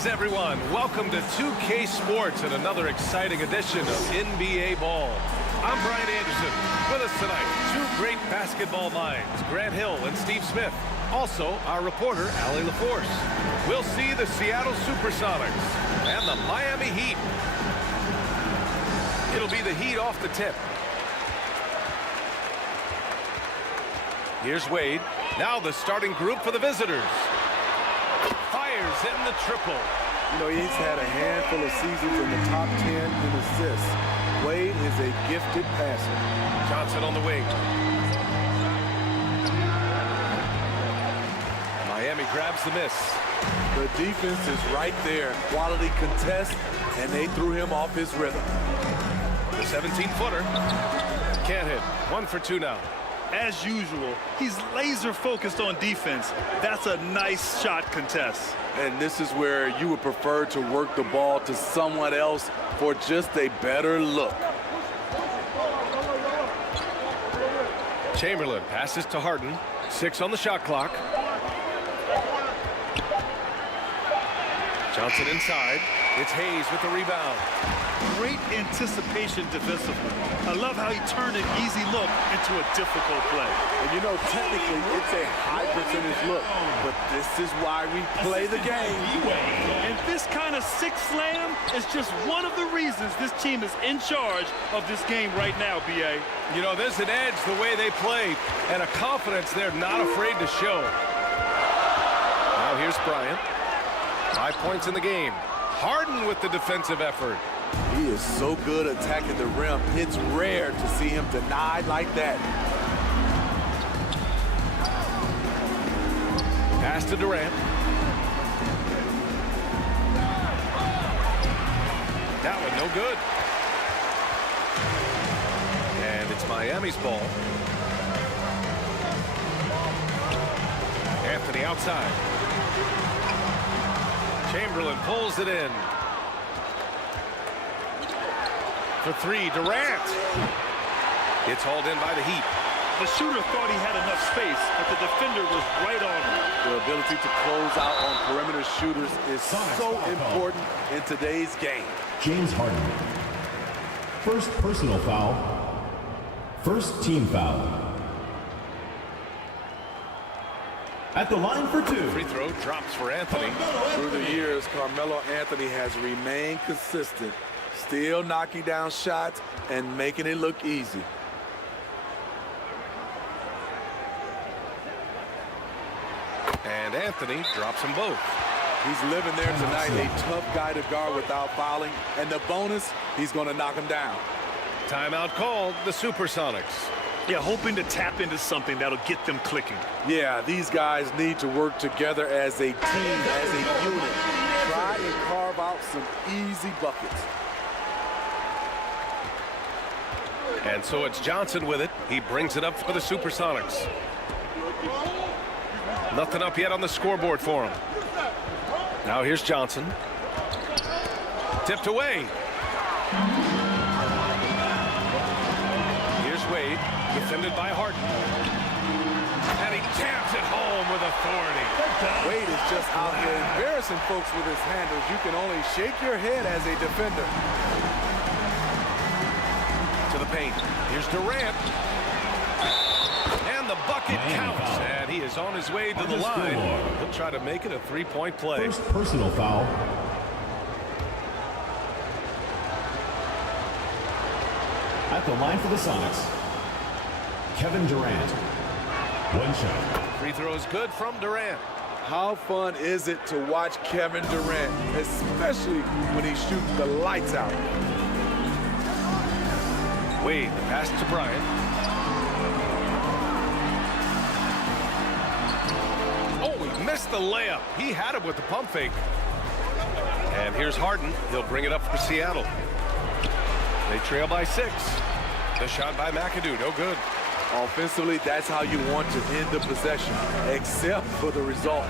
Greetings, everyone. Welcome to 2K Sports and another exciting edition of NBA Ball. I'm Brian Anderson. With us tonight, two great basketball minds, Grant Hill and Steve Smith. Also, our reporter, Allie LaForce. We'll see the Seattle Supersonics and the Miami Heat. It'll be the Heat off the tip. Here's Wade. Now the starting group for the visitors. Fires in the triple. You know, he's had a handful of seasons in the top 10 in assists. Wade is a gifted passer. Johnson on the wing. Miami grabs the miss. The defense is right there. Quality contest, and they threw him off his rhythm. The 17-footer. Can't hit. 1 for 2 now. As usual, he's laser focused on defense. That's a nice shot contest. And this is where you would prefer to work the ball to someone else for just a better look. Chamberlain passes to Harden. 6 on the shot clock. Johnson inside. It's Hayes with the rebound. Great anticipation defensively. I love how he turned an easy look into a difficult play. And you know, technically, it's a high percentage look, but this is why we play the game. And this kind of six slam is just one of the reasons this team is in charge of this game right now, B.A. You know, there's an edge the way they play and a confidence they're not afraid to show. Now here's Bryant. 5 points in the game. Harden with the defensive effort. He is so good attacking the rim. It's rare to see him denied like that. Pass to Durant. That one no good. And it's Miami's ball. Anthony outside. Chamberlain pulls it in. For 3, Durant. It's hauled in by the Heat. The shooter thought he had enough space, but the defender was right on him. The ability to close out on perimeter shooters is so important in today's game. James Harden. First personal foul. First team foul. At the line for 2. Free throw drops for Anthony. Through the years, Carmelo Anthony has remained consistent, still knocking down shots and making it look easy. And Anthony drops them both. He's living there tonight, a tough guy to guard without fouling, and the bonus, he's going to knock him down. Timeout called, the Supersonics. Yeah, hoping to tap into something that'll get them clicking. Yeah, these guys need to work together as a team, as a unit. Try and carve out some easy buckets. And so it's Johnson with it. He brings it up for the Supersonics. Nothing up yet on the scoreboard for him. Now here's Johnson. Tipped away. Here's Wade, defended by Harden. And he taps it home with authority. Wade is just out here embarrassing folks with his handles. You can only shake your head as a defender. To the paint. Here's Durant. And the bucket counts. And he is on his way to the line. He'll try to make it a 3-point play. First personal foul. At the line for the Sonics, Kevin Durant. 1 shot. Free throw is good from Durant. How fun is it to watch Kevin Durant, especially when he's shooting the lights out? Wade, the pass to Bryant. Oh, he missed the layup. He had him with the pump fake. And here's Harden. He'll bring it up for Seattle. They trail by 6. The shot by McAdoo, no good. Offensively, that's how you want to end the possession, except for the result.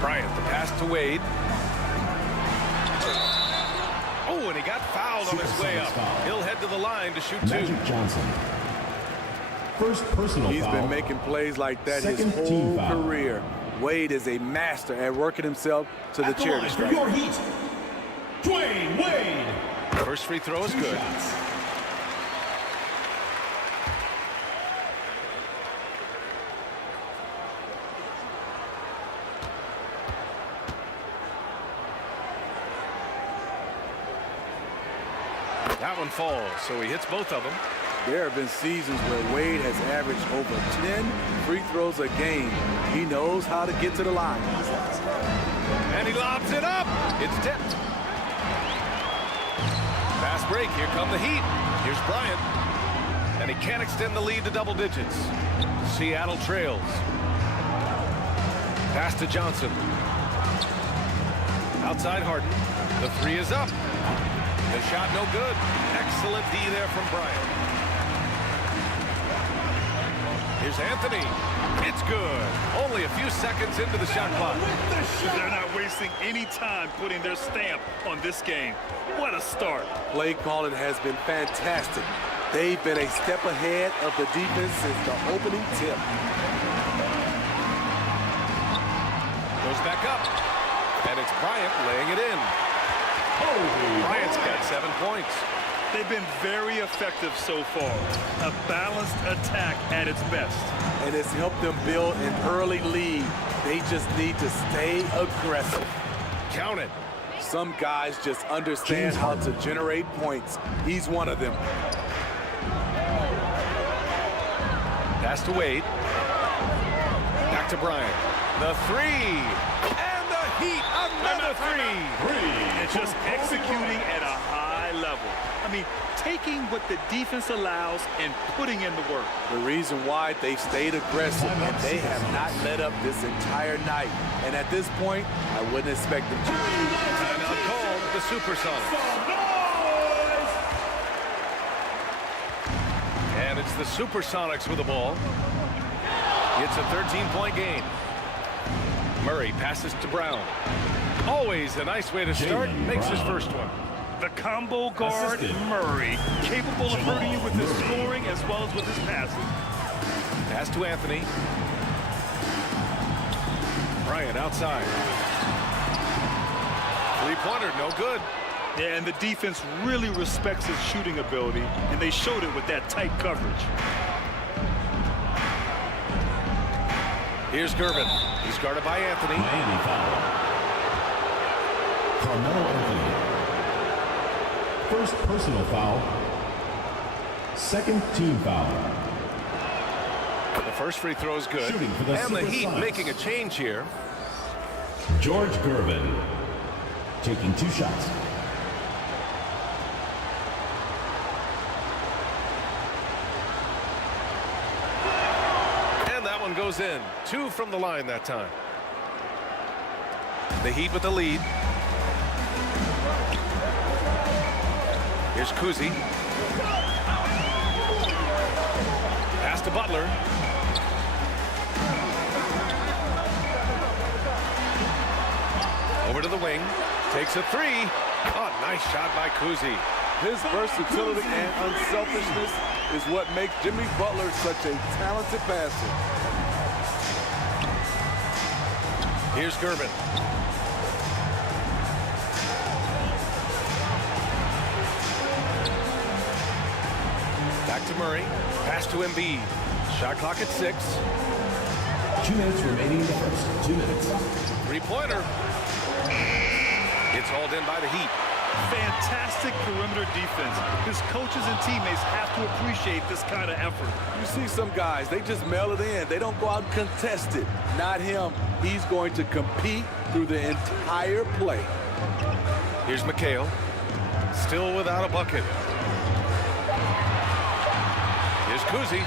Bryant, the pass to Wade. Oh, and he got fouled on his way up. He'll head to the line to shoot 2. Magic Johnson. First personal He's foul. been making plays like that his Second team whole foul. career. Wade is a master at working himself to the At the charity line for stripe. your heat, Dwayne Wade. First free throw is good. Shots. That one falls, so he hits both of them. There have been seasons where Wade has averaged over 10 free throws a game. He knows how to get to the line. And he lobs it up. It's tipped. Fast break. Here come the Heat. Here's Bryant. And he can't extend the lead to double digits. Seattle trails. Pass to Johnson. Outside Harden. The three is up. The shot no good. Excellent D there from Bryant. Here's Anthony. It's good. Only a few seconds into the shot clock. They're not wasting any time putting their stamp on this game. What a start. Play calling has been fantastic. They've been a step ahead of the defense since the opening tip. Goes back up. And it's Bryant laying it in. Bryant's got 7 points. They've been very effective so far. A balanced attack at its best. And it's helped them build an early lead. They just need to stay aggressive. Count it. Some guys just understand how to generate points. He's one of them. Pass to Wade. Back to Bryant. The three. And the Heat, another three. And just executing at a high level. I mean, taking what the defense allows and putting in the work. The reason why they've stayed aggressive and they have not let up this entire night. And at this point, I wouldn't expect them to. Timeout called, the Supersonics. And it's the Supersonics with the ball. It's a 13-point game. Murray passes to Brown. Always a nice way to start. Makes his first one. The combo guard, Assisted. Murray, capable of hurting you with his scoring as well as with his passing. Pass to Anthony. Bryant outside. Three-pointer, no good. Yeah, and the defense really respects his shooting ability, and they showed it with that tight coverage. Here's Gervin. He's guarded by Anthony. Miami foul. Carmelo Anthony. First personal foul. Second team foul. The first free throw is good. Shooting for the And the Heat Supersonics. making a change here. George Gervin taking 2 shots. And that one goes in. 2 from the line that time. The Heat with the lead. Here's Kuzi. Pass to Butler. Over to the wing. Takes a three. Oh, nice shot by Kuzi. His versatility and unselfishness is what makes Jimmy Butler such a talented passer. Here's Gervin. Back to Murray. Pass to Embiid. Shot clock at 6. 2 minutes remaining in the first. 2 minutes. Three-pointer. It's hauled in by the Heat. Fantastic perimeter defense. His coaches and teammates have to appreciate this kind of effort. You see some guys, they just mail it in. They don't go out and contest it. Not him. He's going to compete through the entire play. Here's McHale. Still without a bucket. Here's Kuzi.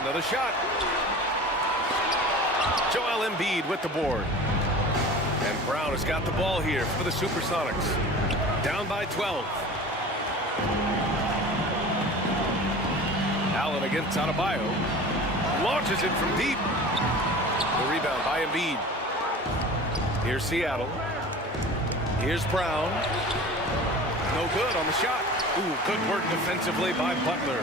Another shot. Joel Embiid with the board. And Brown has got the ball here for the Supersonics. Down by 12. Allen against Adebayo. Launches it from deep. The rebound by Embiid. Here's Seattle. Here's Brown. No good on the shot. Ooh, good work defensively by Butler.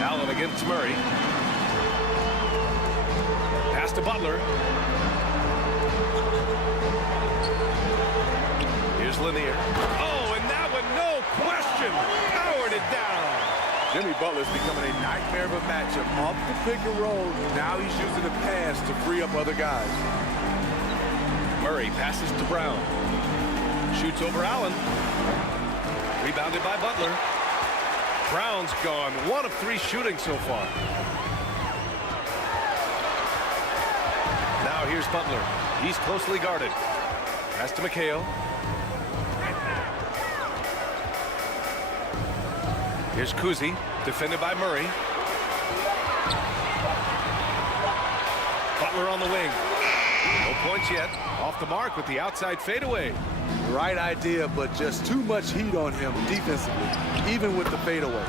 Allen against Murray. to Butler. Here's Lanier. Oh, and that one, no question, powered it down. Jimmy Butler's becoming a nightmare of a matchup. Off the pick and roll, now he's using the pass to free up other guys. Murray passes to Brown. Shoots over Allen. Rebounded by Butler. Brown's gone 1 of 3 shooting so far. Now here's Butler. He's closely guarded. Pass to McHale. Here's Kuzi, defended by Murray. Butler on the wing. No points yet. Off the mark with the outside fadeaway. Right idea, but just too much heat on him defensively, even with the fadeaway.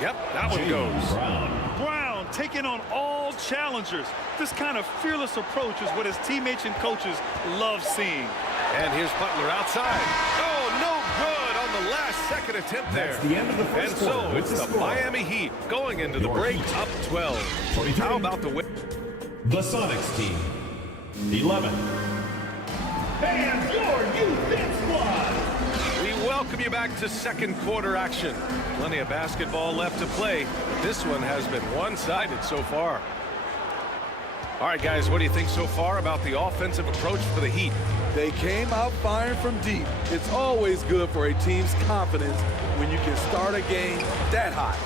Yep, that one goes. Brown taking on all challengers. This kind of fearless approach is what his teammates and coaches love seeing. And here's Butler outside. Oh, no good on the last second attempt there. That's the end of the first and so quarter. it's the Score. Miami Heat going into the Your break Heat. up 12. 22. How about the win? The Sonics team, 11. And your youth squad. We welcome you back to second quarter action. Plenty of basketball left to play. This one has been one-sided so far. All right, guys, what do you think so far about the offensive approach for the Heat? They came out firing from deep. It's always good for a team's confidence when you can start a game that hot.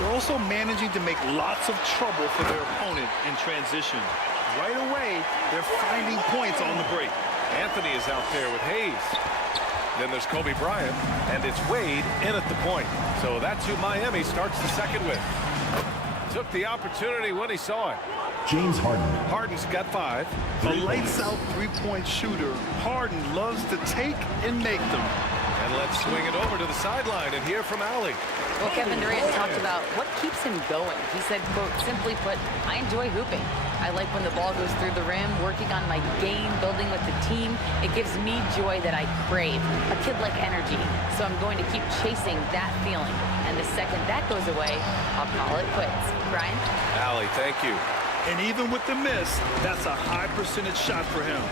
They're also managing to make lots of trouble for their opponent in transition. Right away, they're finding points on the break. Anthony is out there with Hayes. Then there's Kobe Bryant, and it's Wade in at the point. So that's who Miami starts the second with. Took the opportunity when he saw it. James Harden. Harden's got 5. A lights-out three-point shooter, Harden loves to take and make them. And let's swing it over to the sideline and hear from Allie. Well, Kevin Durant talked about what keeps him going. He said, quote, simply put, I enjoy hooping. I like when the ball goes through the rim, working on my game, building with the team. It gives me joy that I crave, a kid-like energy. So I'm going to keep chasing that feeling. And the second that goes away, I'll call it quits. Brian? Allie, thank you. And even with the miss, that's a high percentage shot for him.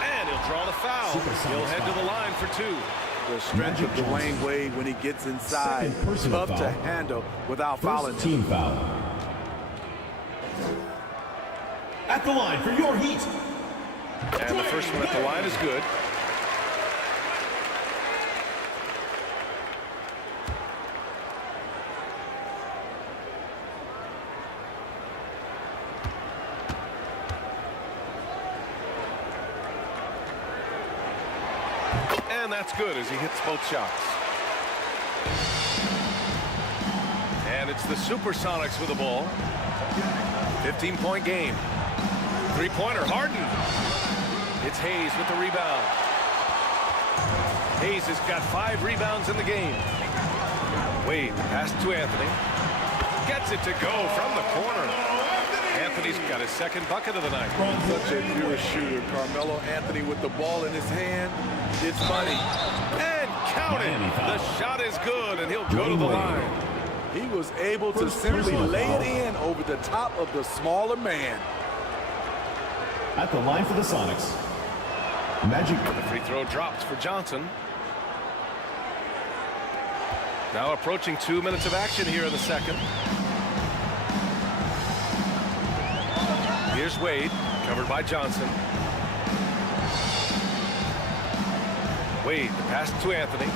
And he'll draw the foul. He'll head to the line for 2. The strength of Dwayne Wade when he gets inside, Second personal tough to foul. handle without fouling First him. team foul. At the line for your Heat. And the first one at the line is good. And that's good as he hits both shots. And it's the Supersonics with the ball. 15-point game. Three-pointer, Harden. It's Hayes with the rebound. Hayes has got 5 rebounds in the game. Wade, pass to Anthony. Gets it to go from the corner. Anthony's got his second bucket of the night. Such a pure shooter. Carmelo Anthony with the ball in his hand. It's money. And count it. The shot is good, and he'll go to the line. He was able to simply lay it in over the top of the smaller man. At the line for the Sonics, Magic. The free throw drops for Johnson. Now approaching 2 minutes of action here in the second. Here's Wade, covered by Johnson. Wade, the pass to Anthony.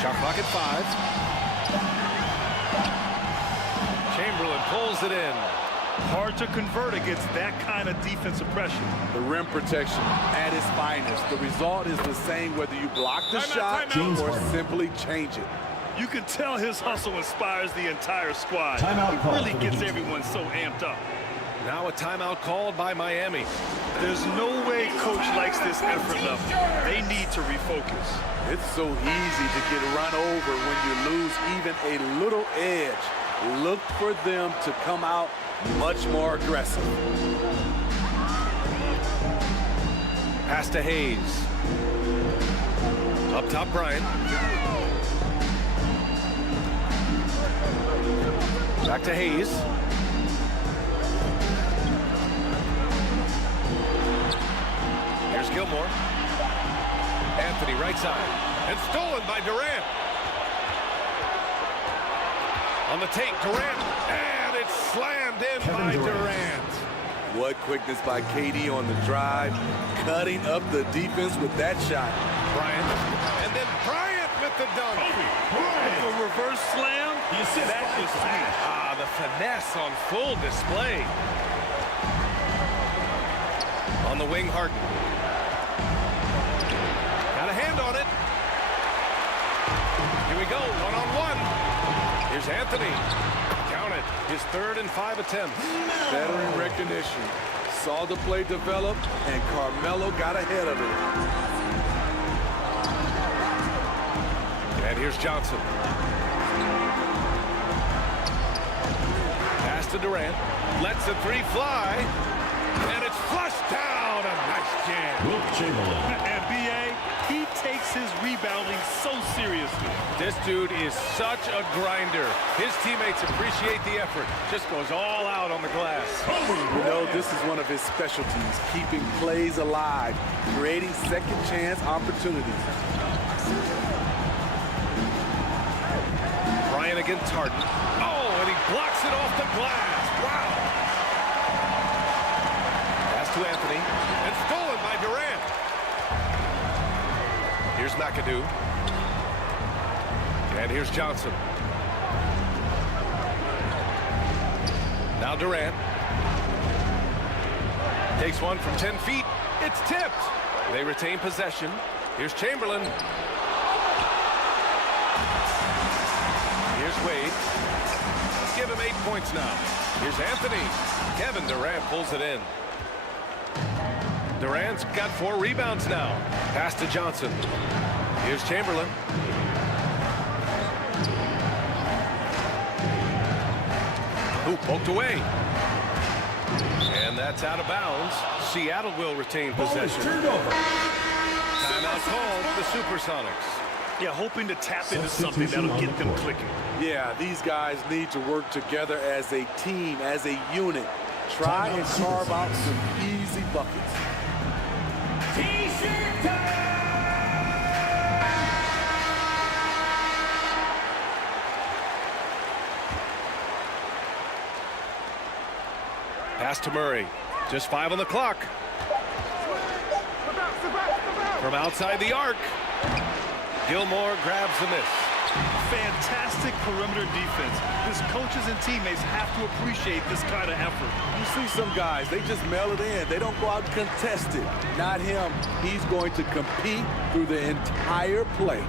Shot clock at 5. Chamberlain pulls it in. Hard to convert against that kind of defensive pressure. The rim protection at its finest. The result is the same whether you block the shot or simply change it. You can tell his hustle inspires the entire squad. Timeout He call really for the gets Heat. everyone so amped up. Now a timeout called by Miami. There's no way coach likes this effort level. They need to refocus. It's so easy to get run over when you lose even a little edge. Look for them to come out much more aggressive. Pass to Hayes. Up top, Bryant. Back to Hayes. Here's Gilmore. Anthony right side. And stolen by Durant. On the take, Durant. And it's slammed in by Durant. What quickness by KD on the drive. Cutting up the defense with that shot. Bryant. And then Bryant with the dunk. A reverse slam. That is sweet. Ah, the finesse on full display. On the wing, Harden. Got a hand on it. Here we go, one-on-one. Here's Anthony. Count it. His 3rd and 5 attempts. Veteran recognition. Saw the play develop, and Carmelo got ahead of it. And here's Johnson. Pass to Durant. Lets the 3 fly. And it's flushed down. A nice jam. Wilt Chamberlain. And B.A., he takes his rebounding so seriously. This dude is such a grinder. His teammates appreciate the effort. Just goes all out on the glass. You know, this is one of his specialties, keeping plays alive, creating second chance opportunities. Bryant against Harden. Oh, and he blocks it off the glass. Wow. Pass to Anthony. And stolen by Durant. Here's McAdoo. And here's Johnson. Now Durant. Takes one from 10 feet. It's tipped. They retain possession. Here's Chamberlain. Here's Wade. Give him 8 points now. Here's Anthony. Kevin Durant pulls it in. Durant's got 4 rebounds now. Pass to Johnson. Here's Chamberlain. Who poked away. And that's out of bounds. Seattle will retain possession. Timeout called the Supersonics. Yeah, hoping to tap into something that'll get them clicking. Yeah, these guys need to work together as a team, as a unit. Try and carve out some easy buckets. T-shirt time! Pass to Murray. Just 5 on the clock. From outside the arc. Gilmore grabs the miss. Fantastic perimeter defense. His coaches and teammates have to appreciate this kind of effort. You see some guys, they just mail it in. They don't go out and contest it. Not him. He's going to compete through the entire play.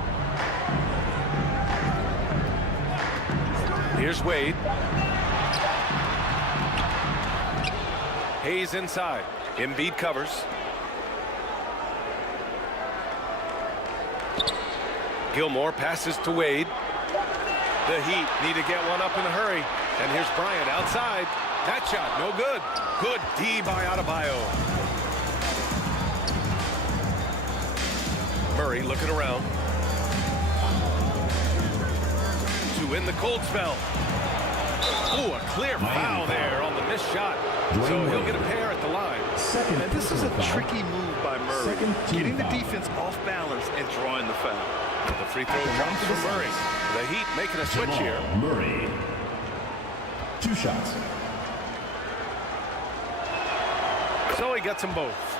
Here's Wade. Hayes inside. Embiid covers. Gilmore passes to Wade. The Heat need to get one up in a hurry. And here's Bryant outside. That shot, no good. Good D by Adebayo. Murray looking around. To win the cold spell. Ooh, a clear foul there on the missed shot. So he'll get a pair at the line. And this is a tricky move by Murray. Getting the defense off balance and drawing the foul. The free throw comes from Murray. The Heat making a switch here. Murray. 2 shots. So he gets them both.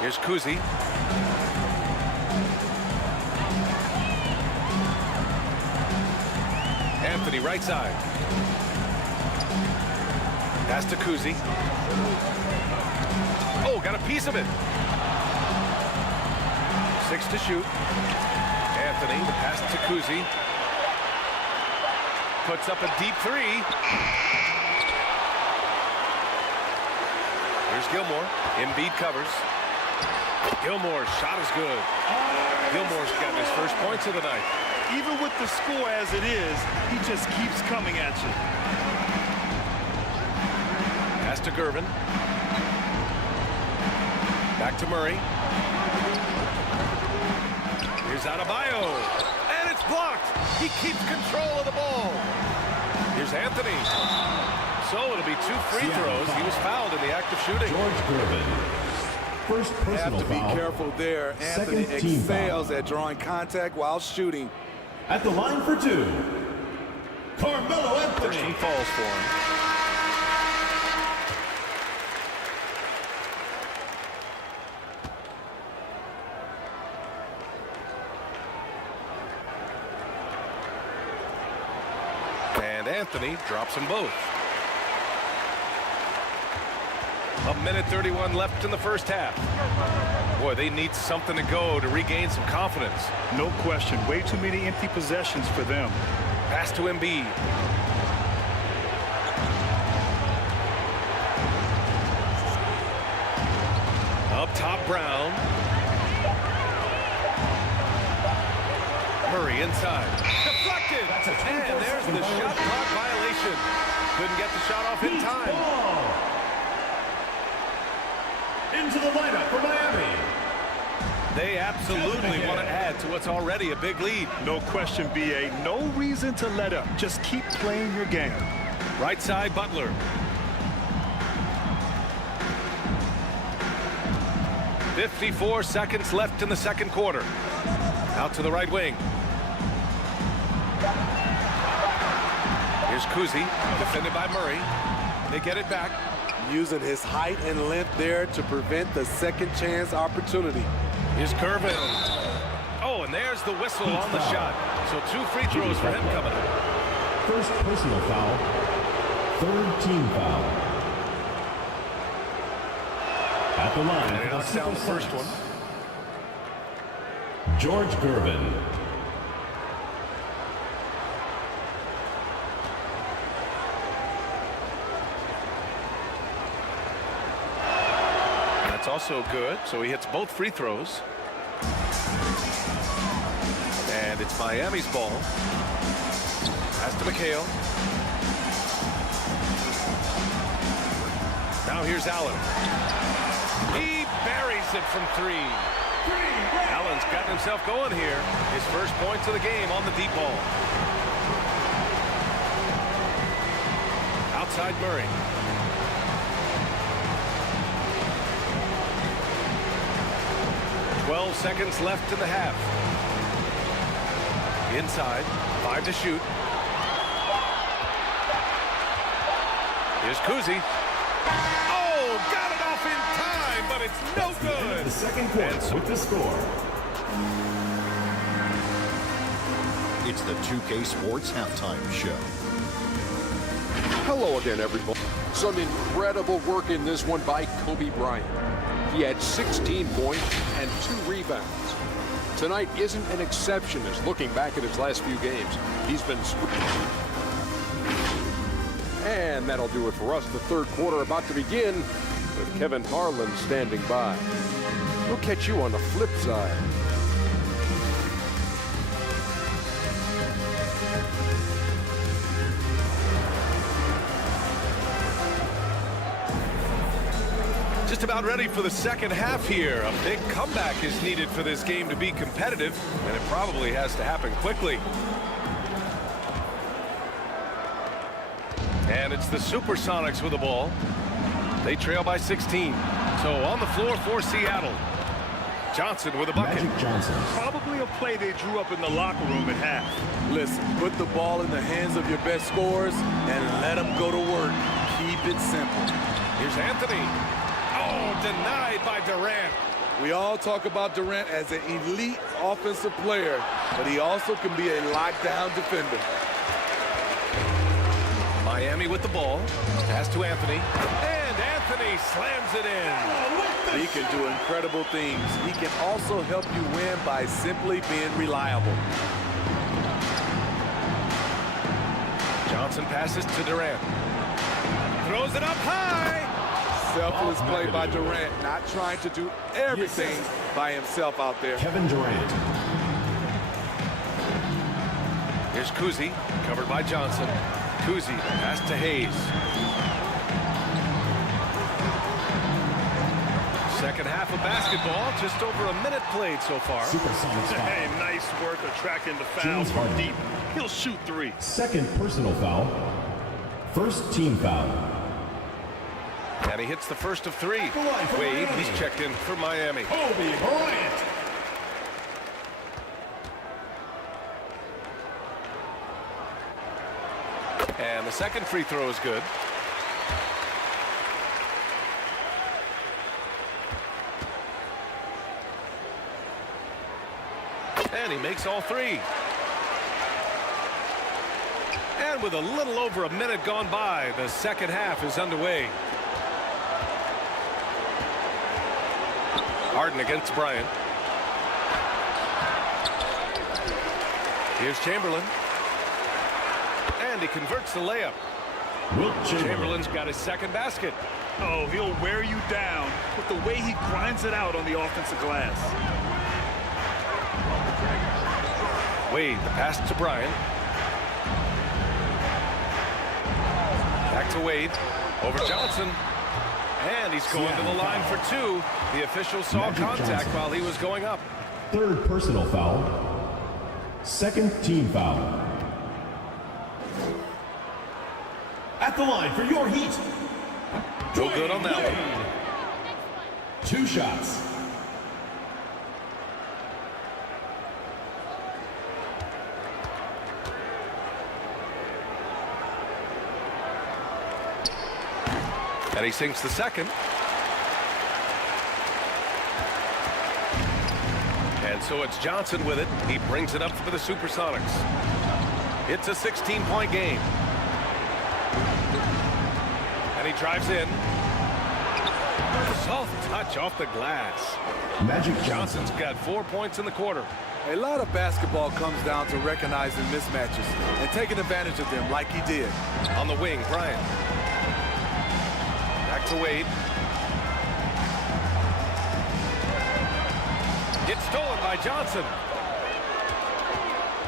Here's Kuzi. Anthony right side. Pass to Kuzi. Oh, got a piece of it. 6 to shoot. Anthony, the pass to Kuzi. Puts up a deep 3. Here's Gilmore. Embiid covers. Gilmore's shot is good. Gilmore's got his first points of the night. Even with the score as it is, he just keeps coming at you. Pass to Gervin. Back to Murray. Here's Adebayo. And it's blocked. He keeps control of the ball. Here's Anthony. So it'll be 2 free throws. He was fouled in the act of shooting. George Gervin. First personal Have to be foul. careful there. Anthony Second team excels foul. at drawing contact while shooting. At the line for 2, Carmelo First Anthony. one falls for him. And Anthony drops them both. 1:31 left in the first half. Boy, they need something to go to regain some confidence. No question. Way too many empty possessions for them. Pass to Embiid. Up top, Brown. Murray inside. Deflected. And there's the shot clock violation. Couldn't get the shot off in time. Ball. Into the lineup for Miami. They absolutely want to add to what's already a big lead. No question, BA. No reason to let up. Just keep playing your game. Right side, Butler. .54 seconds left in the second quarter. Out to the right wing. Here's Kuzi, defended by Murray. They get it back. Using his height and length there to prevent the second chance opportunity. Here's Gervin. Oh, and there's the whistle on the shot. So 2 free throws for him coming up. First personal foul. Third team foul. At the line. And he knocks down the first one. George Gervin. That's also good. So he hits both free throws. And it's Miami's ball. Pass to McHale. Now here's Allen. He buries it from 3. Allen's gotten himself going here. His first points of the game on the deep ball. Outside Murray. .12 seconds left in the half. Inside, 5 to shoot. Here's Kuzi. Oh, got it off in time, but it's no good. The second quarter with the score. It's the 2K Sports Halftime Show. Hello again, everybody. Some incredible work in this one by Kobe Bryant. He had 16 points and 2 rebounds. Tonight isn't an exception as looking back at his last few games, he's been... And that'll do it for us. The third quarter about to begin with Kevin Harlan standing by. We'll catch you on the flip side. Just about ready for the second half here. A big comeback is needed for this game to be competitive, and it probably has to happen quickly. And it's the Supersonics with the ball. They trail by 16. So on the floor for Seattle. Johnson with a bucket. Magic Johnson. Probably a play they drew up in the locker room at half. Listen, put the ball in the hands of your best scorers and let them go to work. Keep it simple. Here's Anthony. Oh, denied by Durant. We all talk about Durant as an elite offensive player, but he also can be a lockdown defender. Miami with the ball. Pass to Anthony. And Anthony slams it in. He can do incredible things. He can also help you win by simply being reliable. Johnson passes to Durant. Throws it up high. Selfless play by Durant, not trying to do everything by himself out there. Kevin Durant. Here's Kuzi, covered by Johnson. Kuzi, pass to Hayes. Second half of basketball, just over a minute played so far. Supersonics foul. Hey, nice work attracting the foul James from Harden. deep. He'll shoot 3. Second personal foul. First team foul. And he hits the first of three. Wade, he's checked in for Miami. Kobe Bryant. And the second free throw is good. And he makes all three. And with a little over a minute gone by, the second half is underway. Harden against Bryant. Here's Chamberlain. And he converts the layup. Chamberlain's got his second basket. Oh, he'll wear you down with the way he grinds it out on the offensive glass. Wade, the pass to Bryant. Back to Wade. Over Johnson. And he's going to the line for two. The official saw contact while he was going up. Third personal foul. Second team foul. At the line for your Heat. No good on that one. 2 shots. And he sinks the second. And so it's Johnson with it. He brings it up for the Supersonics. It's a 16-point game. And he drives in. Soft touch off the glass. Magic Johnson's got 4 points in the quarter. A lot of basketball comes down to recognizing mismatches and taking advantage of them like he did. On the wing, Bryant. Back to Wade. It's stolen by Johnson.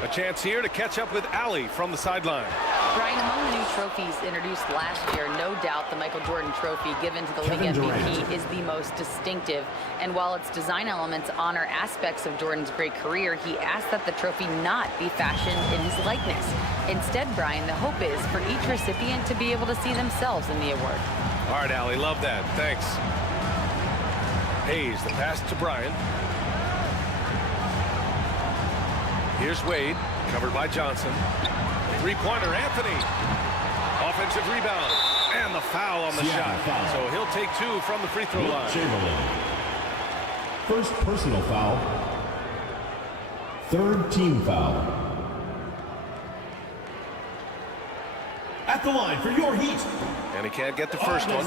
A chance here to catch up with Allie from the sideline. Brian, among the new trophies introduced last year, no doubt the Michael Jordan trophy given to the league MVP is the most distinctive. And while its design elements honor aspects of Jordan's great career, he asked that the trophy not be fashioned in his likeness. Instead, Brian, the hope is for each recipient to be able to see themselves in the award. All right, Allie, love that. Thanks. Hayes, the pass to Bryant. Here's Wade, covered by Johnson. Three-pointer, Anthony. Offensive rebound. And the foul on the shot. So he'll take 2 from the free throw line. First personal foul. Third team foul. At the line for your Heat. And he can't get the first one.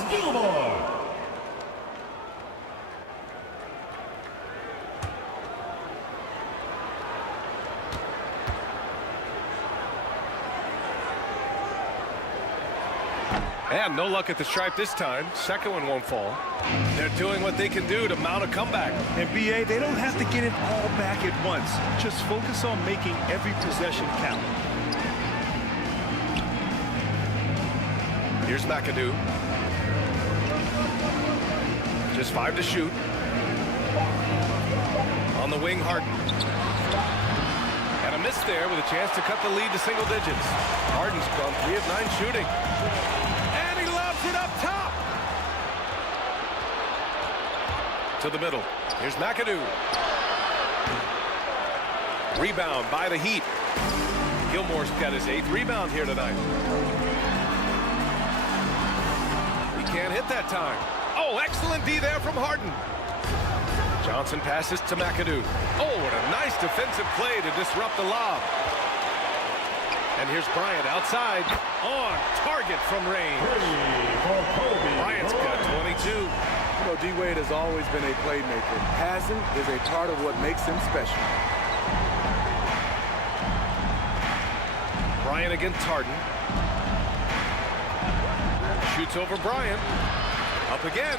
And no luck at the stripe this time. Second one won't fall. They're doing what they can do to mount a comeback. And BA, they don't have to get it all back at once. Just focus on making every possession count. Here's McAdoo. Just 5 to shoot. On the wing, Harden. And a miss there with a chance to cut the lead to single digits. Harden's gone 3 of 9 shooting. And he lobs it up top. To the middle. Here's McAdoo. Rebound by the Heat. Gilmore's got his 8th rebound here tonight. Can't hit that time. Oh, excellent D there from Harden. Johnson passes to McAdoo. Oh, what a nice defensive play to disrupt the lob. And here's Bryant outside. On target from range. Bryant's got 22. You know, D-Wade has always been a playmaker. Passing is a part of what makes him special. Bryant against Harden. Shoots over Bryant. Up again.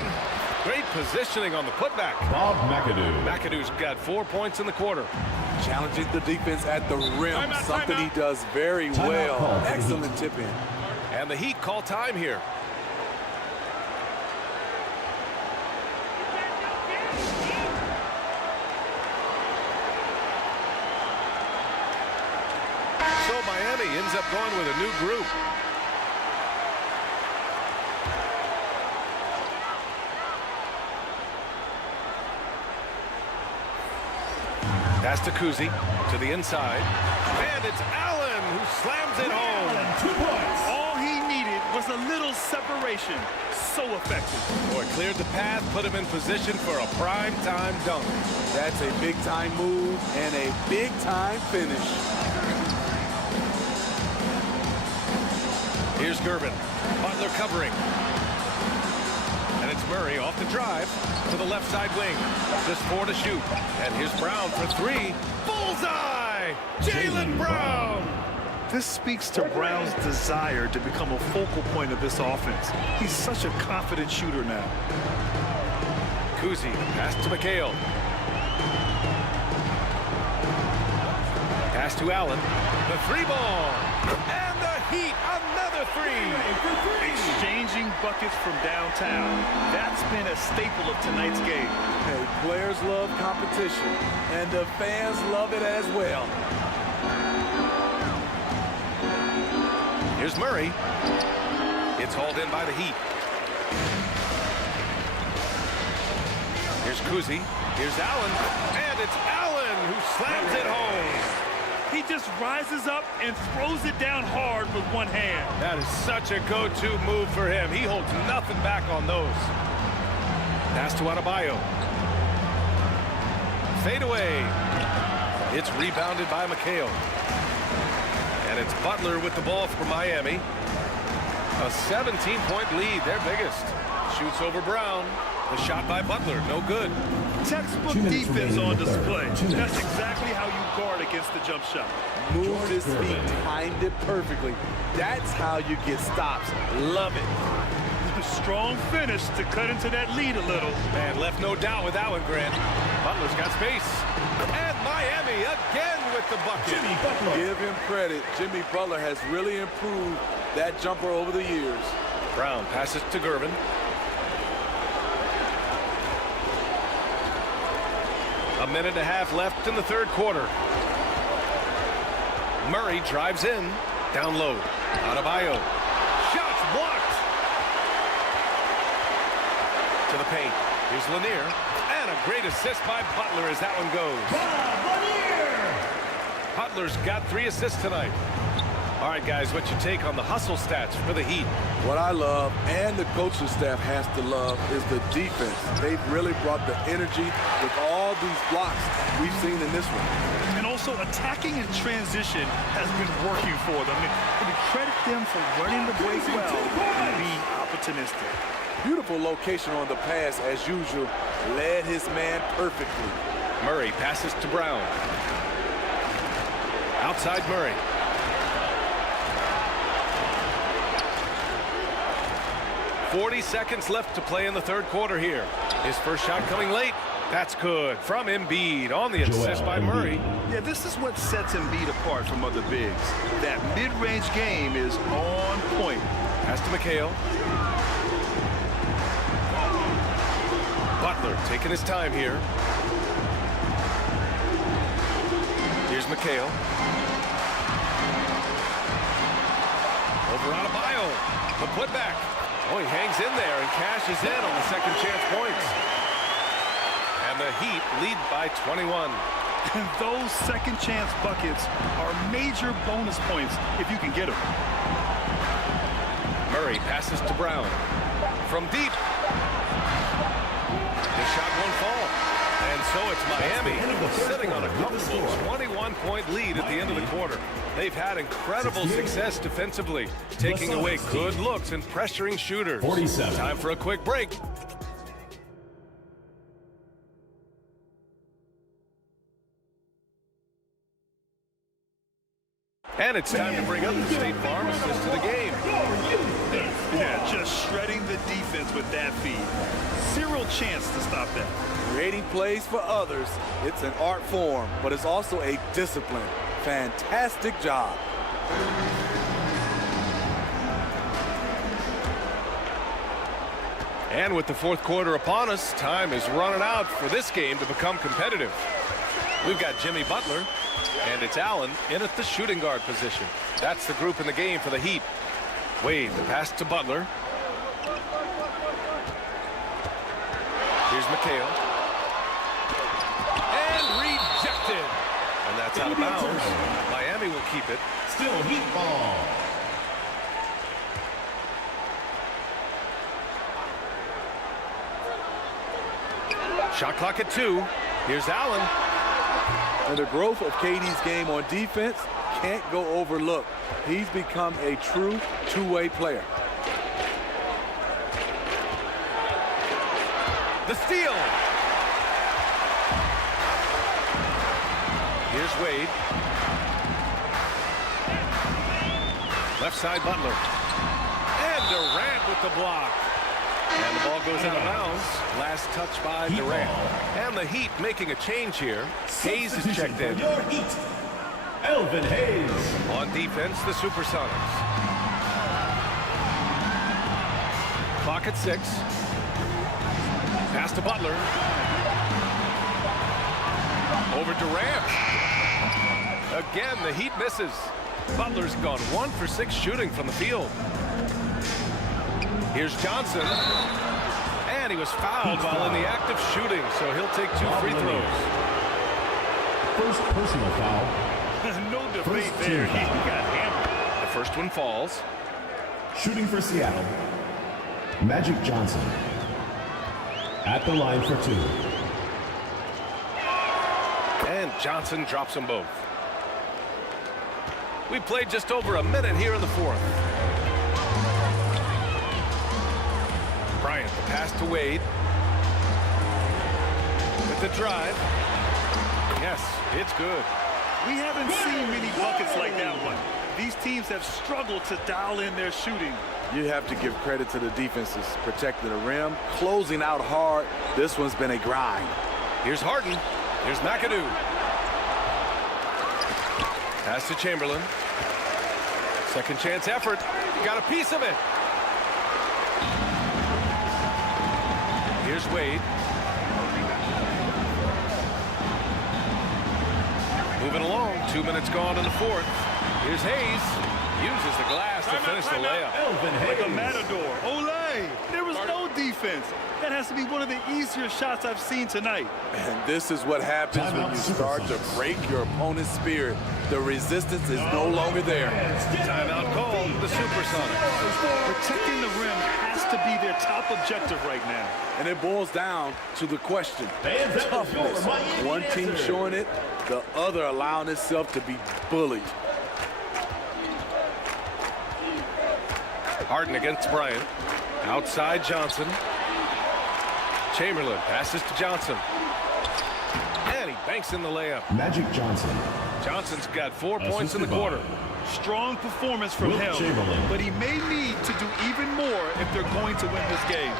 Great positioning on the putback. Bob McAdoo. McAdoo's got 4 points in the quarter. Challenging the defense at the rim. Something he does very well. Excellent tip in. And the Heat call time here. So Miami ends up going with a new group. Pass to Kuzi, to the inside. And it's Allen who slams it home. 2 points. All he needed was a little separation. So effective. Boy, cleared the path, put him in position for a prime-time dunk. That's a big-time move and a big-time finish. Here's Gervin. Butler covering. And it's Murray off the drive to the left side wing. Just 4 to shoot. And here's Brown for 3. Bullseye! Jaylen Brown! This speaks to Brown's desire to become a focal point of this offense. He's such a confident shooter now. Kuzi, pass to McHale. Pass to Allen. The 3-ball. And the Heat, another 3. Exchanging buckets from downtown. That's been a staple of tonight's game. Hey, players love competition, and the fans love it as well. Here's Murray. It's hauled in by the Heat. Here's Kuzi. Here's Allen. And it's Allen who slams it home. He just rises up and throws it down hard with one hand. That is such a go-to move for him. He holds nothing back on those. Pass to Adebayo. Fade away. It's rebounded by McHale. And it's Butler with the ball for Miami. A 17-point lead, their biggest. Shoots over Brown. The shot by Butler, no good. Textbook defense on display. That's exactly how you guard against the jump shot. Moved his feet, timed it perfectly. That's how you get stops. Love it. Strong finish to cut into that lead a little. Man, left no doubt with that one, Grant. Butler's got space. And Miami again with the bucket. Give him credit. Jimmy Butler has really improved that jumper over the years. Brown passes to Gervin. A minute and a half left in the third quarter. Murray drives in. Down low. Adebayo. Shots blocked. To the paint. Here's Lanier. And a great assist by Butler as that one goes. Butler's got 3 assists tonight. All right, guys, what's your take on the hustle stats for the Heat? What I love, and the coaching staff has to love, is the defense. They've really brought the energy with all these blocks we've seen in this one. And also attacking in transition has been working for them. And we credit them for running the break well and being opportunistic. Beautiful location on the pass, as usual. Led his man perfectly. Murray passes to Brown. Outside Murray. .40 seconds left to play in the third quarter here. His first shot coming late. That's good. From Embiid on the assist by Murray. Yeah, this is what sets Embiid apart from other bigs. That mid-range game is on point. Pass to McHale. Butler taking his time here. Here's McHale. Over Adebayo. The putback. Oh, he hangs in there and cashes in on the second chance points. And the Heat lead by 21. And those second chance buckets are major bonus points if you can get them. Murray passes to Brown. From deep. The shot won't fall. And so it's Miami sitting on a comfortable 21-point lead at the end of the quarter. They've had incredible success defensively, taking away good looks and pressuring shooters. 47. Time for a quick break. And it's time to bring up the State Farm assist to the game. Yeah, just shredding the defense with that feed. Zero chance to stop that. Creating plays for others, it's an art form, but it's also a discipline. Fantastic job. And with the fourth quarter upon us, time is running out for this game to become competitive. We've got Jimmy Butler, and it's Allen in at the shooting guard position. That's the group in the game for the Heat. Wade, the pass to Butler. Here's McHale. And rejected. of bounds. Miami will keep it. Still Heat ball. Shot clock at 2. Here's Allen. And the growth of KD's game on defense can't go overlooked. He's become a true two-way player. The steal. Here's Wade. Left side Butler. And Durant with the block. And the ball goes out of bounds. Last touch by Heat Durant. ball. And the Heat making a change here. Hayes is Substitution checked for in. your Heat. Elvin Hayes. On defense, the Supersonics. Clock at 6. Pass to Butler. Over Durant. Again, the Heat misses. Butler's gone 1 for 6 shooting from the field. Here's Johnson. And he was fouled while in the act of shooting, so he'll take 2 free throws. First personal foul. No debate First there. team He foul. got hammered. The first one falls. Shooting for Seattle. Magic Johnson. At the line for 2. And Johnson drops them both. We played just over a minute here in the 4th. Bryant, the pass to Wade. With the drive. Yes, it's good. We haven't seen many buckets like that one. These teams have struggled to dial in their shooting. You have to give credit to the defenses, protecting the rim, closing out hard. This one's been a grind. Here's Harden. Here's McAdoo. Pass to Chamberlain. Second chance effort. Got a piece of it. Here's Wade. Moving along. 2 minutes gone in the 4th. Here's Hayes. Uses the glass to finish the layup. Elvin Like a Hayes. matador. Olay! There was no defense. That has to be one of the easier shots I've seen tonight. And this is what happens when you start to break your opponent's spirit. The resistance is no longer there. Timeout called. The Supersonics. Protecting the rim has to be their top objective right now. And it boils down to the question. And that was your Toughness. Miami One team answer. showing it, the other allowing itself to be bullied. Harden against Bryant. Outside Johnson. Chamberlain passes to Johnson. And he banks in the layup. Magic Johnson. Johnson's got 4 points in the Assisted by quarter. Strong performance from Wilt him, Chamberlain. but he may need to do even more if they're going to win this game.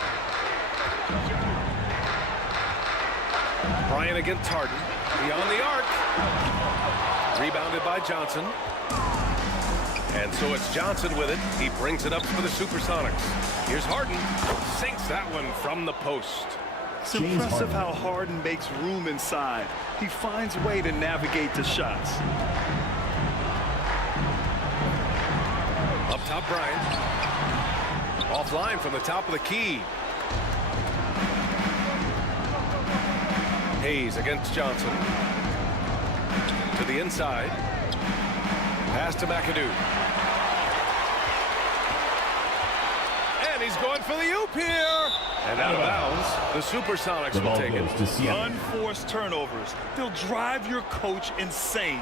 Bryant against Harden. Beyond the arc. Rebounded by Johnson. And so it's Johnson with it. He brings it up for the Supersonics. Here's Harden. Sinks that one from the post. It's James impressive Harden. how Harden makes room inside. He finds a way to navigate the shots. Up top, Bryant. Offline from the top of the key. Hayes against Johnson. To the inside. Pass to McAdoo. And he's going for the oop here. And out of bounds. The Supersonics The will ball take goes it. to Seattle. Unforced turnovers. They'll drive your coach insane.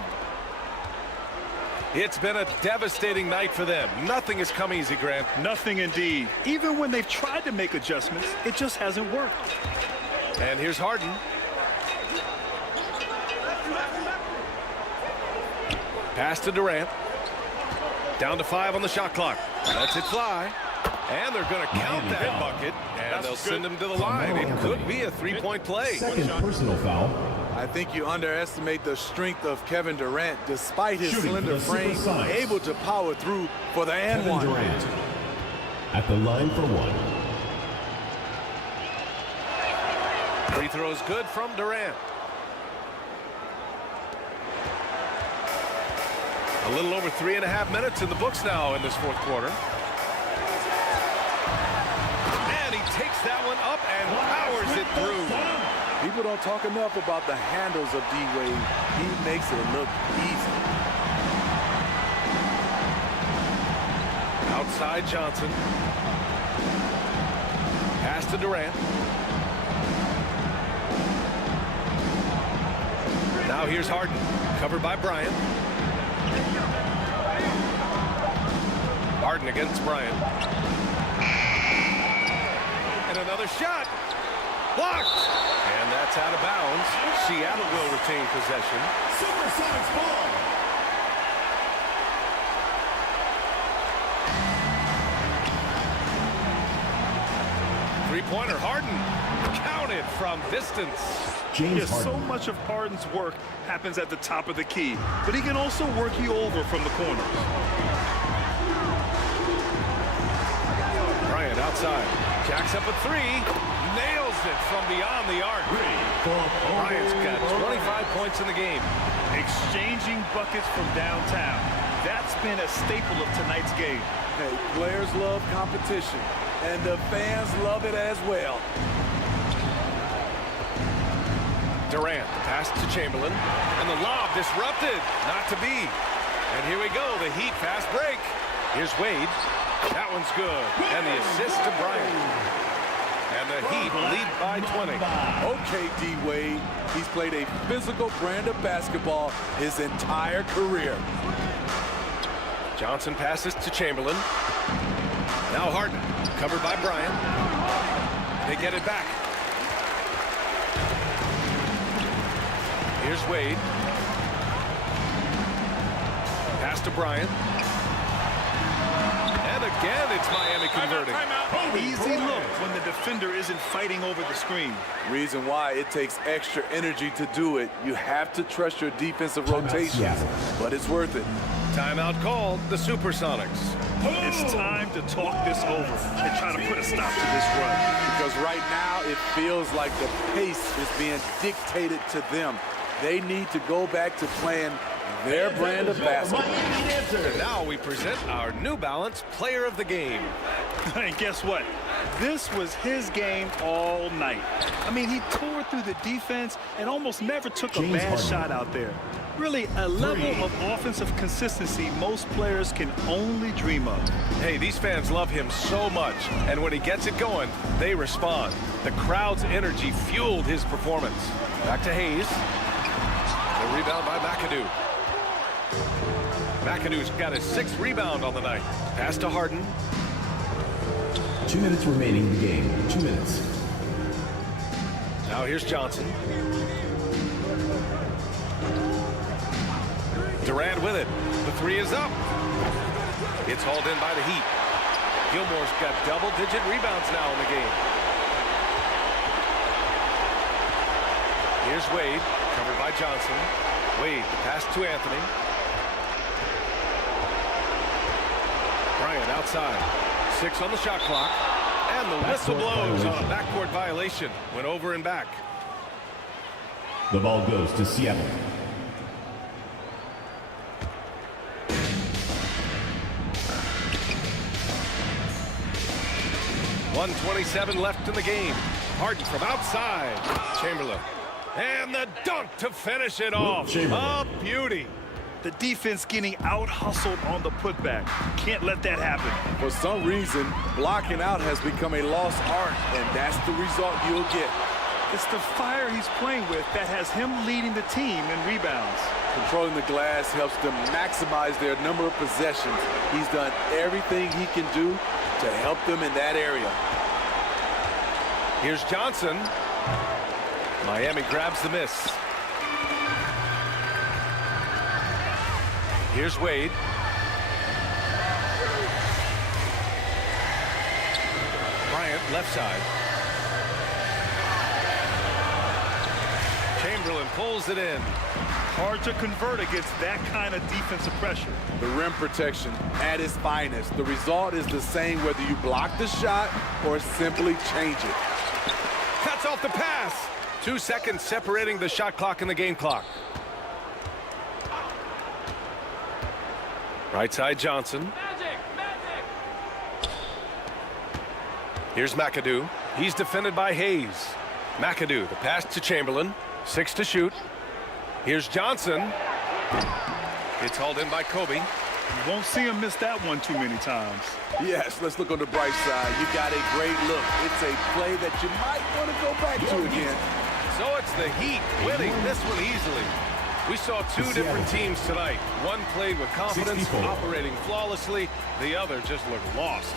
It's been a devastating night for them. Nothing has come easy, Grant. Nothing indeed. Even when they've tried to make adjustments, it just hasn't worked. And here's Harden. Pass to Durant. Down to 5 on the shot clock. Lets it fly. And they're going to count Miami that foul. bucket. And they'll send him to the line. It could be a 3-point play. Second personal foul. I think you underestimate the strength of Kevin Durant, despite his Shooting for slender the frame, Supersonics. able to power through for the and Kevin one. Durant. At the line for 1. Free throws good from Durant. A little over 3.5 minutes in the books now in this 4th quarter. And he takes that one up and powers it through. People don't talk enough about the handles of D-Wade. He makes it look easy. Outside Johnson. Pass to Durant. Now here's Harden. Covered by Bryant. Harden against Bryant. And another shot. Blocked. And that's out of bounds. Seattle will retain possession. Supersonics ball. Three-pointer, Harden. Counted from distance. Yes, so much of Harden's work happens at the top of the key, but he can also work you over from the corners. Bryant outside. Jacks up a three. Nails it from beyond the arc. Bryant's got 25 points in the game. Exchanging buckets from downtown. That's been a staple of tonight's game. Hey, players love competition, and the fans love it as well. Durant, pass to Chamberlain, and the lob disrupted. Not to be. And here we go, the Heat fast break. Here's Wade. That one's good. And the assist to Bryant. And the Heat lead by 20. Okay, D-Wade. He's played a physical brand of basketball his entire career. Johnson passes to Chamberlain. Now Harden, covered by Bryant. They get it back. Here's Wade. Pass to Bryant. And again, it's Miami converting. Easy look when the defender isn't fighting over the screen. Reason why it takes extra energy to do it. You have to trust your defensive rotations, but it's worth it. Timeout called, the Supersonics. It's time to talk this over and try to put a stop to this run. Because right now it feels like the pace is being dictated to them. They need to go back to playing their brand of basketball. And now we present our New Balance Player of the Game. And guess what? This was his game all night. I mean, he tore through the defense and almost never took a bad shot out there. Really, a level of offensive consistency most players can only dream of. Hey, these fans love him so much, and when he gets it going, they respond. The crowd's energy fueled his performance. Back to Hayes. The rebound by McAdoo. McAdoo's got his 6th rebound on the night. Pass to Harden. 2 minutes remaining in the game. 2 minutes. Now here's Johnson. Durant with it. The 3 is up. It's hauled in by the Heat. Gilmore's got double-digit rebounds now in the game. Here's Wade, covered by Johnson. Wade, the pass to Anthony. Bryant outside. 6 on the shot clock. And the whistle blows on a backcourt violation. Went over and back. The ball goes to Seattle. .127 left in the game. Harden from outside. Chamberlain. And the dunk to finish it off. A beauty. The defense getting out-hustled on the putback. Can't let that happen. For some reason, blocking out has become a lost art, and that's the result you'll get. It's the fire he's playing with that has him leading the team in rebounds. Controlling the glass helps them maximize their number of possessions. He's done everything he can do to help them in that area. Here's Johnson. Miami grabs the miss. Here's Wade. Bryant, left side. Chamberlain pulls it in. Hard to convert against that kind of defensive pressure. The rim protection at its finest. The result is the same whether you block the shot or simply change it. Cuts off the pass. 2 seconds separating the shot clock and the game clock. Right side Johnson. Here's McAdoo. He's defended by Hayes. McAdoo, the pass to Chamberlain. 6 to shoot. Here's Johnson. It's hauled in by Kobe. You won't see him miss that one too many times. Yes, let's look on the bright side. You got a great look. It's a play that you might want to go back to again. So it's the Heat winning this one easily. We saw two different teams tonight. One played with confidence, 64. operating flawlessly. The other just looked lost.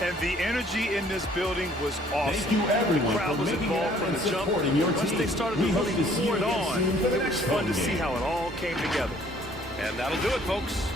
And the energy in this building was awesome. Thank you, everyone, The crowd for was making it involved out from and the jump. supporting your Once team. they started to We hope really to see pour it you again on, soon for the it was next fun home to see game. how it all came together. And that'll do it, folks.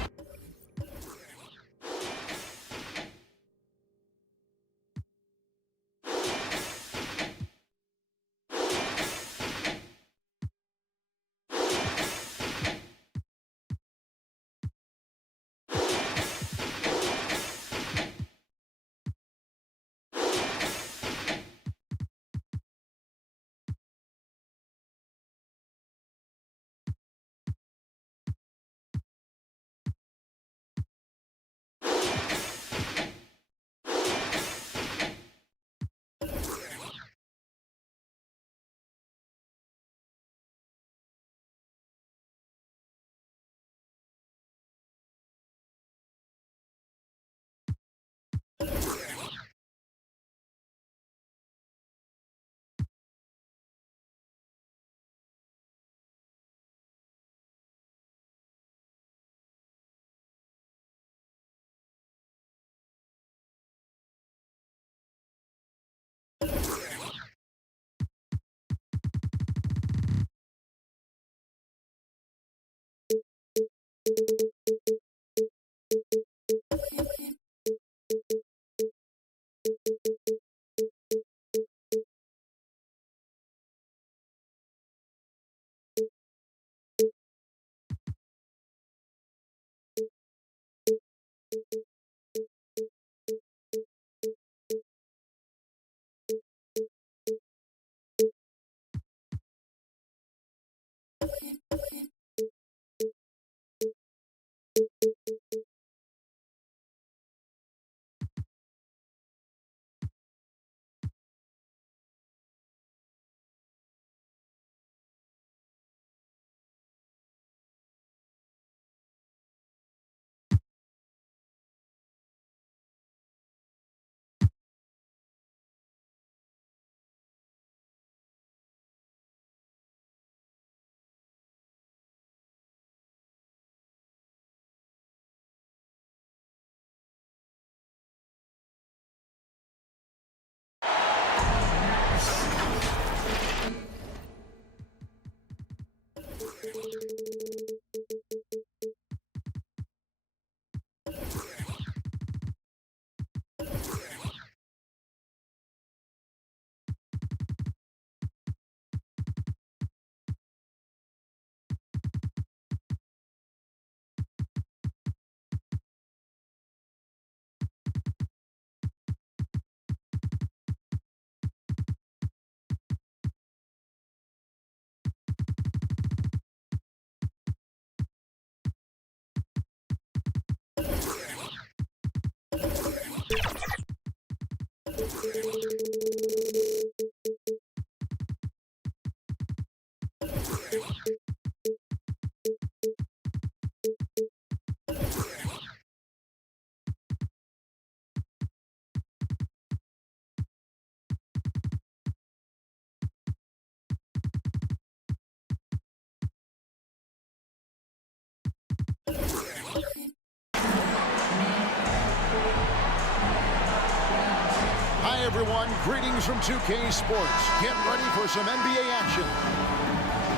Hi, everyone. Greetings from 2K Sports. Get ready for some NBA action.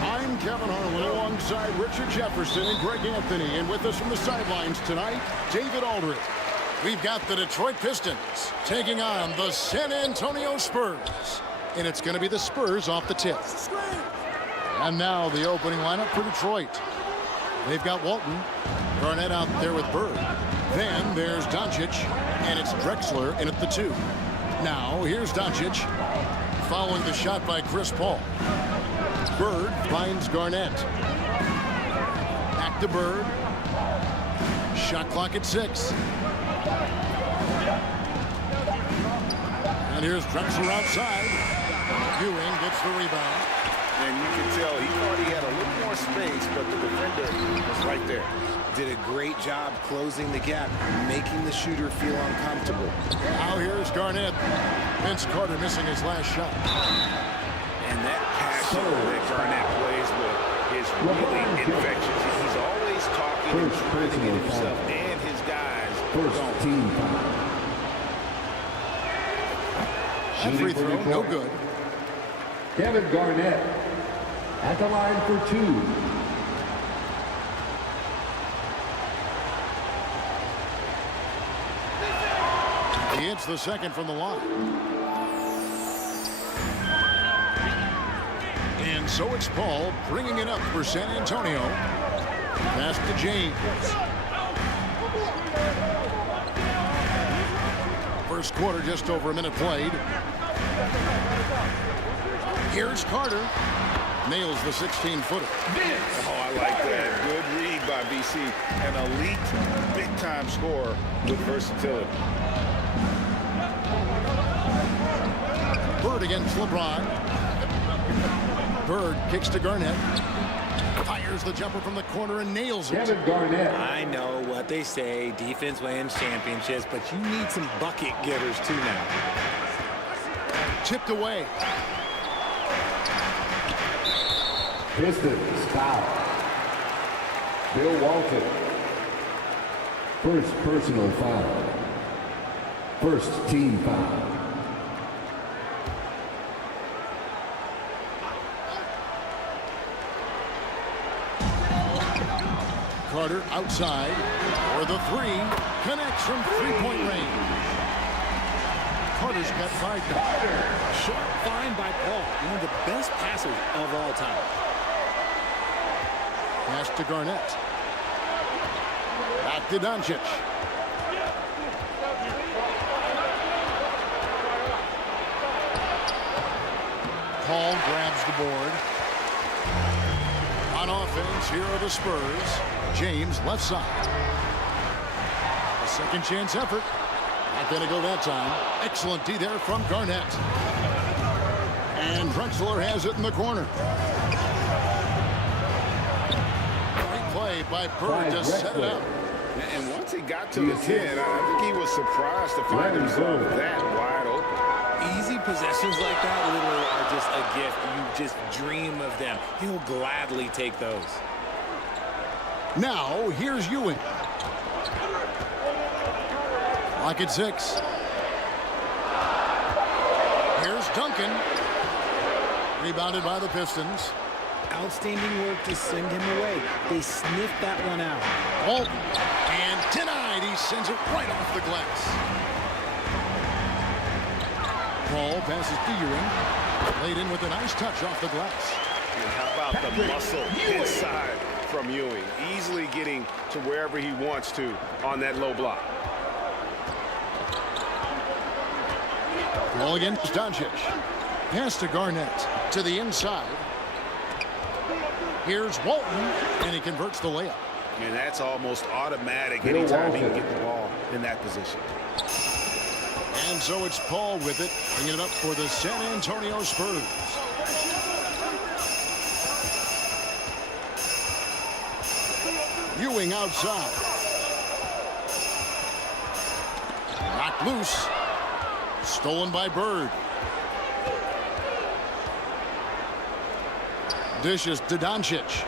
I'm Kevin Harlan alongside Richard Jefferson and Greg Anthony. And with us from the sidelines tonight, David Aldridge. We've got the Detroit Pistons taking on the San Antonio Spurs. And it's going to be the Spurs off the tip. And now the opening lineup for Detroit. They've got Walton, Garnett out there with Bird. Then there's Doncic, and it's Drexler in at the 2. Now, here's Doncic, following the shot by Chris Paul. Bird finds Garnett. Back to Bird. Shot clock at 6. And here's Drexler outside. Ewing gets the rebound. And you can tell he thought he had a little more space, but the defender was right there. Did a great job closing the gap, making the shooter feel uncomfortable. Now here's Garnett. Vince Carter missing his last shot. And that passion that Garnett plays with is really infectious. He's always talking and trying to get himself and his guys going. That free throw, no good. Kevin Garnett at the line for 2. He hits the second from the line. And so it's Paul bringing it up for San Antonio. Pass to James. First quarter, just over a minute played. Here's Carter. Nails the 16-footer. Oh, I like that. Good read by BC. An elite, big-time scorer with versatility. Bird against LeBron. Bird kicks to Garnett. Fires the jumper from the corner and nails it. Kevin Garnett. I know what they say, defense wins championships, but you need some bucket getters too now. Tipped away. Pistons foul. Bill Walton. First personal foul. First team foul. Carter outside for the three. Connects from three-point range. Carter's got 5 now. Sharp find by Paul, one of the best passers of all time. Pass to Garnett. Back to Doncic. Paul grabs the board. On offense, here are the Spurs. James left side. A second chance effort. Not going to go that time. Excellent D there from Garnett. And Drexler has it in the corner. Great play by Bird to set it up. And once he got to the 10, I think he was surprised to find himself that wide open. Easy possessions like that literally are just a gift. You just dream of them. He'll gladly take those. Now, here's Ewing. Lock at 6. Here's Duncan. Rebounded by the Pistons. Outstanding work to send him away. They sniffed that one out. Walton. And denied. He sends it right off the glass. Paul passes to Ewing. Laid in with a nice touch off the glass. And how about the muscle inside from Ewing? Easily getting to wherever he wants to on that low block. Ball against Doncic. Pass to Garnett. To the inside. Here's Walton. And he converts the layup. And that's almost automatic anytime he can get the ball in that position. And so it's Paul with it, bringing it up for the San Antonio Spurs. Ewing outside. Knocked loose. Stolen by Bird. Dishes to Doncic.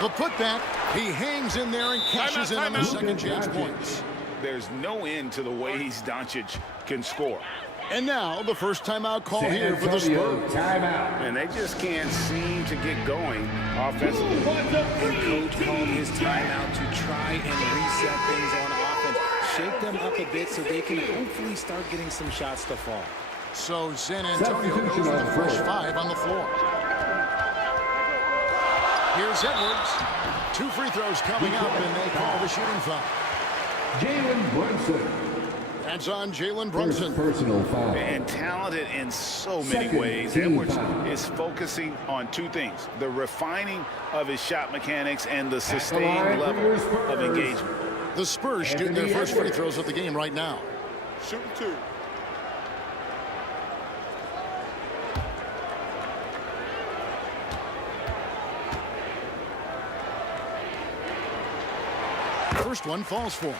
The putback. He hangs in there and cashes in on the second chance points. There's no end to the ways Doncic can score. And now the first timeout call here for the Spurs. Timeout. And they just can't seem to get going offensively. And coach called his timeout to try and reset things on offense. Shake them up a bit so they can hopefully start getting some shots to fall. So San Antonio goes with a fresh 5 on the floor. Here's Edwards. 2 free throws coming up, and they call the shooting foul. Jalen Brunson. That's on Jalen Brunson. Personal foul. And talented in so many Second ways. team Edwards foul. is focusing on 2 things: the refining of his shot mechanics and the sustained level of engagement. The Spurs shooting their first free throws of the game right now. shooting 2. First one falls for him.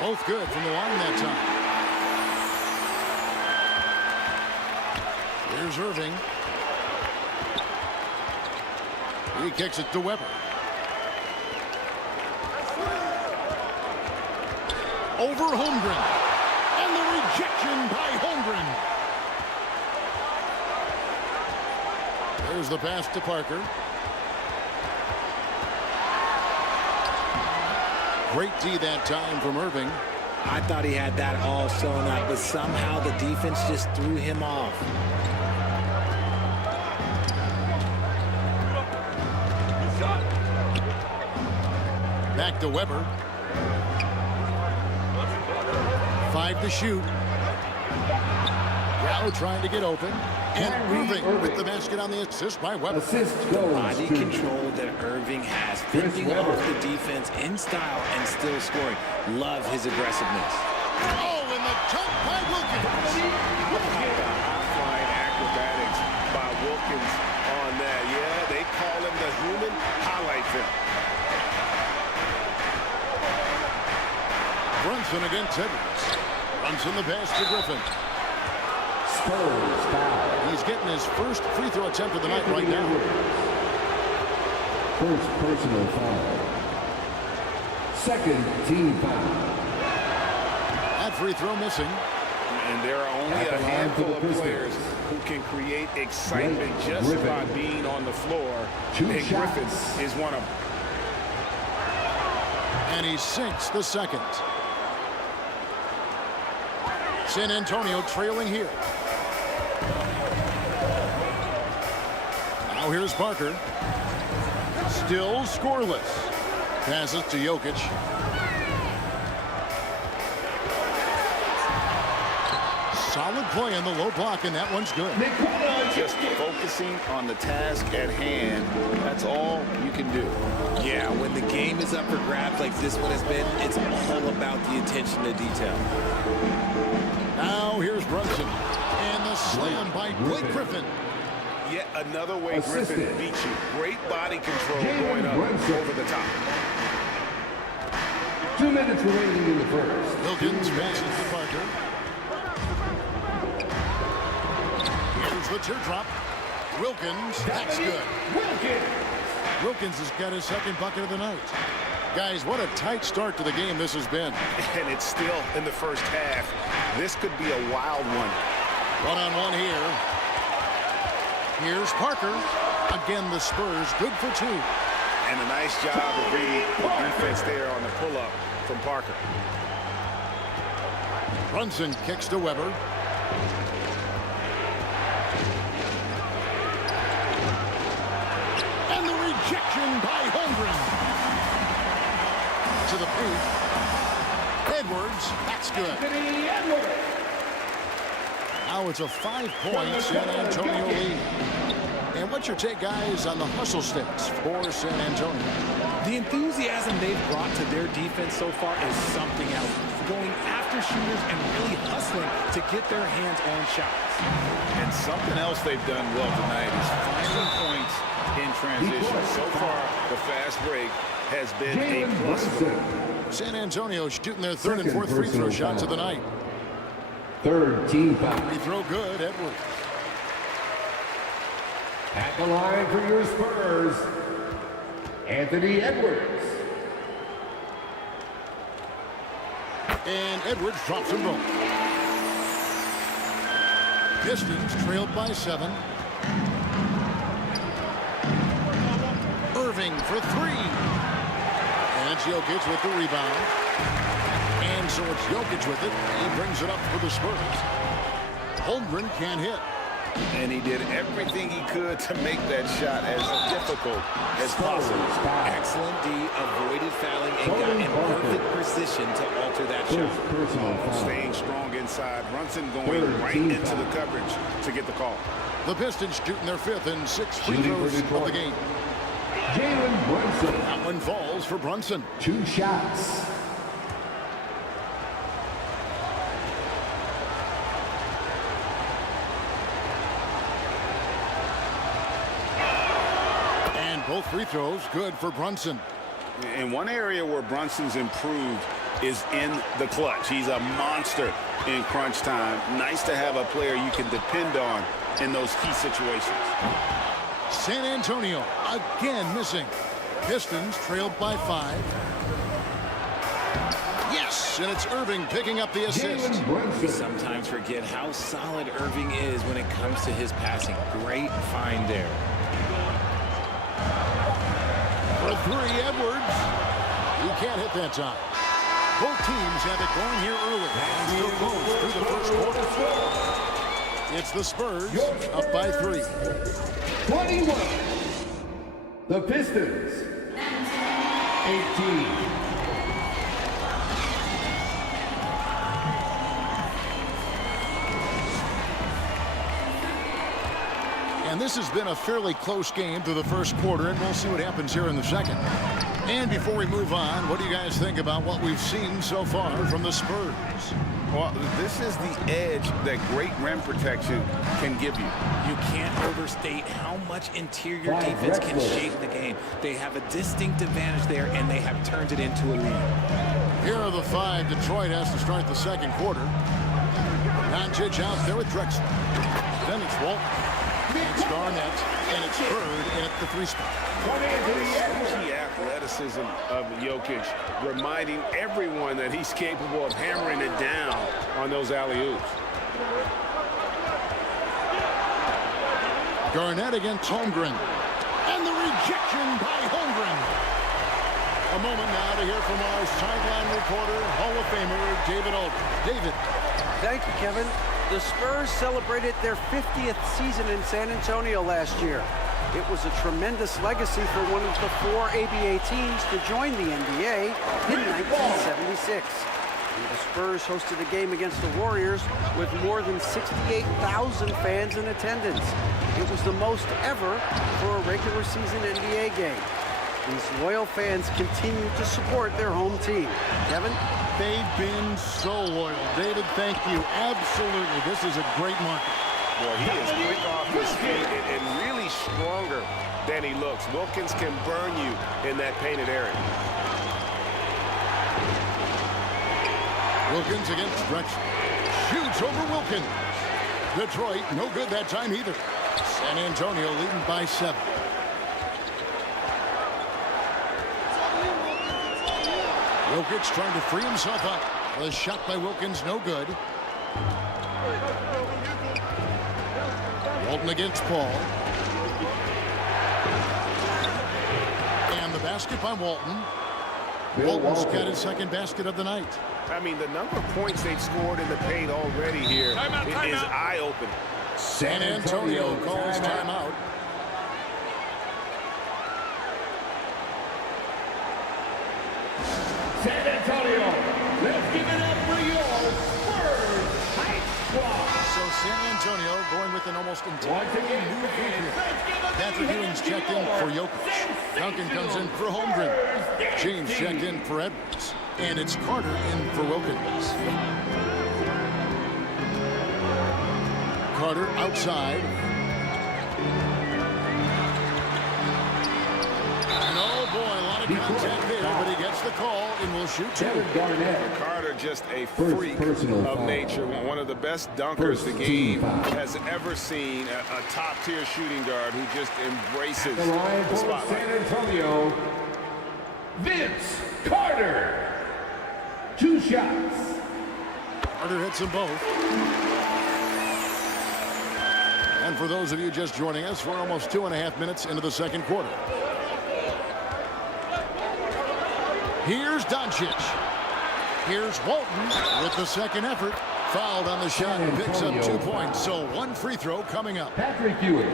Both good from the line that time. Here's Irving. He kicks it to Weber. Over Holmgren. And the rejection by Holmgren. There's the pass to Parker. Great D that time from Irving. I thought he had that all sewn up, but somehow the defense just threw him off. Back to Weber. 5 to shoot. Now trying to get open. And Irving with the basket on the assist by Weber. The body control that Irving has, fending off the defense in style and still scoring. Love his aggressiveness. Oh, and the jump by Wilkins. High-flying acrobatics by Wilkins on that. Yeah, they call him the human highlight film. Brunson against Edwards. Brunson the pass to Griffin. Spurs foul. He's getting his first free throw attempt of the night right now. First personal foul. Second team foul. That free throw missing. And there are only a handful of players who can create excitement just by being on the floor. And Griffin is one of them. And he sinks the second. San Antonio trailing here. Now here's Parker. Still scoreless. Passes to Jokic. Solid play in the low block, and that one's good. NIKOLA just focusing on the task at hand. That's all you can do. Yeah, when the game is up for grabs like this one has been, it's all about the attention to detail. Now here's Brunson. And the slam by Blake Griffin. Yet another way Griffin beats you. Great body control going up over the top. 2 minutes remaining in the first. Wilkins passes to Parker. Here's the teardrop. Wilkins, that's good. Wilkins has got his second bucket of the night. Guys, what a tight start to the game this has been. And it's still in the first half. This could be a wild one. One-on-one here. Here's Parker. Again, the Spurs good for 2. And a nice job of reading the defense there on the pull-up from Parker. Brunson kicks to Weber. And the rejection by Holmgren. To the paint. Edwards, that's good. Now it's a 5-point San Antonio lead. And what's your take, guys, on the hustle stats for San Antonio? The enthusiasm they've brought to their defense so far is something else. Going after shooters and really hustling to get their hands on shots. And something else they've done well tonight is finding points in transition. So far, the fast break has been a plus for them. San Antonio shooting their third and fourth free throw shots of the night. Third team foul. Free throw good, Edwards. At the line for your Spurs, Anthony Edwards. And Edwards drops them both. Pistons trailed by 7. Irving for 3. And it's Jokic with the rebound. And so it's Jokic with it. He brings it up for the Spurs. Holmgren can't hit. And he did everything he could to make that shot as difficult as possible. Excellent D, avoided fouling and got in perfect position to alter that shot. Staying strong inside. Brunson going right into the coverage to get the call. The Pistons shooting their 5th and 6th free throws of the game. Jalen Brunson. That one falls for Brunson. 2 shots. And both free throws good for Brunson. And one area where Brunson's improved is in the clutch. He's a monster in crunch time. Nice to have a player you can depend on in those key situations. San Antonio again missing. Pistons trailed by 5. Yes, and it's Irving picking up the assist. We sometimes forget how solid Irving is when it comes to his passing. Great find there. For 3, Edwards. He can't hit that time. Both teams have it going here early. Still close through the first quarter. It's the Spurs up by 3. 21. The Pistons. 18. And this has been a fairly close game through the first quarter, and we'll see what happens here in the second. And before we move on, what do you guys think about what we've seen so far from the Spurs? Well, this is the edge that great rim protection can give you. You can't overstate how much interior defense can shape the game. They have a distinct advantage there, and they have turned it into a lead. Here are the 5 Detroit has to start the second quarter. Doncic out there with Drexler. Then it's Walt. It's Garnett, and it's Bird at the 3 spot. The athleticism of Jokic, reminding everyone that he's capable of hammering it down on those alley-oops. Garnett against Holmgren. And the rejection by Holmgren. A moment now to hear from our sideline reporter, Hall of Famer David Aldridge. David. Thank you, Kevin. The Spurs celebrated their 50th season in San Antonio last year. It was a tremendous legacy for one of the 4 ABA teams to join the NBA in 1976. And the Spurs hosted a game against the Warriors with more than 68,000 fans in attendance. It was the most ever for a regular season NBA game. These loyal fans continue to support their home team. Kevin? They've been so loyal. David, thank you. Absolutely. This is a great market. Boy, he is quick off his feet and really stronger than he looks. Wilkins can burn you in that painted area. Wilkins against Drexler. Shoots over Wilkins. Detroit, no good that time either. San Antonio leading by 7. Jokic trying to free himself up. The shot by Wilkins, no good. Walton against Paul. And the basket by Walton. Walton's got his second basket of the night. I mean, the number of points they've scored in the paint already here is eye-opening. San Antonio calls timeout. San Antonio, let's give it up for your Spurs Hype Squad. So San Antonio going with an almost entirely new group. Patrick Ewing's checked in for Jokic. Duncan comes in for Holmgren. James checked in for Edwards. And it's Carter in for Wilkins. Carter outside. And oh boy, a lot of contact there, but he gets the call and will shoot 2. Carter just a freak of nature. One of the best dunkers the game has ever seen. A top-tier shooting guard who just embraces the spotlight. San Antonio, Vince Carter. 2 shots. Carter hits them both. And for those of you just joining us, we're almost 2.5 minutes into the second quarter. Here's Doncic. Here's Walton with the second effort. Fouled on the shot and picks up 2 points. So 1 free throw coming up. Patrick Ewing.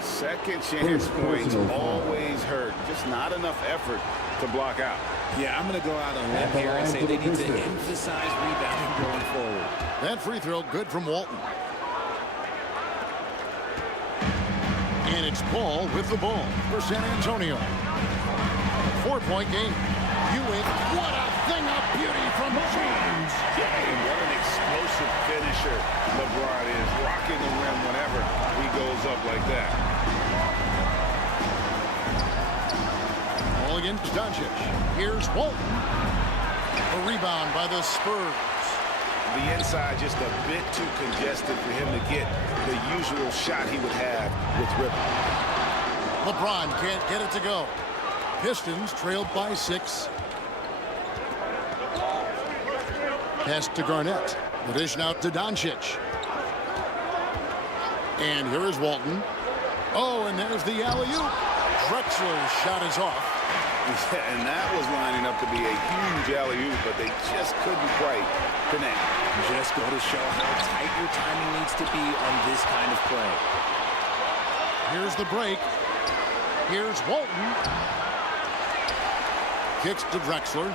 Second chance points always hurt. Just not enough effort to block out. Yeah, I'm going to go out on a limb here and say they need to emphasize rebounding going forward. That free throw good from Walton. And it's Paul with the ball for San Antonio. 4-point game. Ewing, what a thing of beauty from James. And what an explosive finisher LeBron is, rocking the rim whenever he goes up like that. Ball against Doncic. Here's Walton. A rebound by the Spurs. The inside just a bit too congested for him to get the usual shot he would have with rhythm. LeBron can't get it to go. Pistons trailed by 6. Pass to Garnett. The dish out to Doncic. And here is Walton. Oh, and there's the alley-oop. Drexler's shot is off. And that was lining up to be a huge alley-oop, but they just couldn't quite connect. Just go to show how tight your timing needs to be on this kind of play. Here's the break. Here's Walton. Kicks to Drexler.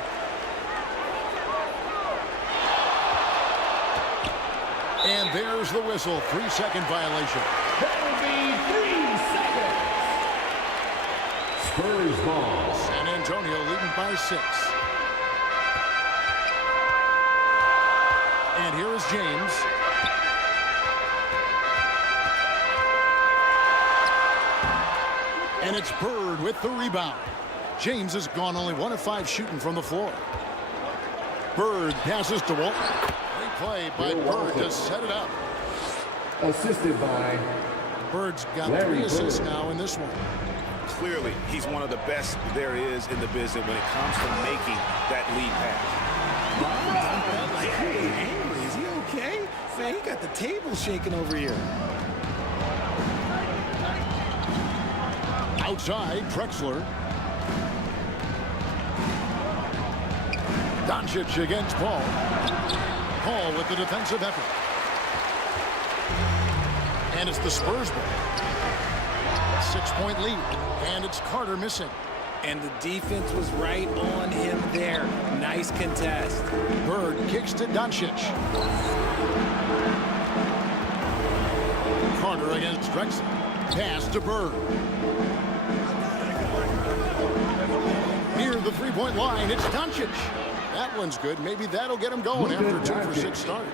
And there's the whistle. 3-second violation. That will be 3 seconds. Spurs ball. San Antonio leading by 6. And here is James. And it's Bird with the rebound. James has gone only 1 of 5 shooting from the floor. Bird passes to Walton. Great play by Bird to set it up. Assisted by Bird's got Larry 3 assists Bird. now in this one. Clearly, he's one of the best there is in the business when it comes to making that lead pass. Like, he angry. Is he okay? Man, he got the table shaking over here. Outside, Drexler. Doncic against Paul. Paul with the defensive effort. And it's the Spurs ball. 6-point lead. And it's Carter missing. And the defense was right on him there. Nice contest. Bird kicks to Doncic. Carter against Drexler. Pass to Bird. Near the 3-point line, it's Doncic. That one's good. Maybe that'll get him going after a 2-for-6 start.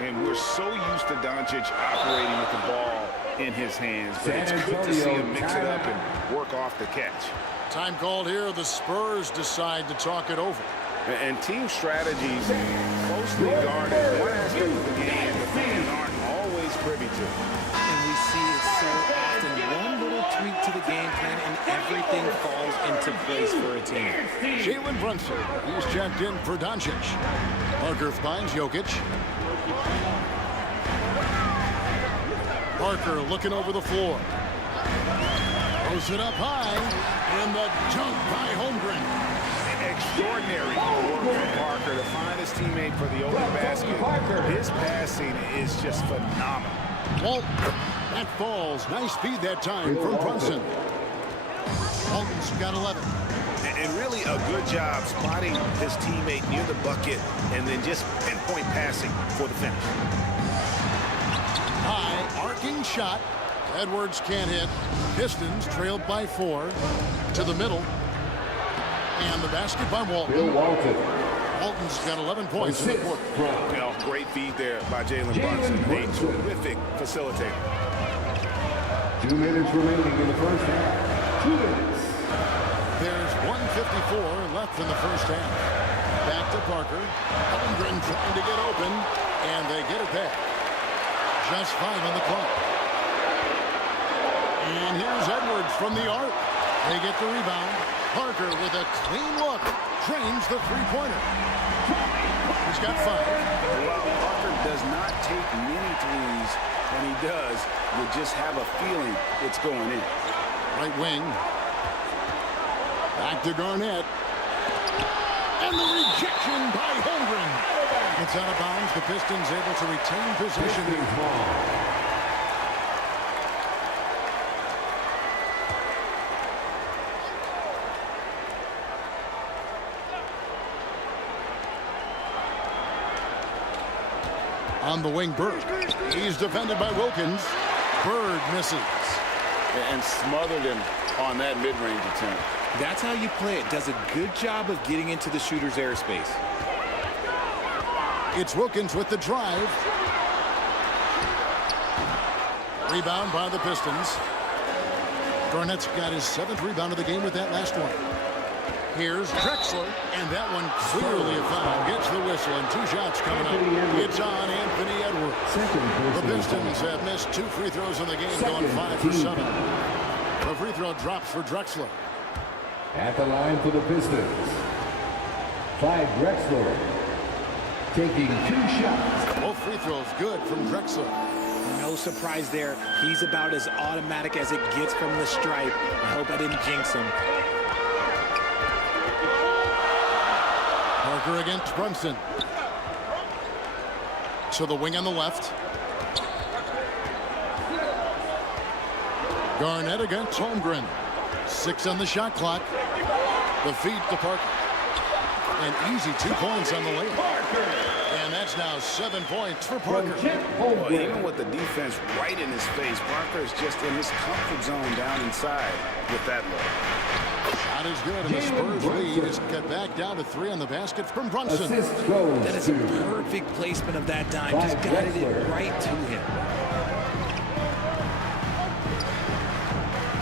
And we're so used to Doncic operating with the ball in his hands, but it's good to see him mix it up and work off the catch. Time called here. The Spurs decide to talk it over. And team strategies closely guarded. One aspect of the game the fans aren't always privy to. And we see it so often. One little tweak to the game plan and everything falls into place for a team. Jalen Brunson. He's checked in for Doncic. Parker finds Jokic. Parker looking over the floor. Throws it up high. And the dunk by Holmgren. Extraordinary work from Parker to find his teammate for the open basket. His passing is just phenomenal. Walt, that falls. Nice feed that time from Brunson. Walton's got 11. And really a good job spotting his teammate near the bucket and then just pinpoint passing for the finish. High, arcing shot. Edwards can't hit. Pistons trailed by 4. To the middle. And the basket by Walton. Bill Walton. Walton's got 11 points in the quarter. You know, great feed there by Jalen Brunson. A terrific facilitator. 2 minutes remaining in the first half. 2 minutes. There's 1:54 left in the first half. Back to Parker. Holmgren trying to get open. And they get it back. Just 5 on the clock. And here's Edwards from the arc. They get the rebound. Parker with a clean look. Drains the three-pointer. He's got 5. Well, Parker does not take many threes. When he does, you just have a feeling it's going in. Right wing. Back to Garnett. And the rejection by Holmgren. It's out of bounds. The Pistons able to retain possession. On the wing, Bird. He's defended by Wilkins. Bird misses. And smothered him on that mid-range attempt. That's how you play it. Does a good job of getting into the shooter's airspace. It's Wilkins with the drive. Rebound by the Pistons. Garnett's got his 7th rebound of the game with that last one. Here's Drexler, and that one clearly a foul. Gets the whistle, and 2 shots coming up. It's on Anthony Edwards. The Pistons have missed 2 free throws in the game, going 5 for 7. The free throw drops for Drexler. At the line for the Pistons, Clyde Drexler taking 2 shots. Both free throws good from Drexler. No surprise there. He's about as automatic as it gets from the stripe. I hope I didn't jinx him. Parker against Brunson. So the wing on the left. Garnett against Holmgren. 6 on the shot clock. The feed to Parker. And easy 2 points on the layup. And that's now 7 points for Parker. Well, even with the defense right in his face, Parker is just in his comfort zone down inside with that look. Shot is good, and the Spurs lead is cut back down to 3 on the basket from Brunson. That is a perfect placement of that dime. Just got it right to him.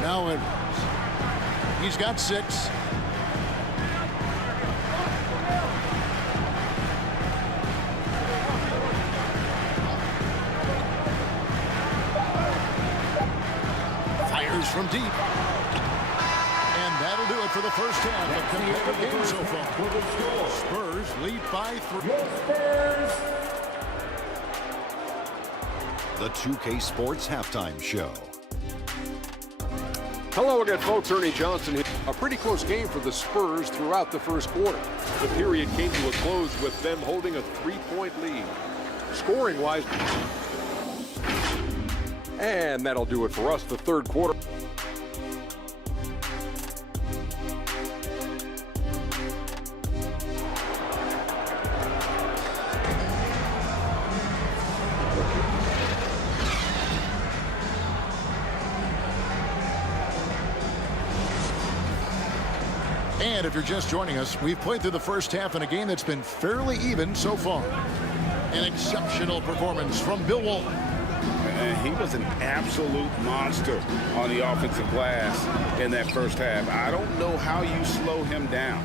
Now Edwards. He's got 6. Fires from deep. And that'll do it for the first half of competitive game so far. Spurs lead by 3. The 2K Sports Halftime Show. Hello again, folks. Ernie Johnson here. A pretty close game for the Spurs throughout the first quarter. The period came to a close with them holding a 3-point lead. Scoring-wise, and that'll do it for us, the third quarter. And if you're just joining us, we've played through the first half in a game that's been fairly even so far. An exceptional performance from Bill Walton. And he was an absolute monster on the offensive glass in that first half. I don't know how you slow him down.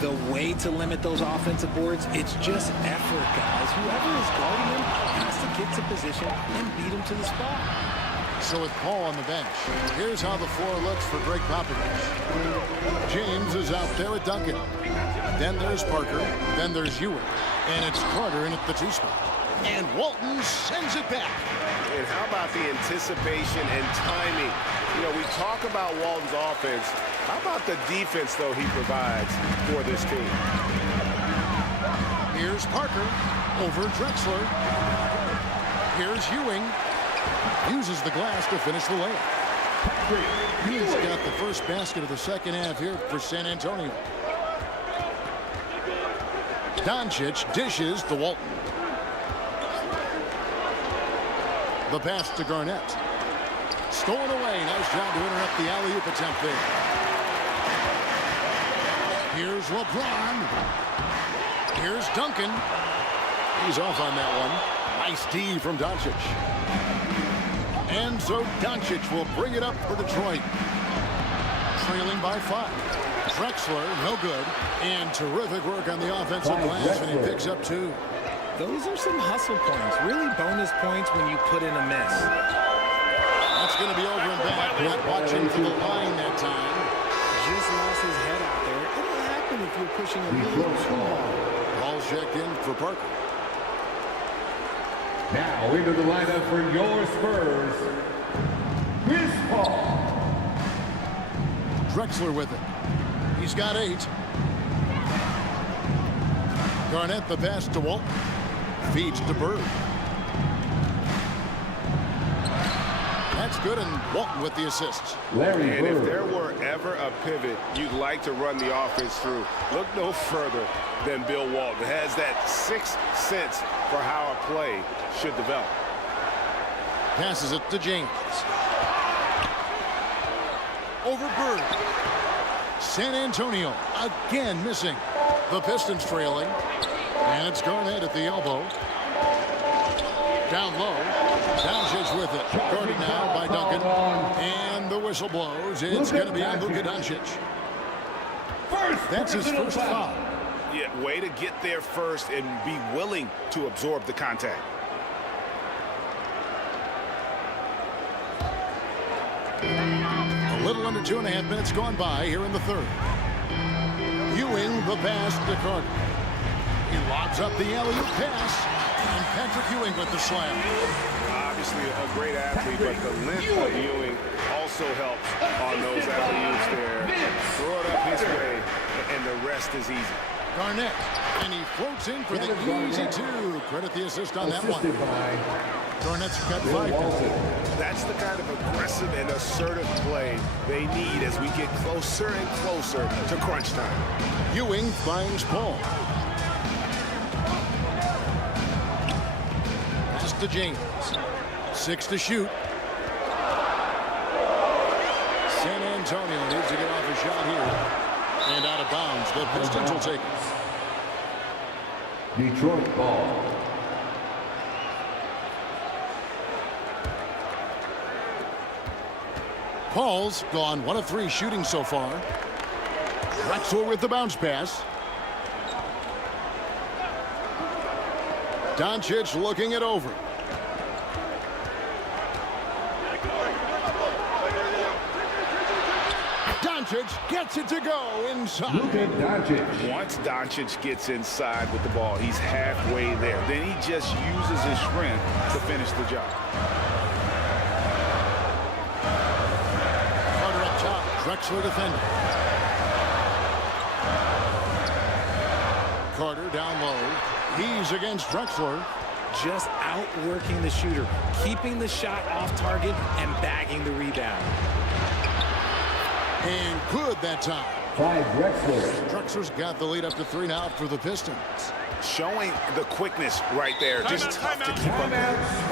The way to limit those offensive boards, it's just effort, guys. Whoever is guarding him has to get to position and beat him to the spot. So with Paul on the bench, here's how the floor looks for Greg Popovich. James is out there at Duncan. Then there's Parker. Then there's Ewing. And it's Carter in at the 2 spot. And Walton sends it back. And how about the anticipation and timing? You know, we talk about Walton's offense. How about the defense, though, he provides for this team? Here's Parker over Drexler. Here's Ewing. Uses the glass to finish the layup. He's got the first basket of the second half here for San Antonio. Doncic dishes to Walton. The pass to Garnett. Stolen away. Nice job to interrupt the alley-oop attempt there. Here's LeBron. Here's Duncan. He's off on that one. Nice D from Doncic. And so Doncic will bring it up for Detroit. Trailing by 5. Drexler, no good. And terrific work on the offensive glass, and he picks up 2. Those are some hustle points. Really bonus points when you put in a miss. That's going to be over and back. Not watching for the line that time. Just lost his head out there. It'll happen if you're pushing a little too hard. Ball's checked in for Parker. Now into the lineup for your Spurs, Chris Paul. Drexler with it. He's got 8. Garnett the pass to Walton. Feeds to Bird. That's good, and Walton with the assists. And if there were ever a pivot you'd like to run the offense through, look no further than Bill Walton. Has that sixth sense for how a play should develop. Passes it to James. Over Bird. San Antonio again missing. The Pistons trailing. And it's Garnett at the elbow. Down low. Doncic with it. Guarded now by Duncan. And the whistle blows. It's going to be on Luka Doncic. That's his first foul. Yeah, way to get there first and be willing to absorb the contact. A little under 2.5 minutes gone by here in the third. Ewing the pass to Carter. He lobs up the alley-oop pass. And Patrick Ewing with the slam. Obviously a great athlete, but the length of Ewing also helps on those alley-oops there. Throw it up his way, and the rest is easy. Garnett, and he floats in for the easy two. Credit the assist on that one. Garnett's got 5. That's the kind of aggressive and assertive play they need as we get closer and closer to crunch time. Ewing finds Paul. Pass to James. 6 to shoot. San Antonio needs to get off a shot here. And out of bounds. The Pistons will take it. Detroit ball. Paul's gone 1 of 3 shooting so far. Drexler with the bounce pass. Doncic looking it over. Doncic gets it to go inside. Luka Doncic. Once Doncic gets inside with the ball, he's halfway there. Then he just uses his strength to finish the job. Carter up top. Drexler defending. Carter down low. He's against Drexler. Just outworking the shooter, keeping the shot off target and bagging the rebound. And good that time. 5 Drexler. Drexler's got the lead up to 3 now for the Pistons. Showing the quickness right there. Just tough to keep up.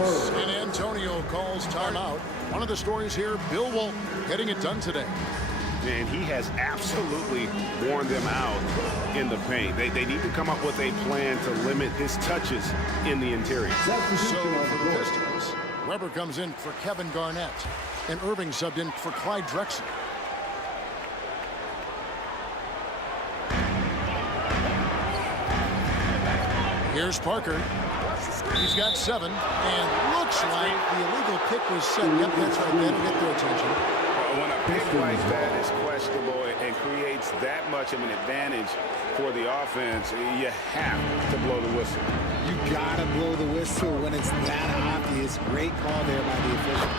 San Antonio calls timeout. One of the stories here, Bill Walton getting it done today. And he has absolutely worn them out in the paint. They need to come up with a plan to limit his touches in the interior. So for the Pistons, Weber comes in for Kevin Garnett. And Irving subbed in for Clyde Drexler. Here's Parker. He's got 7, and looks like the illegal kick was set. Yep, that's right. That'll get their attention. When a pick like that is questionable and creates that much of an advantage for the offense, you have to blow the whistle. You gotta blow the whistle when it's that obvious. Great call there by the official.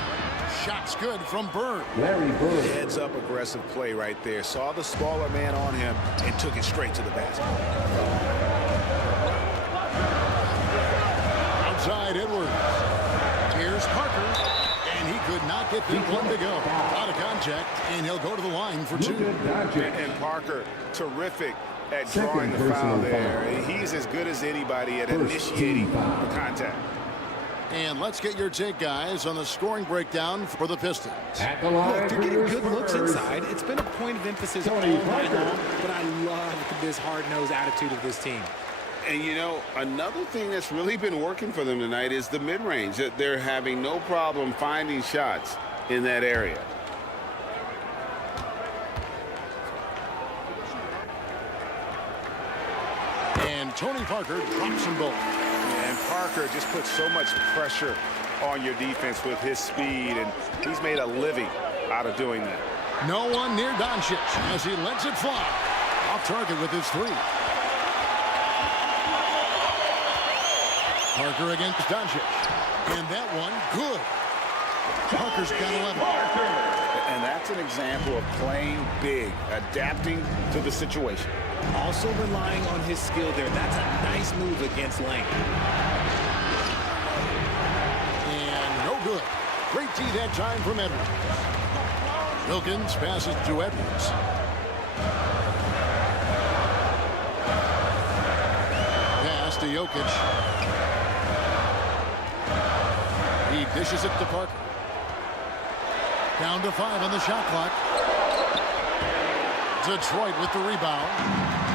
Shot's good from Bird. Larry Bird. Heads up aggressive play right there. Saw the smaller man on him and took it straight to the basket. Outside Edwards. Here's Parker. And he could not get the one to go. Out of contact, and he'll go to the line for 2. And Parker, terrific at drawing the foul there. He's as good as anybody at initiating the contact. And let's get your take, guys, on the scoring breakdown for the Pistons. Look, they're getting good looks inside. It's been a point of emphasis all night long, but I love this hard-nosed attitude of this team. And, you know, another thing that's really been working for them tonight is the mid-range. That they're having no problem finding shots in that area. And Tony Parker drops them both. And Parker just puts so much pressure on your defense with his speed, and he's made a living out of doing that. No one near Doncic as he lets it fly. Off target with his 3. Parker against Doncic. And that one, good. Parker's got 11. And that's an example of playing big, adapting to the situation. Also relying on his skill there. That's a nice move against Lane. that time from Edwards. Wilkins passes to Edwards. Pass to JOKIC. He dishes it to Parker. Down to 5 on the shot clock. Detroit with the rebound.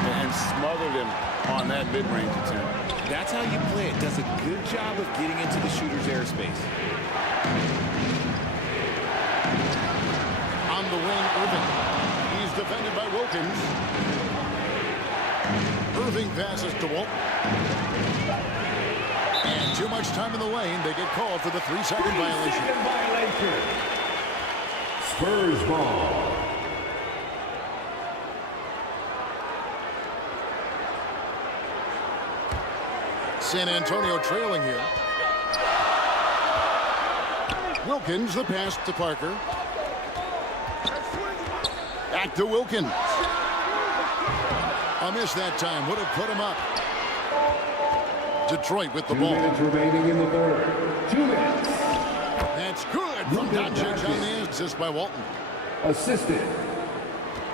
And smothered him on that mid-range attempt. That's how you play it. Does a good job of getting into the shooter's airspace. On the wing, Irving. He's defended by Wilkins. Irving passes to Walt. And too much time in the lane. They get called for the 3-second violation. Spurs ball. San Antonio trailing here. Wilkins, the pass to Parker. Back to Wilkins. A miss that time. Would have put him up. Detroit with the ball. 2 minutes remaining in the third. 2 minutes. That's good from Doncic on the assist by Walton. Assisted.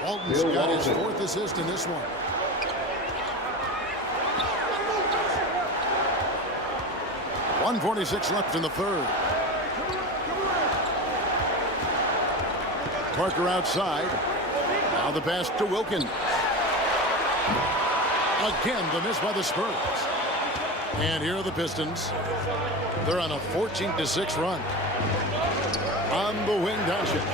Walton's got his 4th assist in this one. .146 left in the third. Parker outside. Now the pass to Wilkins. Again, the miss by the Spurs. And here are the Pistons. They're on a 14-6 run. On the wing, Doncic.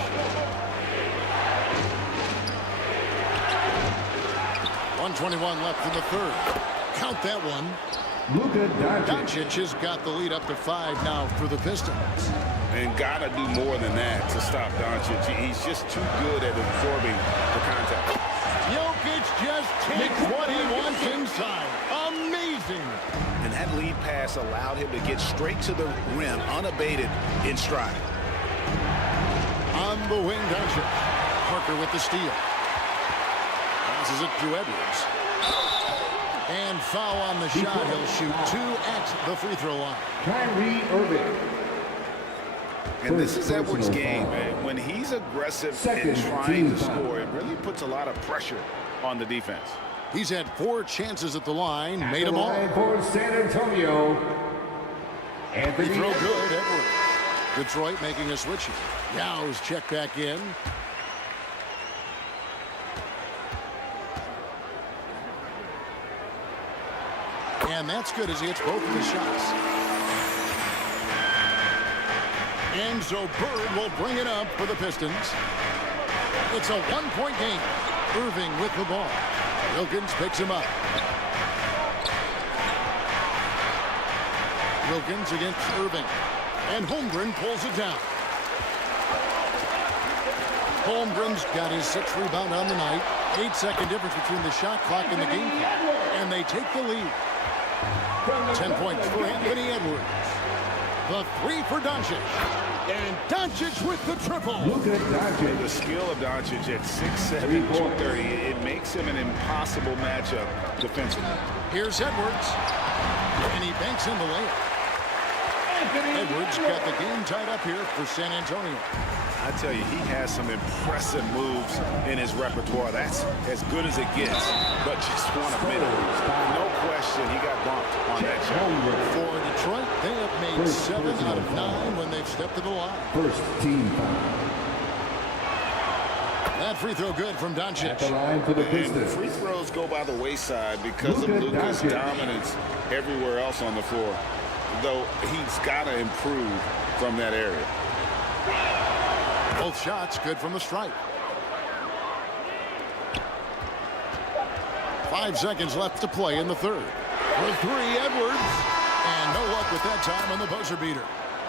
.121 left in the third. Count that one. Doncic has got the lead up to 5 now for the Pistons. And got to do more than that to stop Doncic. He's just too good at absorbing the contact. JOKIC just takes what he wants inside. Amazing. And that lead pass allowed him to get straight to the rim, unabated in stride. On the wing, Doncic. Parker with the steal. Passes it to Edwards. And foul on the shot. He'll shoot 2 at the free throw line. Kyrie Irving. And this is Edwards' game, man. When he's aggressive and trying to score, it really puts a lot of pressure on the defense. He's had 4 chances at the line, made them all. For San Antonio. Free throw good, Edwards. Detroit making a switch. Yow's check back in. And that's good as he hits both of his shots. And so Bird will bring it up for the Pistons. It's a 1-point game. Irving with the ball. Wilkins picks him up. Wilkins against Irving. And Holmgren pulls it down. Holmgren's got his 6th rebound on the night. 8-second difference between the shot clock and the game clock. And they take the lead. 10 points for Anthony Edwards. The 3 for Doncic. And Doncic with the triple. The skill of Doncic at 6'7", 230, it makes him an impossible matchup defensively. Here's Edwards. And he banks in the layup. Edwards got the game tied up here for San Antonio. I tell you, he has some impressive moves in his repertoire. That's as good as it gets, but just want a minute. No question, he got bumped on that shot. For Detroit, they have made 7 out of 9 when they've stepped to the line. First team foul. That free throw good from Doncic. At the line for the Pistons. And free throws go by the wayside because of Luka's dominance everywhere else on the floor, though he's got to improve from that area. Both shots good from the stripe. 5 seconds left to play in the third. For 3, Edwards. And no luck with that time on the buzzer beater.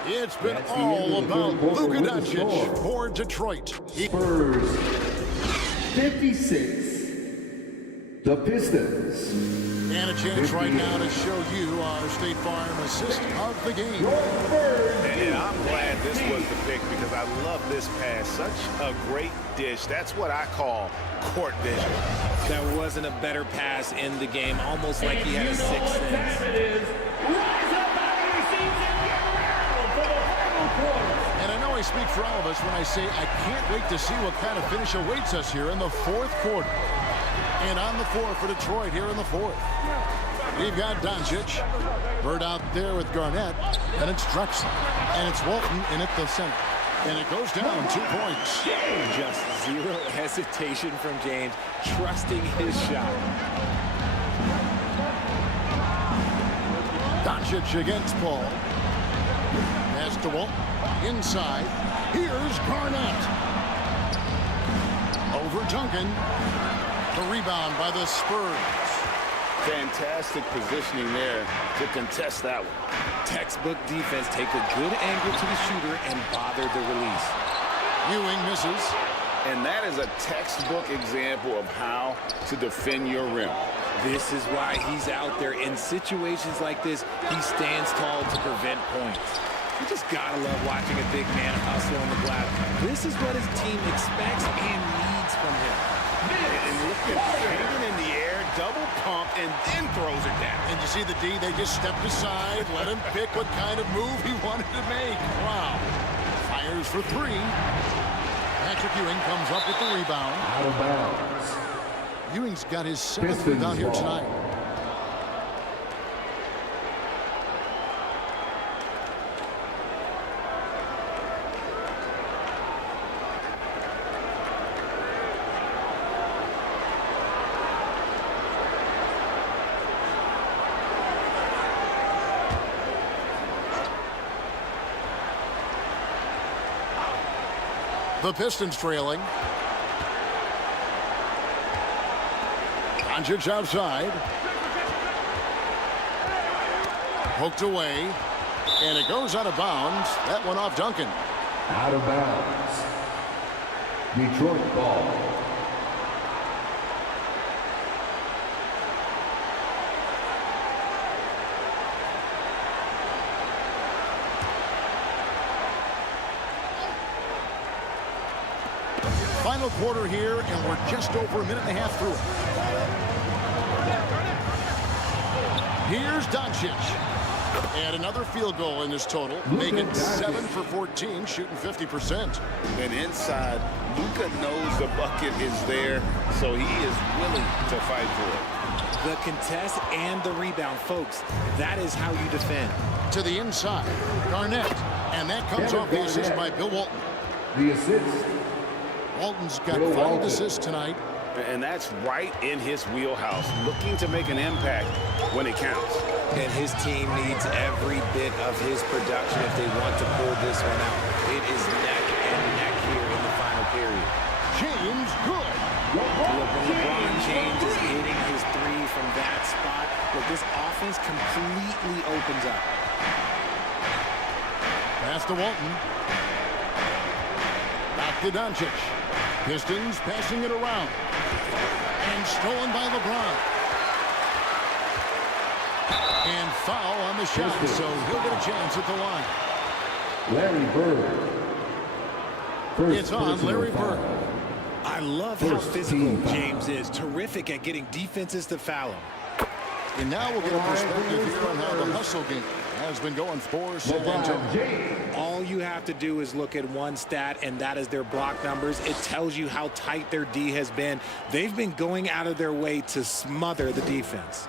It's been all about Luka Doncic for Detroit. Spurs 56. The Pistons. And a chance right now to show you our State Farm assist of the game. And I'm glad this was the pick because I love this pass. Such a great dish. That's what I call court vision. There wasn't a better pass in the game, almost like he had a 6th sense. And I know I speak for all of us when I say I can't wait to see what kind of finish awaits us here in the fourth quarter. And on the floor for Detroit here in the fourth. We've got Doncic. Bird out there with Garnett. And it's Drexler. And it's Walton in at the center. And it goes down 2 points. Just zero hesitation from James, trusting his shot. Doncic against Paul. Pass to Walton. Inside. Here's Garnett. Over Duncan. The rebound by the Spurs. Fantastic positioning there to contest that one. Textbook defense, take a good angle to the shooter and bother the release. Ewing misses. And that is a textbook example of how to defend your rim. This is why he's out there. In situations like this, he stands tall to prevent points. You just gotta love watching a big man hustle on the glass. This is what his team expects and needs from him. And look at hanging in the air, double pump, and then throws it down. And you see the D, they just stepped aside, let him pick what kind of move he wanted to make. Wow. Fires for three. Patrick Ewing comes up with the rebound. Out of bounds. Ewing's got his seventh rebound here tonight. The Pistons trailing. Doncic outside. Poked away. And it goes out of bounds. That one off Duncan. Out of bounds. Detroit ball. Final quarter here, and we're just over a minute and a half through it. Here's Doncic. And another field goal in this total, making 7 for 14, shooting 50%. And inside, Luka knows the bucket is there, so he is willing to fight for it. The contest and the rebound, folks. That is how you defend. To the inside, Garnett. And that comes off the assist by Bill Walton. The assist. Walton's got 5 assists tonight. And that's right in his wheelhouse, looking to make an impact when it counts. And his team needs every bit of his production if they want to pull this one out. It is neck and neck here in the final period. James good. LeBron James is hitting his three from that spot. But this offense completely opens up. Pass to Walton. Back to Doncic. Pistons passing it around. And stolen by LeBron. And foul on the shot, so he'll get a chance at the line. Larry Bird. It's on Larry Bird. I love how physical James is. Terrific at getting defenses to foul him. And now we'll get a perspective here on how the hustle game has been going for San Antonio. All you have to do is look at one stat, and that is their block numbers. It tells you how tight their D has been. They've been going out of their way to smother the defense.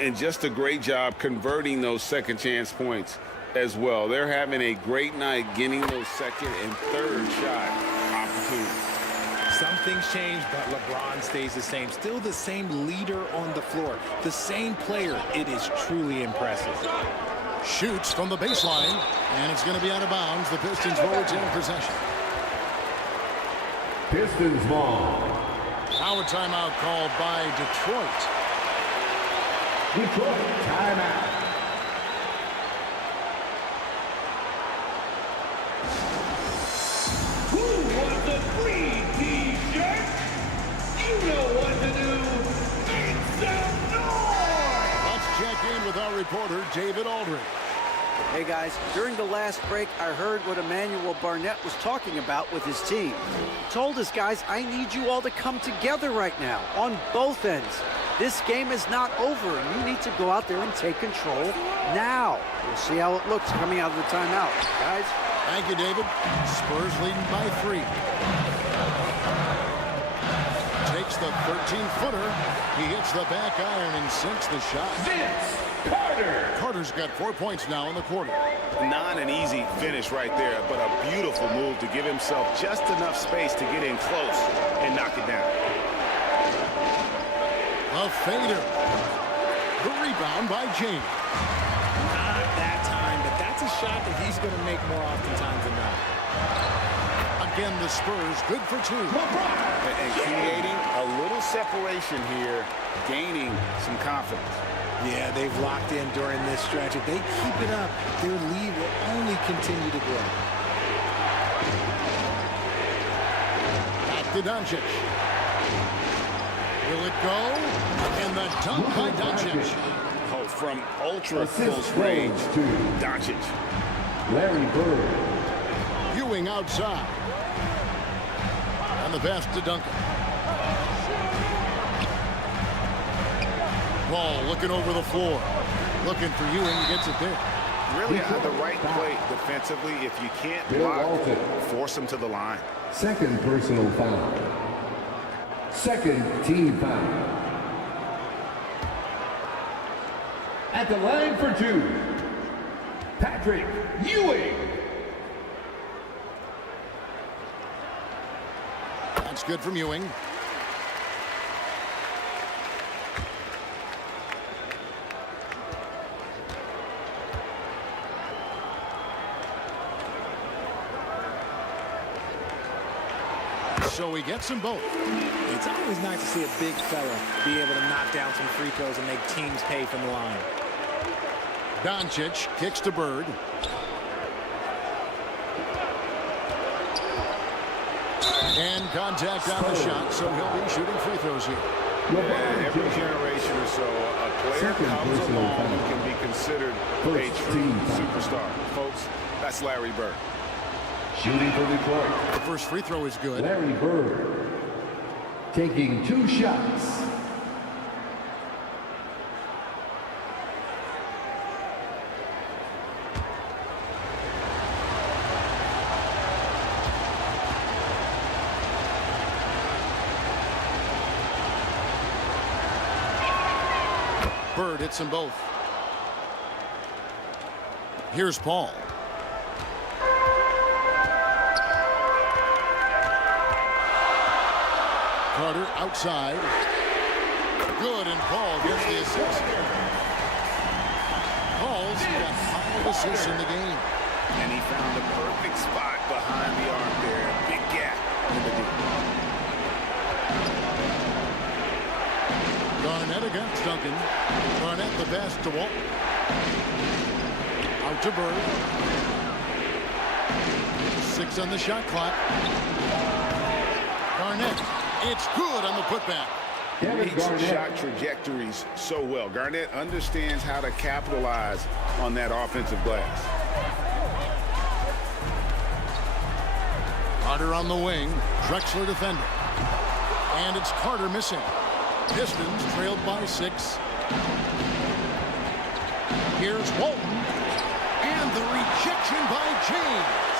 And just a great job converting those second chance points as well. They're having a great night getting those second and third shot opportunities. Some things change, but LeBron stays the same. Still the same leader on the floor. The same player. It is truly impressive. Shoots from the baseline, and it's going to be out of bounds. The Pistons will retain possession. Pistons ball. Now a timeout called by Detroit. Detroit timeout. Who wants a free t-shirt? You know what to do. Make some noise! Let's check in with our reporter, David Aldridge. Hey guys, during the last break, I heard what Emmanuel Barnett was talking about with his team. He told his guys, I need you all to come together right now, on both ends. This game is not over. You need to go out there and take control now. We'll see how it looks coming out of the timeout. Guys? Thank you, David. Spurs leading by 3. Takes the 13-footer. He hits the back iron and sinks the shot. Carter's got 4 points now in the quarter. Not an easy finish right there, but a beautiful move to give himself just enough space to get in close and knock it down. A fader. The rebound by James. Not that time, but that's a shot that he's going to make more oftentimes than not. Again, the Spurs good for 2. And creating a little separation here, gaining some confidence. Yeah, they've locked in during this stretch. If they keep it up, their lead will only continue to grow. Back to Doncic. Will it go? And the dunk by Doncic. Oh, from ultra close range to Doncic. Larry Bird. Ewing outside. And the pass to Duncan. Ball looking over the floor. Looking for Ewing. He gets it there. Really had the right play defensively. If you can't block, force him to the line. Second personal foul. Second team foul. At the line for 2, Patrick Ewing. That's good from Ewing. So he gets them both. It's always nice to see a big fella be able to knock down some free throws and make teams pay from the line. Doncic kicks to Bird. And contact on the shot, so he'll be shooting free throws here. Every generation or so, a player comes along who can be considered a true superstar. Folks, that's Larry Bird. Shooting for Detroit. The first free throw is good. Larry Bird taking 2 shots. Bird hits them both. Here's Paul. Carter outside. Good, and Paul gets the assist. Paul's got 5 assists in the game. And he found the perfect spot behind the arc there. Big gap in the deep. Garnett against Duncan. Garnett the pass to Walt. Out to Bird. 6 on the shot clock. Garnett. It's good on the putback. Reads shot trajectories so well. Garnett understands how to capitalize on that offensive glass. Carter on the wing. Drexler defender. And it's Carter missing. Pistons trailed by 6. Here's Walton. And the rejection by James.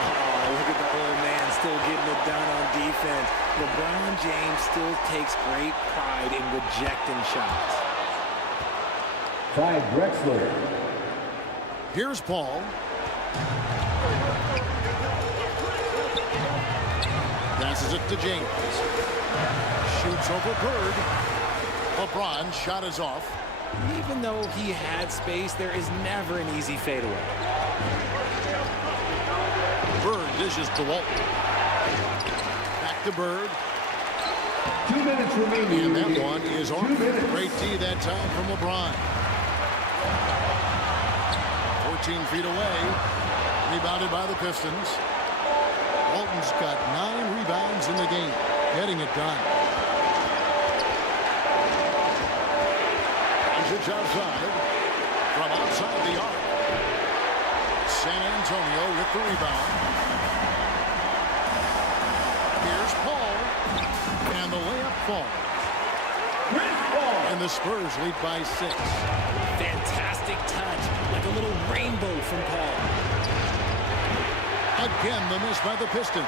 Oh, look at the old man still getting it done on defense. LeBron James still takes great pride in rejecting shots. Clyde Drexler. Here's Paul. Passes it to James. Shoots over Bird. LeBron's shot is off. Even though he had space, there is never an easy fadeaway. Bird dishes to Walton. Back to Bird. 2 minutes remaining. And that one is off. Great D that time from LeBron. 14 feet away. Rebounded by the Pistons. Walton's got 9 rebounds in the game. Getting it done. It's outside. From outside the arc. San Antonio with the rebound. Here's Paul. And the layup falls. Chris Paul. And the Spurs lead by 6. Fantastic touch, like a little rainbow from Paul. Again, the miss by the Pistons.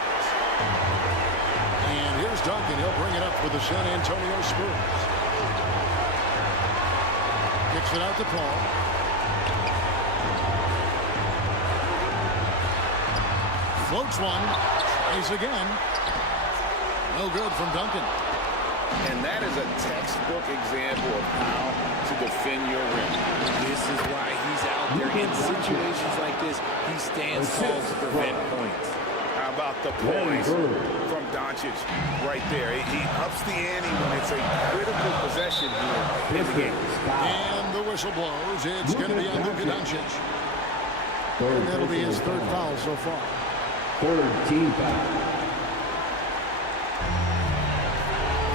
And here's Duncan. He'll bring it up for the San Antonio Spurs. Kicks it out to Paul. Floats one. Tries again. No good from Duncan. And that is a textbook example of how to defend your rim. This is why he's out there in situations like this. He stands tall to prevent points. How about the points from Doncic right there? He ups the ante when it's a critical possession here in the game. And the whistle blows. It's going to be on Luka Doncic. And that'll be his 3rd foul so far. 3rd team foul.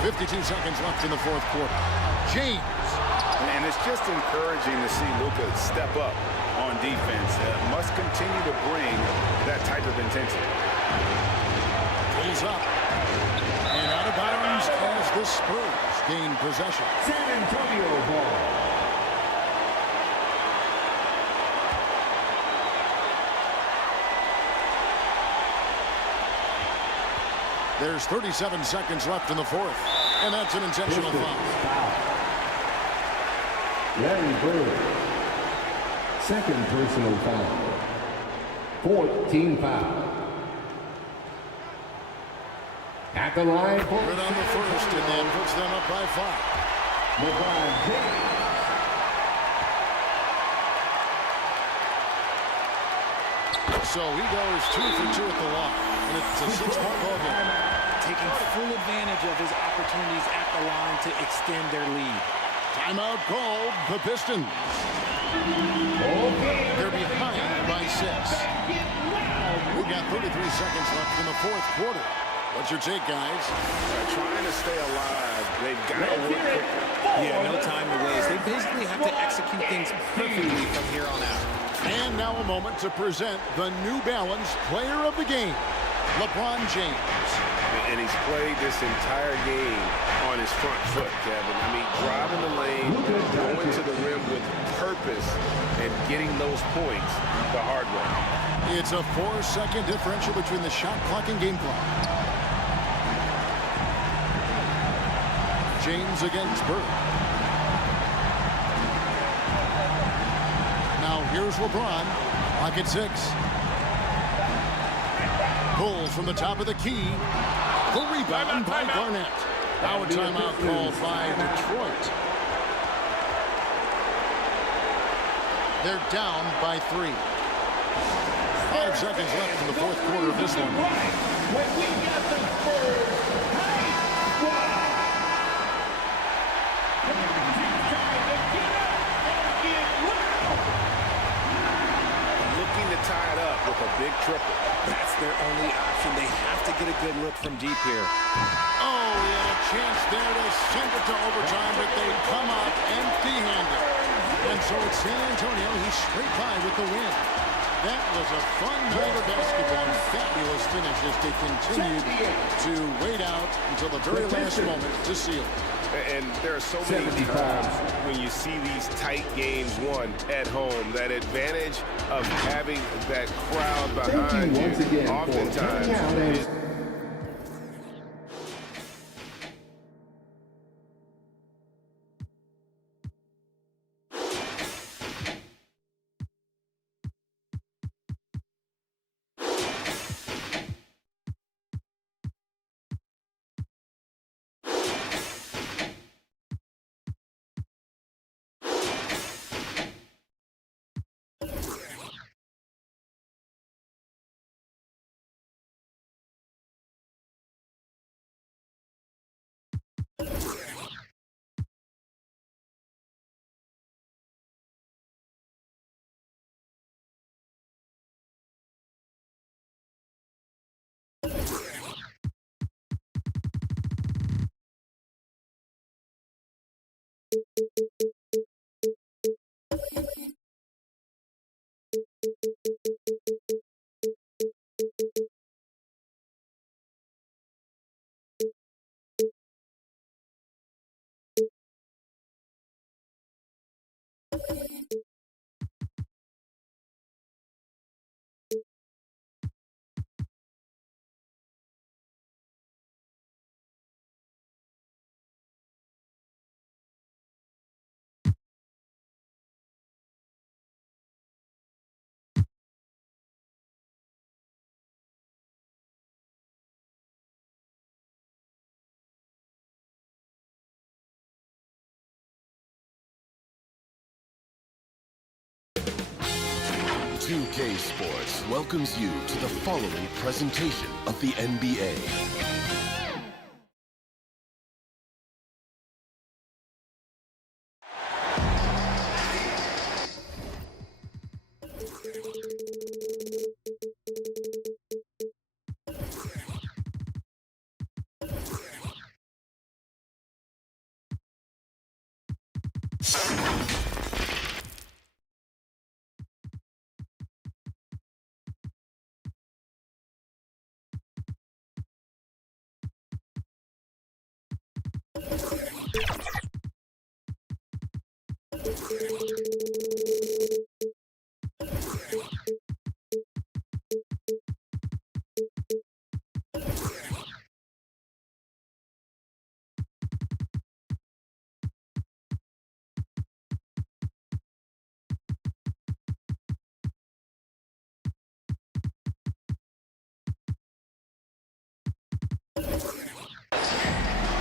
52 seconds left in the 4th quarter. James. And it's just encouraging to see Luka step up on defense. Must continue to bring that type of intensity. Pulls up. And out of bounds as the Spurs gain possession. San Antonio ball. There's 37 seconds left in the 4th. And that's an intentional foul. Larry Bird. 2nd personal foul. 4th team foul. At the line. Good on the first, and then puts them up by 5. LeBron James. So he goes 2 for 2 at the line. And it's a 6-point ball game. Taking full advantage of his opportunities at the line to extend their lead. Timeout called, the Pistons. They're behind by 6. We've got 33 seconds left in the 4th quarter. What's your take, guys? Trying to stay alive. They've got to work quickly. Yeah, no time to waste. They basically have to execute things perfectly from here on out. And now a moment to present the New Balance Player of the Game, LeBron James. And he's played this entire game on his front foot, Kevin. I mean, driving the lane, going to the rim with purpose, and getting those points the hard way. It's a 4-second differential between the shot clock and game clock. James against Bird. Now here's LeBron. Clock at 6. Pulls from the top of the key. The rebound by Garnett. Now a timeout called by Detroit. They're down by 3. 5 seconds left in the 4th quarter of this one. When we got the Spurs, Looking to tie it up with a big triple. That's their only option. They have to get a good look from deep here. Oh, he had a chance there to send it to overtime, but they come up empty-handed. And so it's San Antonio who's straight by with the win. That was a fun night of basketball and fabulous finish as they continued to wait out until the very last moment to seal it. And there are so many times when you see these tight games won at home, that advantage of having that crowd behind you oftentimes 2K Sports welcomes you to the following presentation of the NBA.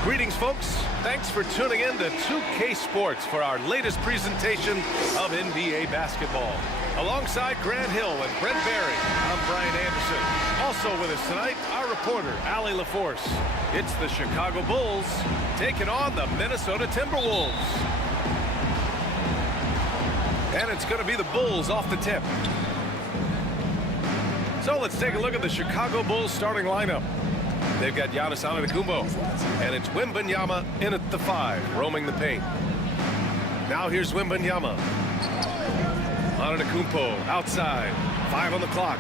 Greetings, folks. Thanks for tuning in to 2K Sports for our latest presentation of NBA basketball. Alongside Grant Hill and Brent Barry, I'm Brian Anderson. Also with us tonight, our reporter, Allie LaForce. It's the Chicago Bulls taking on the Minnesota Timberwolves. And it's going to be the Bulls off the tip. So let's take a look at the Chicago Bulls starting lineup. They've got Giannis Antetokounmpo, and it's Wembanyama in at the 5, roaming the paint. Now here's Wembanyama. Antetokounmpo outside, 5 on the clock.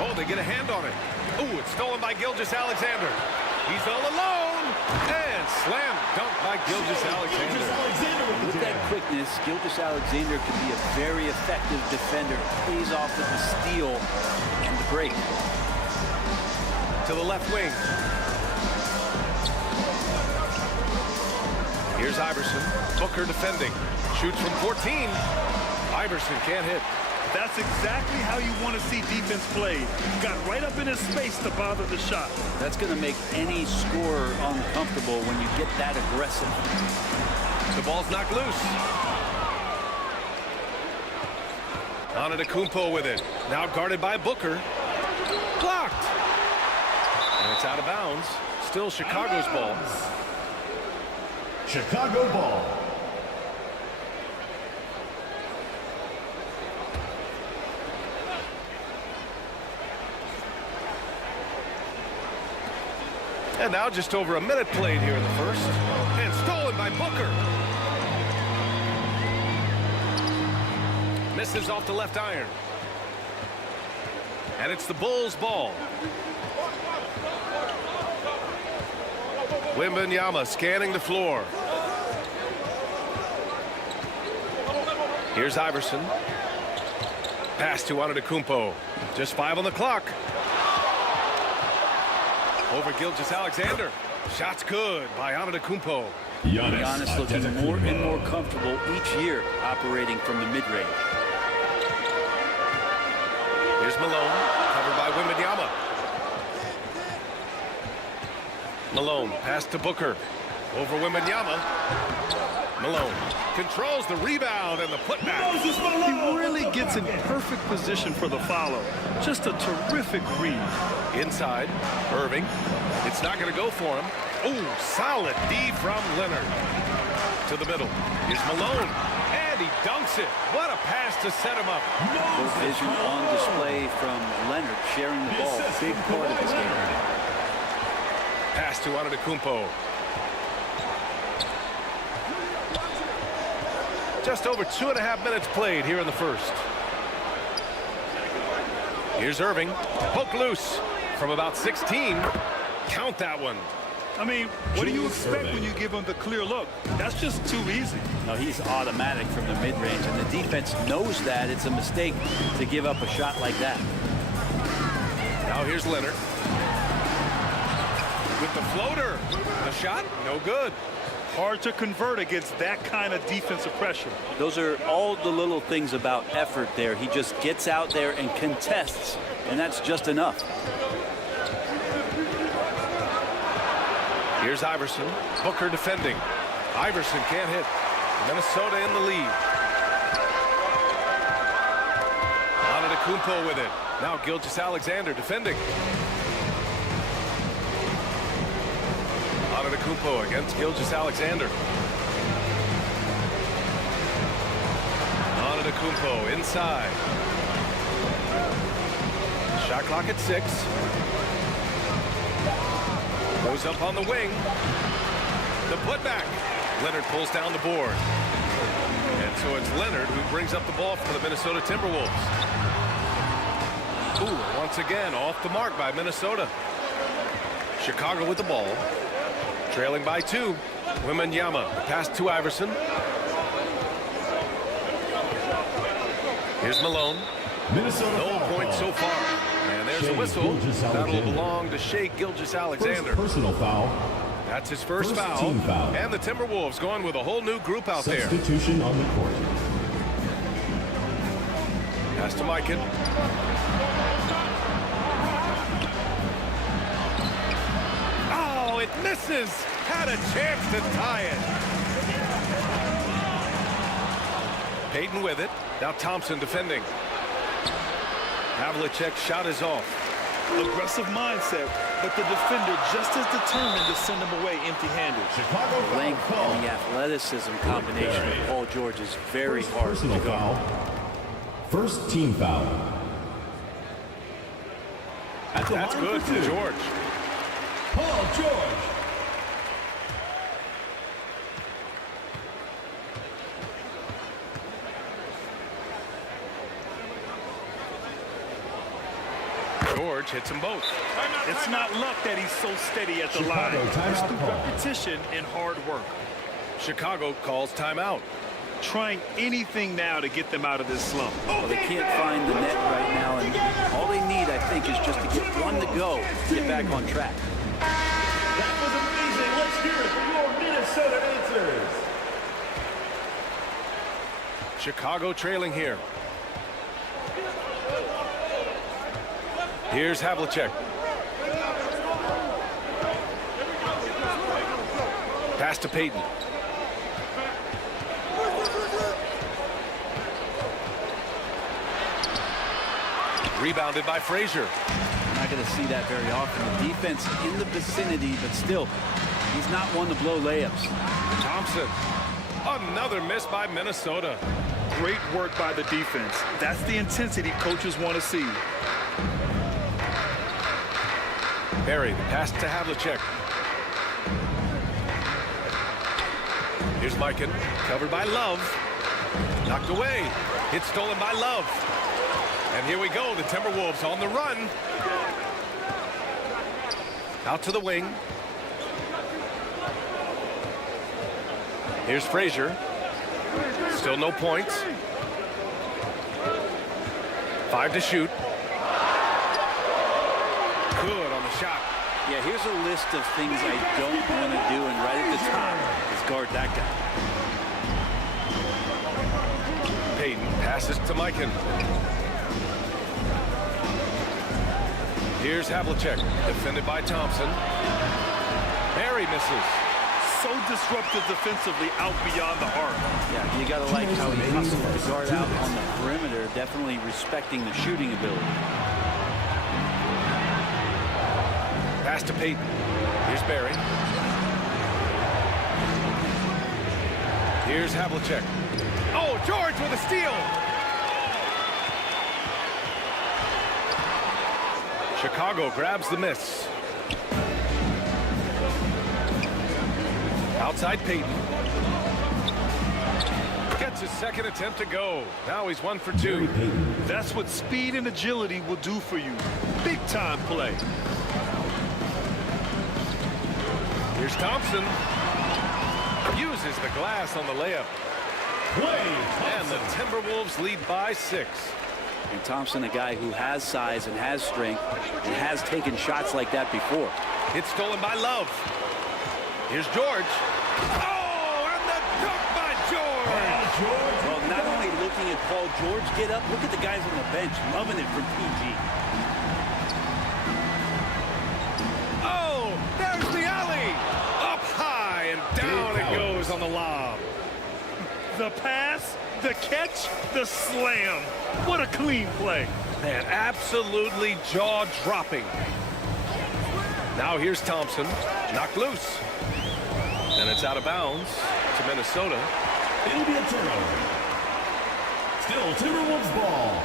Oh, they get a hand on it. Oh, it's stolen by GILGEOUS-ALEXANDER. He's all alone, and slam dunk by GILGEOUS-ALEXANDER. With that quickness, GILGEOUS-ALEXANDER can be a very effective defender. Pays off with the steal and the break. To the left wing. Here's Iverson. Booker defending. Shoots from 14. Iverson can't hit. That's exactly how you want to see defense played. Got right up in his space to bother the shot. That's going to make any scorer uncomfortable when you get that aggressive. The ball's knocked loose. Antetokounmpo with it. Now guarded by Booker. Blocked. And it's out of bounds. Still Chicago's ball. Chicago ball. And now just over a minute played here in the first. And stolen by Booker. Misses off the left iron. And it's the Bulls' ball. Wembanyama scanning the floor. Here's Iverson. Pass to Antetokounmpo. Just 5 on the clock. Over GILGEOUS-ALEXANDER. Shot's good by Antetokounmpo. Giannis looking more and more comfortable each year operating from the mid-range. Here's Malone, covered by Wembanyama. Malone, pass to Booker. Over Wembanyama. Malone controls the rebound and the putback. He really gets in perfect position for the follow. Just a terrific read. Inside, Irving. It's not going to go for him. Oh, solid D from Leonard. To the middle. Here's Malone. And he dunks it. What a pass to set him up. Both vision on display from Leonard, sharing the ball. Big part of this game. Pass to Antetokounmpo. Just over 2.5 minutes played here in the first. Here's Irving. Poke loose from about 16. Count that one. I mean, what do you expect when you give him the clear look? That's just too easy. No, he's automatic from the mid-range, and the defense knows that it's a mistake to give up a shot like that. Now here's Leonard. With the floater. The shot, no good. Hard to convert against that kind of defensive pressure. Those are all the little things about effort there. He just gets out there and contests, and that's just enough. Here's Iverson. Booker defending. Iverson can't hit. Minnesota in the lead. Antetokounmpo with it. Now GILGEOUS-ALEXANDER defending. Antetokounmpo against GILGEOUS-ALEXANDER. Antetokounmpo inside. Shot clock at 6. Goes up on the wing. The putback. Leonard pulls down the board. And so it's Leonard who brings up the ball for the Minnesota Timberwolves. Ooh, once again, off the mark by Minnesota. Chicago with the ball. Trailing by 2. Wembanyama, pass to Iverson. Here's Malone. Minnesota no points so far. And there's a whistle. That'll belong to Shai Gilgeous-Alexander. Personal foul. That's his first foul. Team foul. And the Timberwolves going with a whole new group out there. Substitution on the court. Pass to Mikan. Oh, it misses. Had a chance to tie it. Payton with it. Now Thompson defending. Havlicek's shot is off. Aggressive mindset, but the defender just as determined to send him away empty-handed. The length and the athleticism combination of Paul George is very hard to Personal go. foul. First team foul. That's good to George. Paul George. George hits them both. It's not luck that he's so steady at the line. It's through repetition and hard work. Chicago calls timeout. Trying anything now to get them out of this slump. Well, they can't find the net right now, and all they need, I think, is just to get one to go to get back on track. That was amazing. Let's hear it for your Minnesota answers. Chicago trailing here. Here's Havlicek. Pass to Payton. Rebounded by Frazier. You're not going to see that very often. The defense in the vicinity, but still, he's not one to blow layups. Thompson. Another miss by Minnesota. Great work by the defense. That's the intensity coaches want to see. Barry, pass to Havlicek. Here's Mikan, covered by Love. Knocked away. Hit stolen by Love. And here we go, the Timberwolves on the run. Out to the wing. Here's Frazier. Still no points. 5 to shoot. Good on the shot. Yeah, here's a list of things I don't want to do, and right at the top is guard that guy. Payton passes to Mikan. Here's Havlicek, defended by Thompson. Barry misses. So disruptive defensively out beyond the arc. Yeah, you got to like how he hustles the guard out on the perimeter, definitely respecting the shooting ability. Pass to Payton. Here's Barry. Here's Havlicek. Oh, George with a steal. Chicago grabs the miss. Outside Payton. Gets his second attempt to go. Now he's 1 for 2. That's what speed and agility will do for you. Big time play. Here's Thompson. Uses the glass on the layup. And the Timberwolves lead by 6. And Thompson, a guy who has size and has strength and has taken shots like that before. It's stolen by Love. Here's George. Oh, and the dunk by George. Well, not only looking at Paul George get up, look at the guys on the bench loving it from PG. Oh, there's the alley. Up high and down it goes on the lob. The pass The catch, the slam. What a clean play. Man, absolutely jaw-dropping. Now here's Thompson, knocked loose. And it's out of bounds to Minnesota. It'll be a turnover. Still Timberwolves ball.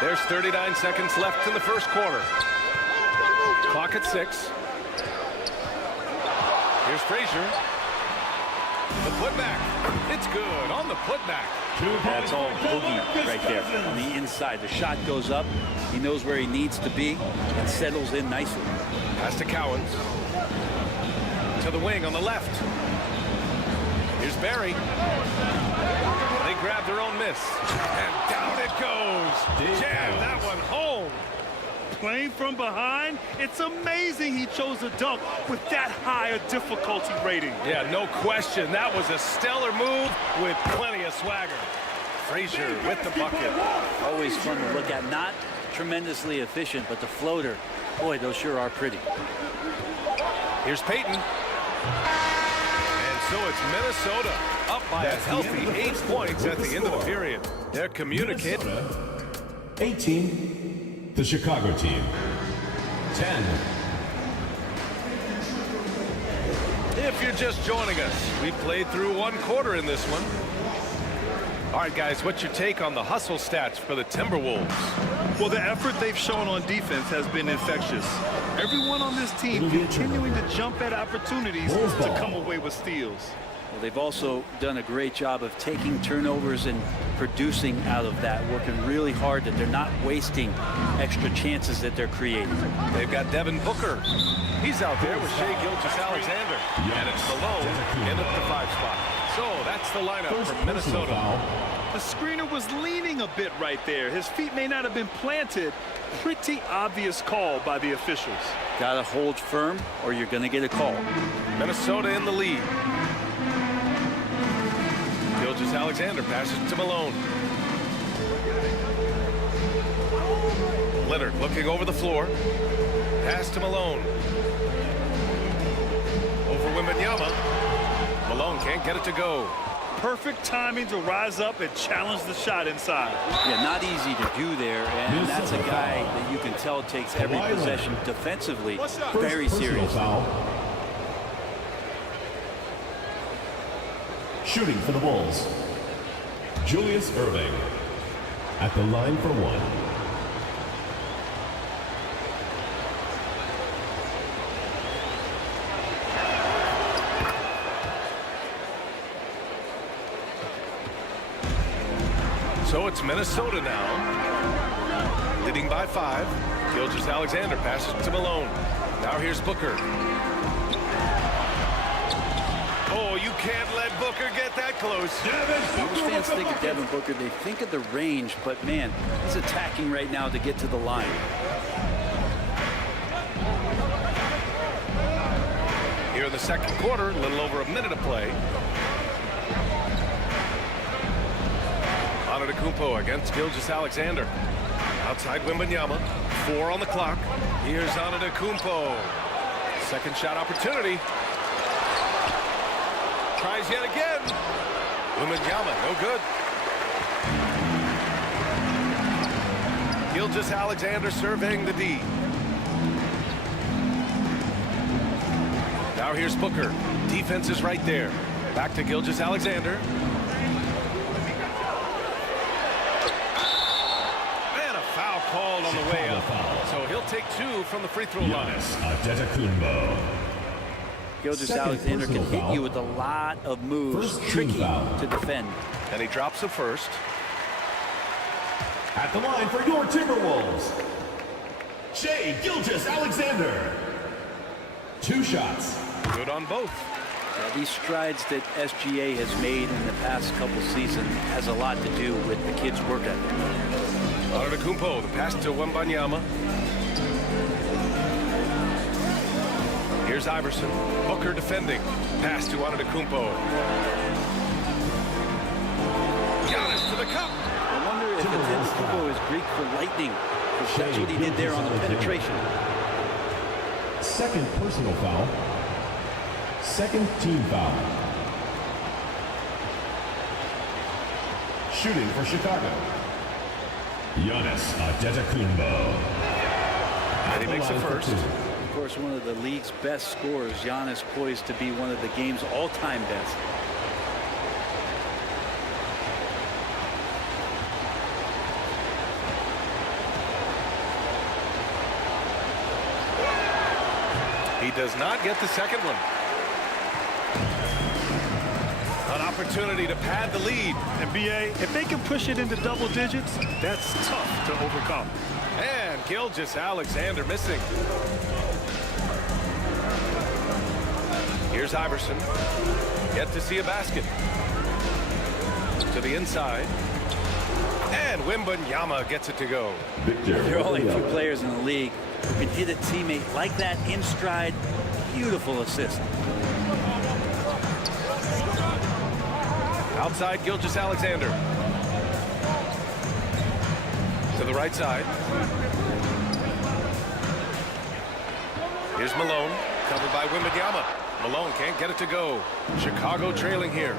There's 39 seconds left in the first quarter. Clock at 6. Here's Frazier. The putback. It's good on the putback. That's all boogie right there on the inside. The shot goes up. He knows where he needs to be and settles in nicely. Pass to Cowens. To the wing on the left. Here's Barry. They grab their own miss. And down it goes. Jam that one home. Playing from behind, it's amazing he chose a dunk with that high a difficulty rating. Yeah, no question. That was a stellar move with plenty of swagger. Frazier with the bucket. Always fun to look at. Not tremendously efficient, but the floater, boy, those sure are pretty. Here's Payton. And so it's Minnesota up by a healthy 8 points at the end of the period. They're communicating. 18. The Chicago team. 10. If you're just joining us, we played through one quarter in this one. All right, guys, what's your take on the hustle stats for the Timberwolves? Well, the effort they've shown on defense has been infectious. Everyone on this team continuing to jump at opportunities to come away with steals. Well, they've also done a great job of taking turnovers and producing out of that, working really hard that they're not wasting extra chances that they're creating. They've got Devin Booker. He's out there with SHAI GILGEOUS-ALEXANDER. And it's Malone in at the 5 spot. So that's the lineup for Minnesota. The screener was leaning a bit right there. His feet may not have been planted. Pretty obvious call by the officials. Gotta hold firm or you're gonna get a call. Minnesota in the lead. GILGEOUS-ALEXANDER passes to Malone. Leonard looking over the floor. Pass to Malone. Over Wembanyama. Malone can't get it to go. Perfect timing to rise up and challenge the shot inside. Yeah, not easy to do there, and that's a guy that you can tell takes every possession defensively very seriously. Shooting for the Bulls. Julius Erving at the line for 1. So it's Minnesota now, leading by 5. GILGEOUS-ALEXANDER passes to Malone. Now here's Booker. Oh, you can't let Booker get that close. Most fans think of Devin Booker, they think of the range, but man, he's attacking right now to get to the line. Here in the second quarter, a little over a minute of play. Antetokounmpo against GILGEOUS-ALEXANDER. Outside Wembanyama. 4 on the clock. Here's Antetokounmpo. Second shot opportunity. Tries yet again. Wembanyama, no good. GILGEOUS-ALEXANDER surveying the D. Now here's Booker. Defense is right there. Back to GILGEOUS-ALEXANDER. Called on the way up, so he'll take 2 from the free throw line. GILGEOUS-ALEXANDER can hit you with a lot of moves, tricky to defend. And he drops it first. At the line for your Timberwolves, SHAI GILGEOUS-ALEXANDER. 2 shots. Good on both. These strides that SGA has made in the past couple seasons has a lot to do with the kid's work ethic. Antetokounmpo, the pass to Wembanyama. Here's Iverson. Booker defending. Pass to Antetokounmpo. Giannis to the cup. I wonder if Antetokounmpo is Greek for lightning. because that's what he did there on the penetration. Second personal foul. Second team foul. Shooting for Chicago, Giannis Antetokounmpo. And he makes it first. Of course, one of the league's best scorers, Giannis, poised to be one of the game's all-time best. He does not get the second one. An opportunity to pad the lead. And BA, if they can push it into double digits, that's tough to overcome. And GILGEOUS-ALEXANDER missing. Here's Iverson. Yet to see a basket. To the inside. And Wembanyama gets it to go. There are only a few players in the league who can hit a teammate like that in stride. Beautiful assist. Outside GILGEOUS-ALEXANDER. To the right side. Here's Malone, covered by Wembanyama. Malone can't get it to go. Chicago trailing here.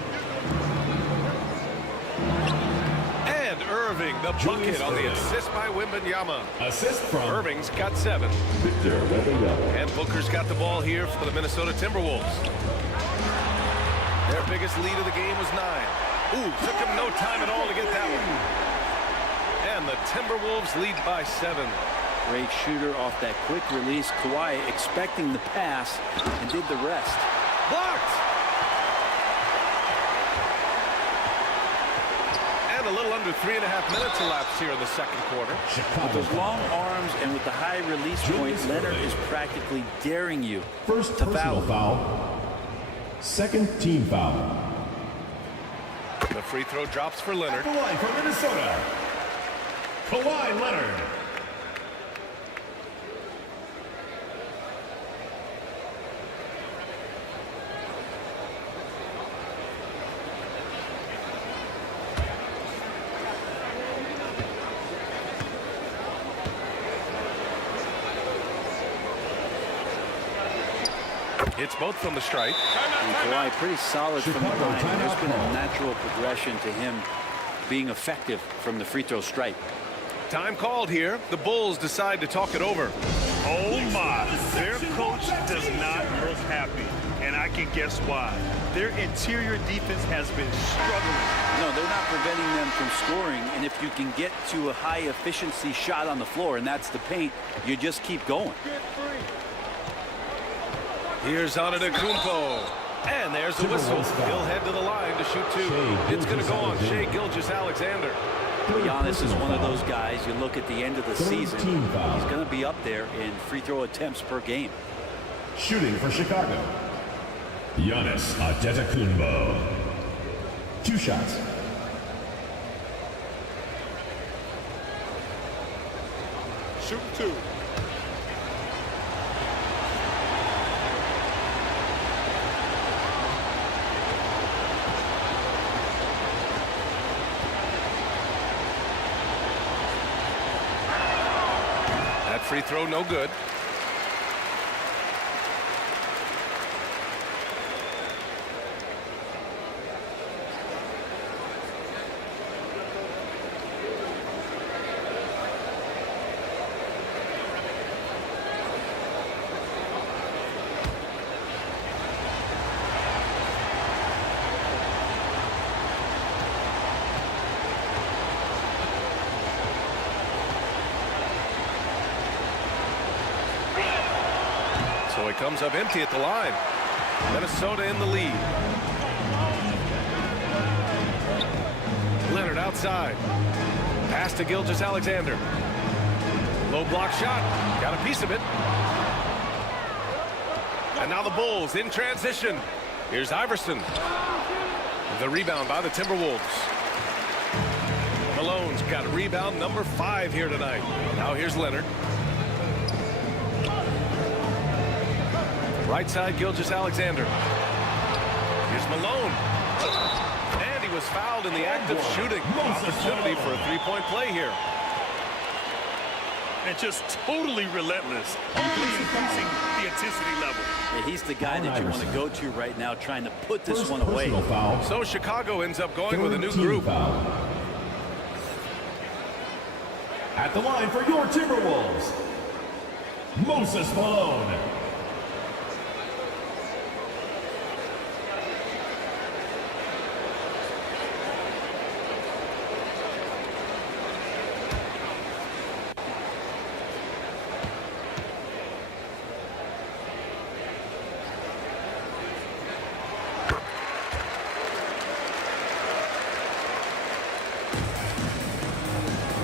And Irving, the bucket on the assist by Wembanyama. Assist from Irving's got 7. And Booker's got the ball here for the Minnesota Timberwolves. Their biggest lead of the game was 9. Ooh, took him no time at all to get that one. And the Timberwolves lead by 7. Great shooter off that quick release. Kawhi expecting the pass and did the rest. Blocked! And a little under 3.5 minutes elapsed here in the second quarter. With those long arms and with the high release point, Leonard is practically daring you First to personal foul. Second team foul. The free throw drops for Leonard. The line for Minnesota, Kawhi Leonard. It's both from the stripe. And Kawhi pretty solid from the line. There's been a natural progression to him being effective from the free throw stripe. Time called here. The Bulls decide to talk it over. Oh my, their coach does not look happy, and I can guess why. Their interior defense has been struggling. No, they're not preventing them from scoring, and if you can get to a high efficiency shot on the floor, and that's the paint, you just keep going. Here's Antetokounmpo. And there's the whistle. He'll head to the line to shoot 2. It's going to go on Shai Gilgeous-Alexander. Giannis is one of those guys, you look at the end of the season, he's going to be up there in free throw attempts per game. Shooting for Chicago, Giannis Antetokounmpo. 2 shots. Shoot 2. Free throw, no good. So he comes up empty at the line. Minnesota in the lead. Leonard outside. Pass to Gilgeous-Alexander. Low block shot. Got a piece of it. And now the Bulls in transition. Here's Iverson. The rebound by the Timberwolves. Malone's got rebound number 5 here tonight. Now here's Leonard. Right side, Gilgeous-Alexander. Here's Malone. And he was fouled in the act of shooting. Opportunity for a 3-point play here. and just totally relentless, only increasing the intensity level. Yeah, he's the guy that you want to go to right now, trying to put this one away. Foul. So Chicago ends up going with a new Team group. foul. At the line for your Timberwolves, Moses Malone.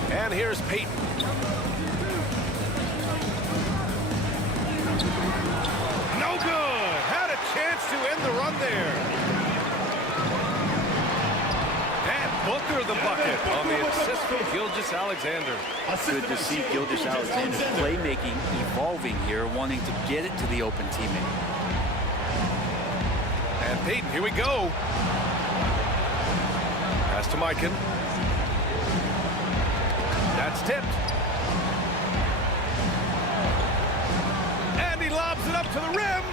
And here's Peyton. No good. Had a chance to end the run there. And Booker the bucket on the assist from GILGEOUS-ALEXANDER. Good to see GILGEOUS-ALEXANDER's playmaking evolving here, wanting to get it to the open teammate. And Peyton, here we go. Pass to Mikan. That's tipped. And he lobs it up to the rim.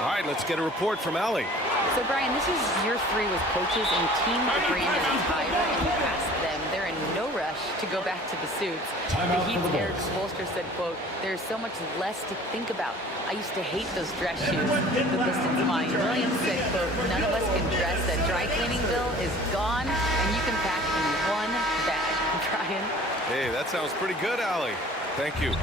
All right, let's get a report from Allie. So, Brian, this is year 3 with coaches and team agreeing to retire, and you ask them, they're in no rush to go back to the suits. The Heat's Eric Spoelstra said, quote, "There's so much less to think about. I used to hate those dress shoes." The Pistons' Monty Williams said, quote, "None of us can dress. That dry cleaning bill is gone, and you can pack in one bag." Brian? Hey, that sounds pretty good, Allie. Thank you.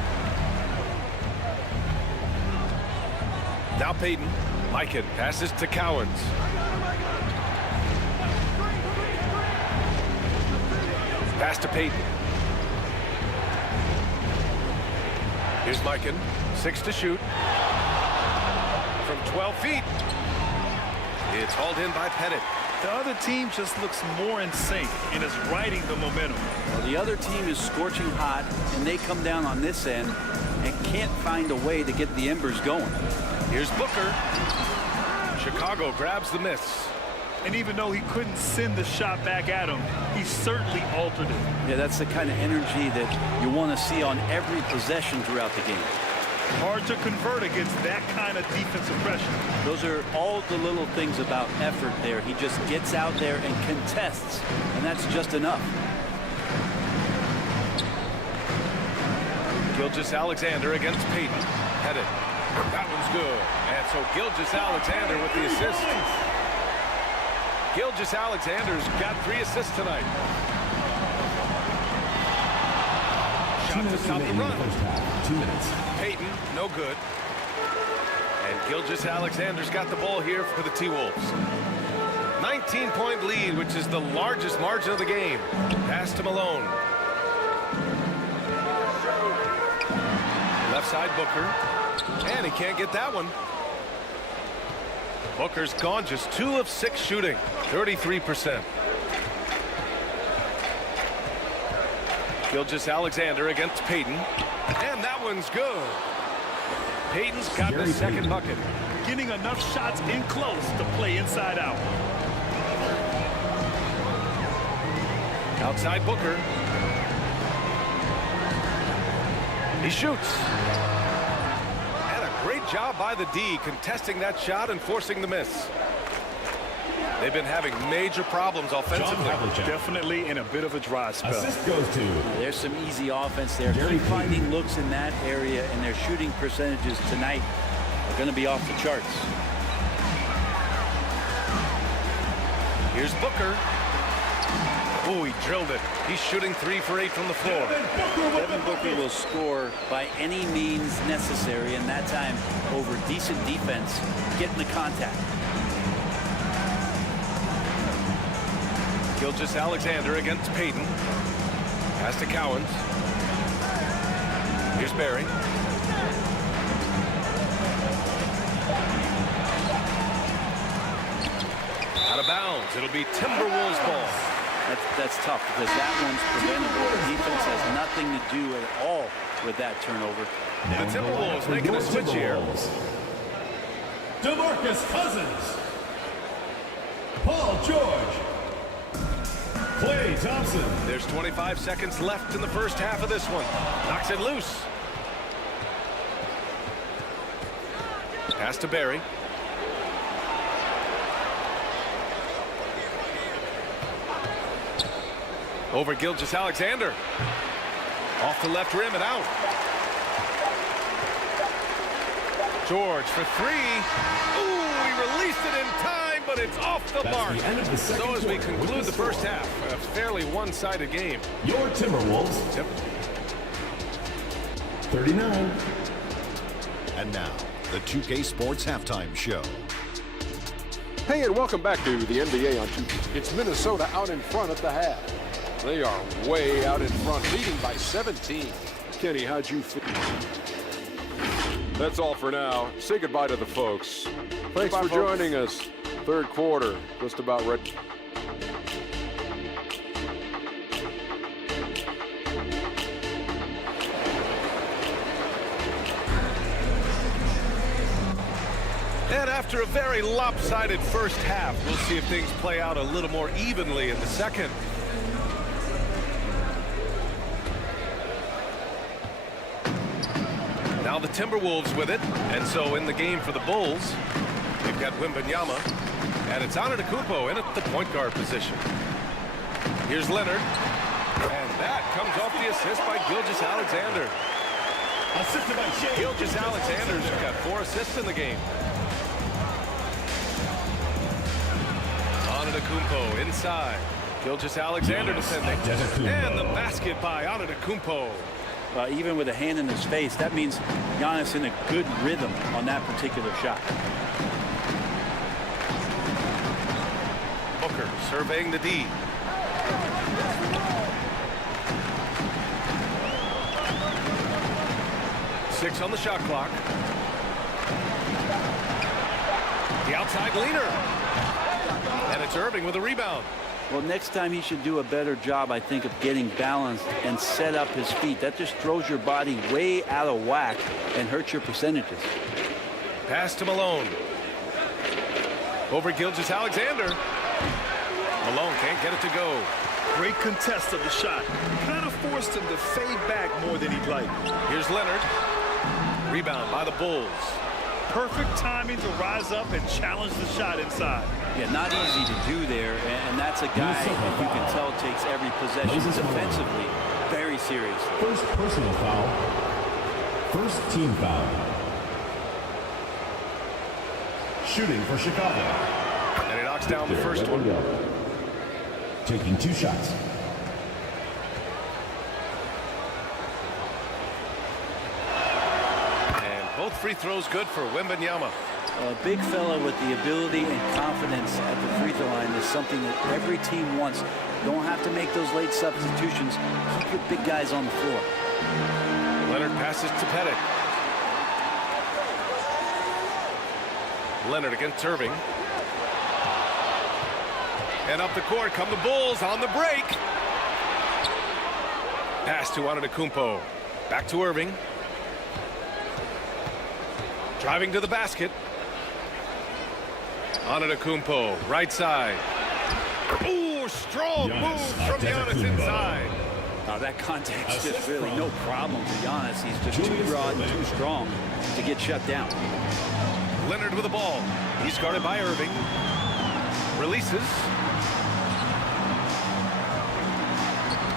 Now Peyton. Mikan passes to Cowens. Pass to Peyton. Here's Mikan. 6 to shoot. From 12 feet. It's hauled in by Pettit. The other team just looks more in sync and is riding the momentum. Well, the other team is scorching hot, and they come down on this end and can't find a way to get the embers going. Here's Booker. Chicago grabs the miss. And even though he couldn't send the shot back at him, he certainly altered it. Yeah, that's the kind of energy that you want to see on every possession throughout the game. Hard to convert against that kind of defensive pressure. Those are all the little things about effort there. He just gets out there and contests, and that's just enough. GILGEOUS-ALEXANDER against Peyton. Pettit. That one's good. And so GILGEOUS-ALEXANDER with the assist. GILGEOUS-ALEXANDER's got 3 assists tonight. Shot to stop the run. 2 minutes. Peyton, no good. And GILGEOUS-ALEXANDER's got the ball here for the T-Wolves. 19-point lead, which is the largest margin of the game. Pass to Malone. Left side, Booker. And he can't get that one. Booker's gone just 2 of 6 shooting, 33%. GILGEOUS-ALEXANDER against Peyton. And that one's good. Peyton's got the second bucket. Getting enough shots in close to play inside out. Outside Booker. He shoots. And a great job by the D contesting that shot and forcing the miss. They've been having major problems offensively. Definitely in a bit of a dry spell. Assist goes to. There's some easy offense there. Keep finding looks in that area, and their shooting percentages tonight are going to be off the charts. Here's Booker. Oh, he drilled it. He's shooting 3 for 8 from the floor. Devin Booker will score by any means necessary, and that time over decent defense, getting the contact. GILGEOUS-ALEXANDER against Peyton. Pass to Cowens. Here's Barry. Out of bounds. It'll be Timberwolves ball. That's tough because that one's preventable. The defense has nothing to do at all with that turnover. The Timberwolves making a switch here. DeMarcus Cousins. Paul George. Klay Thompson. There's 25 seconds left in the first half of this one. Knocks it loose. Pass to Barry. Over GILGEOUS-ALEXANDER. Off the left rim and out. George for three. Ooh, he released it in time, but it's off the mark. So as we conclude the first half, a fairly one-sided game. Your Timberwolves. Yep. 39. And now, the 2K Sports Halftime Show. Hey, and welcome back to the NBA on 2K. It's Minnesota out in front at the half. They are way out in front, leading by 17. Kenny, how'd you feel? That's all for now. Say goodbye to the folks. Thanks for joining us. Third quarter, just about ready. And after a very lopsided first half, we'll see if things play out a little more evenly in the second. Now the Timberwolves with it, and so in the game for the Bulls, we've got Wembanyama, and it's Antetokounmpo in at the point guard position. Here's Leonard, and that comes off the assist by GILGEOUS-ALEXANDER. Assisted by SHAI. GILGEOUS-ALEXANDER's got 4 assists in the game. Antetokounmpo inside. GILGEOUS-ALEXANDER defending. And the basket by Antetokounmpo. Even with a hand in his face, that means Giannis in a good rhythm on that particular shot. Booker surveying the D. Six on the shot clock. The outside leaner. And it's Irving with a rebound. Well, next time he should do a better job, I think, of getting balanced and set up his feet. That just throws your body way out of whack and hurts your percentages. Pass to Malone. Over GILGEOUS-ALEXANDER. Malone can't get it to go. Great contest of the shot. Kind of forced him to fade back more than he'd like. Here's Leonard. Rebound by the Bulls. Perfect timing to rise up and challenge the shot inside. Yeah, not easy to do there, and that's a guy that you can tell takes every possession defensively very seriously. First personal foul. First team foul. Shooting for Chicago. And he knocks down the first one. Taking 2 shots. And both free throws good for Wembanyama. A big fella with the ability and confidence at the free throw line is something that every team wants. You don't have to make those late substitutions. Keep your big guys on the floor. Leonard passes to Pettit. Leonard against Irving. And up the court come the Bulls on the break. Pass to Antetokounmpo. Back to Irving. Driving to the basket. Antetokounmpo, right side. Ooh, strong move from Giannis inside. That contact's just really no problem for Giannis. He's just too broad and too strong to get shut down. Leonard with the ball. He's guarded by Irving. Releases.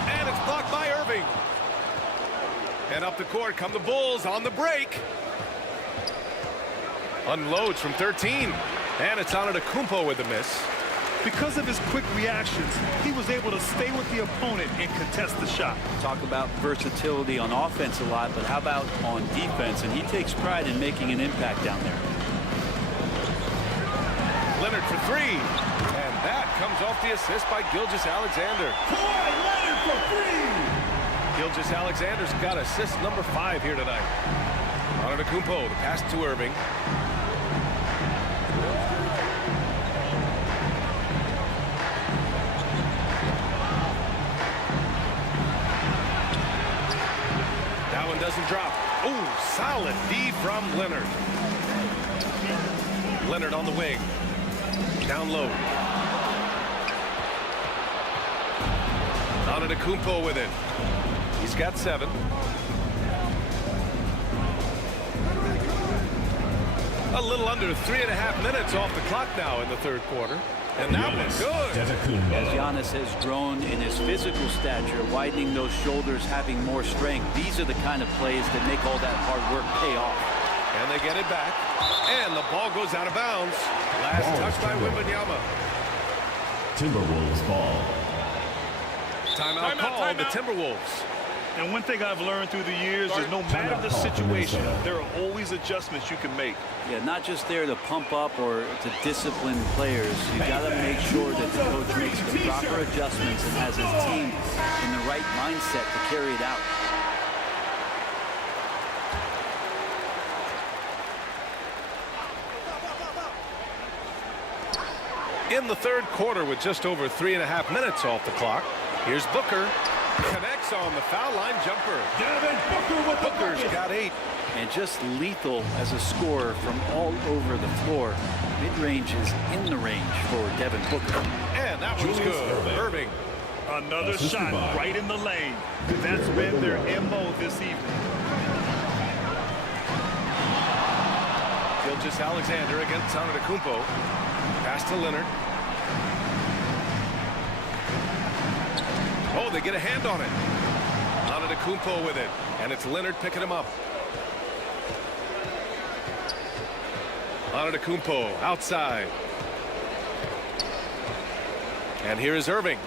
And it's blocked by Irving. And up the court come the Bulls on the break. Unloads from 13. And it's Antetokounmpo with the miss. Because of his quick reactions, he was able to stay with the opponent and contest the shot. Talk about versatility on offense a lot, but how about on defense? And he takes pride in making an impact down there. Leonard for 3. And that comes off the assist by GILGEOUS-ALEXANDER. Kawhi Leonard for 3. GILGEOUS-ALEXANDER's got assist number 5 here tonight. Antetokounmpo, the pass to Irving. That one doesn't drop. Oh, solid D from Leonard. Leonard on the wing. Down low. Antetokounmpo with it. He's got 7. A little under 3.5 minutes off the clock now in the third quarter. And that was good. As Giannis has grown in his physical stature, widening those shoulders, having more strength, these are the kind of plays that make all that hard work pay off. And they get it back. And the ball goes out of bounds. Last touch by Wembanyama. Timberwolves ball. Timeout called the Timberwolves. And one thing I've learned through the years is no matter the situation, there are always adjustments you can make. Yeah, not just there to pump up or to discipline players. You got to make sure that the coach makes the proper adjustments and has his team in the right mindset to carry it out. In the third quarter with just over 3.5 minutes off the clock, here's Booker. Connects on the foul line jumper. Devin Booker with Booker's got 8. And just lethal as a scorer from all over the floor. Mid-range is in the range for Devin Booker. And that was good. Irving. Another shot right in the lane. That's been their MO this evening. GILGEOUS-ALEXANDER against Antetokounmpo. Pass to Leonard. Oh, they get a hand on it. Antetokounmpo with it. And it's Leonard picking him up. Antetokounmpo outside. And here is Irving.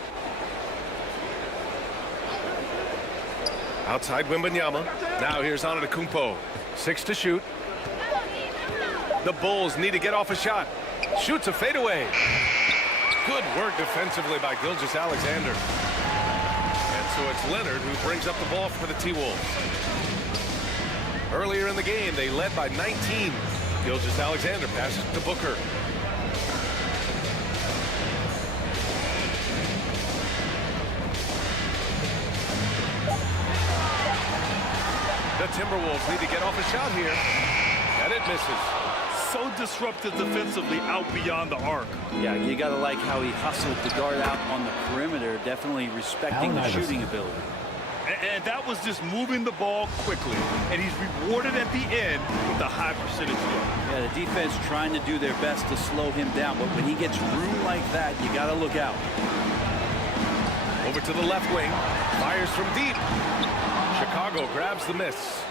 Outside Wembanyama. Now here's Antetokounmpo. 6 to shoot. The Bulls need to get off a shot. Shoots a fadeaway. Good work defensively by GILGEOUS-ALEXANDER. So it's Leonard who brings up the ball for the T-Wolves. Earlier in the game, they led by 19. GILGEOUS-ALEXANDER passes to Booker. The Timberwolves need to get off a shot here. And it misses. So disruptive defensively out beyond the arc. Yeah, you got to like how he hustled the guard out on the perimeter, definitely respecting the shooting ability. And that was just moving the ball quickly. And he's rewarded at the end with a high percentage look. Yeah, the defense trying to do their best to slow him down. But when he gets room like that, you got to look out. Over to the left wing. Fires from deep. Chicago grabs the miss.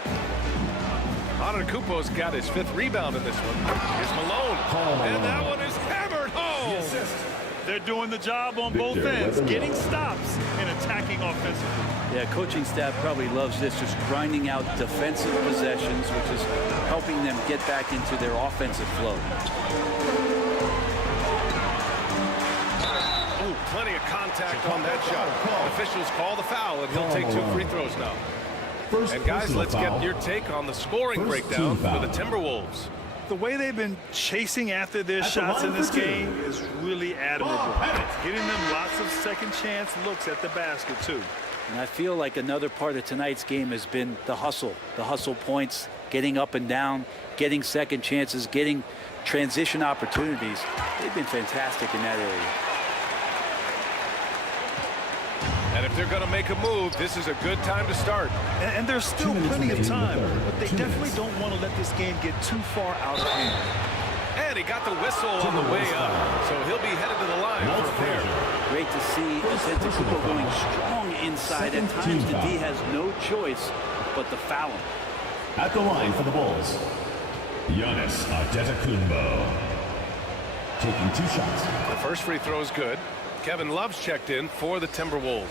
Antetokounmpo's got his 5th rebound in this one. Here's Malone. And that one is hammered home. They're doing the job on both ends, getting stops and attacking offensively. Yeah, coaching staff probably loves this, just grinding out defensive possessions, which is helping them get back into their offensive flow. Ooh, plenty of contact on that shot. Officials call the foul, and he'll take 2 free throws now. And guys, let's get your take on the scoring breakdown for the Timberwolves. The way they've been chasing after their shots in this game is really admirable. Getting them lots of second chance looks at the basket too. And I feel like another part of tonight's game has been the hustle points, getting up and down, getting second chances, getting transition opportunities. They've been fantastic in that area. And if they're going to make a move, this is a good time to start. And there's still plenty of time, but they definitely don't want to let this game get too far out of hand. And he got the whistle on the way up, so he'll be headed to the line for a pair. Great to see Antetokounmpo going strong inside. At times, the D has no choice but to foul him. At the line for the Bulls, Giannis Antetokounmpo. Taking 2 shots. The first free throw is good. Kevin Love's checked in for the Timberwolves.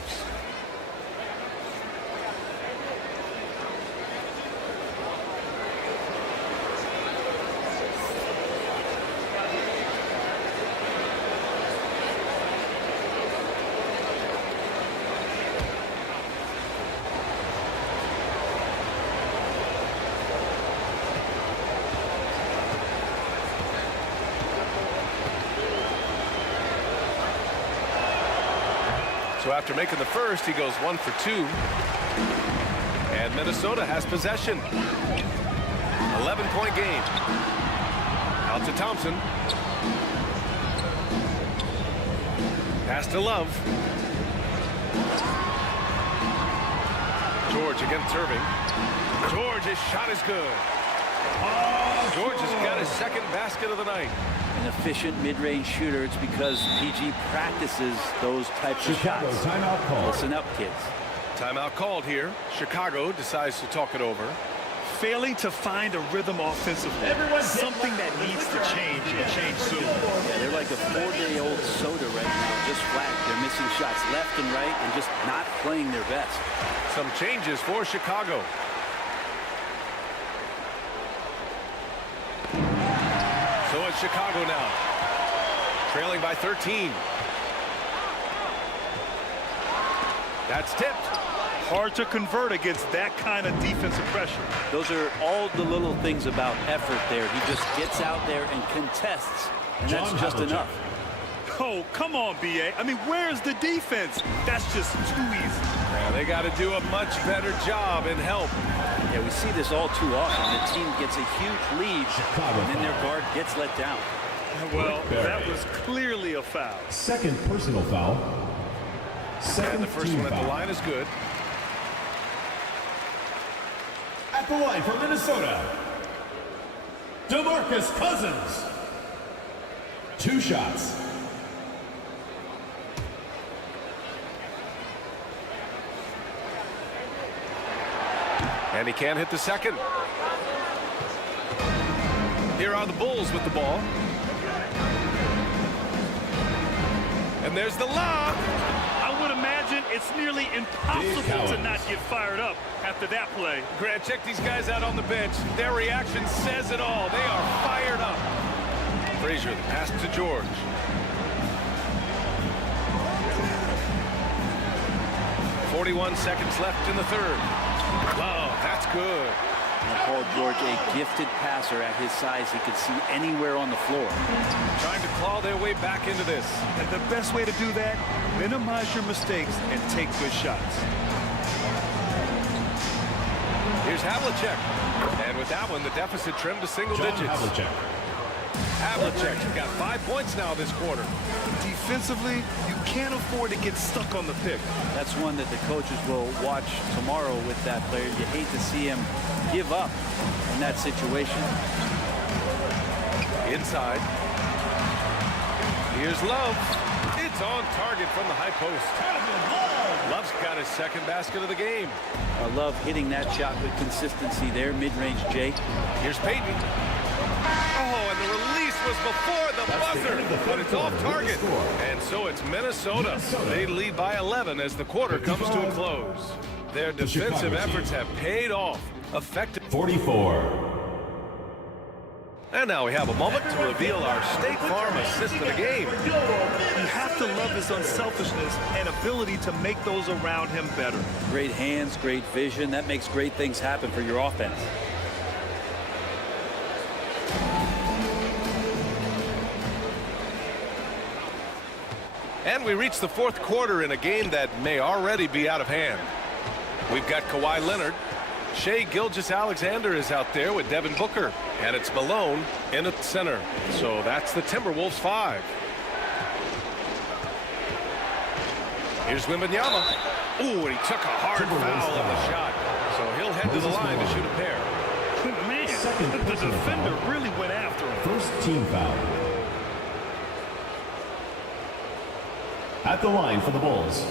So after making the first, he goes 1 for 2. And Minnesota has possession. 11-point game. Out to Thompson. Pass to Love. George against Irving. George, his shot is good. George has got his second basket of the night. An efficient mid-range shooter. It's because PG practices those types of shots. Timeout call. Listen up, kids. Timeout called here. Chicago decides to talk it over. Failing to find a rhythm offensively. Something that needs to change and change soon. Yeah, they're like a 4-day-old soda right now, just flat. They're missing shots left and right and just not playing their best. Some changes for Chicago. So it's Chicago now, trailing by 13. That's tipped. Hard to convert against that kind of defensive pressure. Those are all the little things about effort there. He just gets out there and contests, and that's just enough. Oh, come on, BA. I mean, where's the defense? That's just too easy. Yeah, they got to do a much better job in help. Yeah, we see this all too often. The team gets a huge lead, and then their guard gets let down. Well, that was clearly a foul. Second personal foul. Second and the first one at the line is good. At the line for Minnesota, DeMarcus Cousins. 2 shots. And he can't hit the second. Here are the Bulls with the ball. And there's the lob. I would imagine it's nearly impossible to not get fired up after that play. Grant, check these guys out on the bench. Their reaction says it all. They are fired up. Frazier, the pass to George. .41 seconds left in the third. Oh, that's good. Paul George, a gifted passer at his size. He could see anywhere on the floor. Trying to claw their way back into this. And the best way to do that, minimize your mistakes and take good shots. Here's Havlicek. And with that one, the deficit trimmed to single digits. Havlicek's got 5 points now this quarter. Defensively, you can't afford to get stuck on the pick. That's one that the coaches will watch tomorrow with that player. You hate to see him give up in that situation. Inside. Here's Love. It's on target from the high post. Love's got his second basket of the game. I love hitting that shot with consistency there, mid-range Jake. Here's Payton. Oh, and the release was before the buzzer, but it's off target. And so it's Minnesota. They lead by 11 as the quarter comes to a close. Their defensive efforts have paid off. Effective. 44. And now we have a moment to reveal our State Farm assist of the game. You have to love his unselfishness and ability to make those around him better. Great hands, great vision. That makes great things happen for your offense. And we reach the fourth quarter in a game that may already be out of hand. We've got Kawhi Leonard. SHAI GILGEOUS-ALEXANDER is out there with Devin Booker. And it's Malone in at center. So that's the Timberwolves 5. Here's Wembanyama. Ooh, and he took a hard foul on the shot. So he'll head to the line to shoot a pair. Man, the defender really went after him. First team foul. At the line for the Bulls,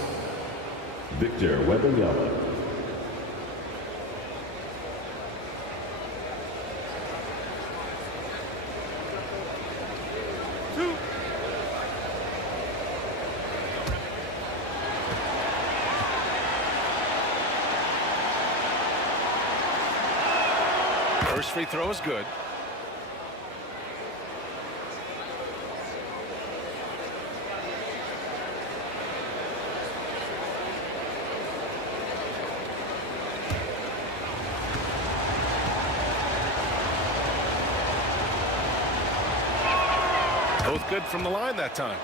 Victor Wembanyama. First free throw is good. Both good from the line that time.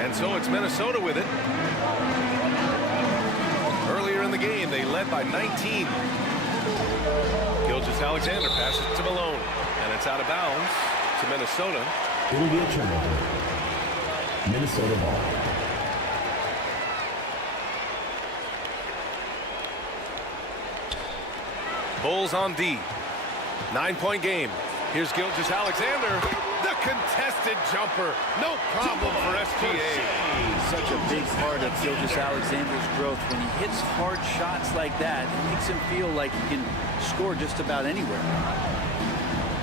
And so it's Minnesota with it. Earlier in the game, they led by 19. GILGEOUS-ALEXANDER passes to Malone. And it's out of bounds to Minnesota. It will be a turnover. Minnesota ball. Bulls on D. 9-point game. Here's GILGEOUS-ALEXANDER. The contested jumper. No problem for SGA. Such a big part of GILGEOUS-ALEXANDER's growth. When he hits hard shots like that, it makes him feel like he can score just about anywhere.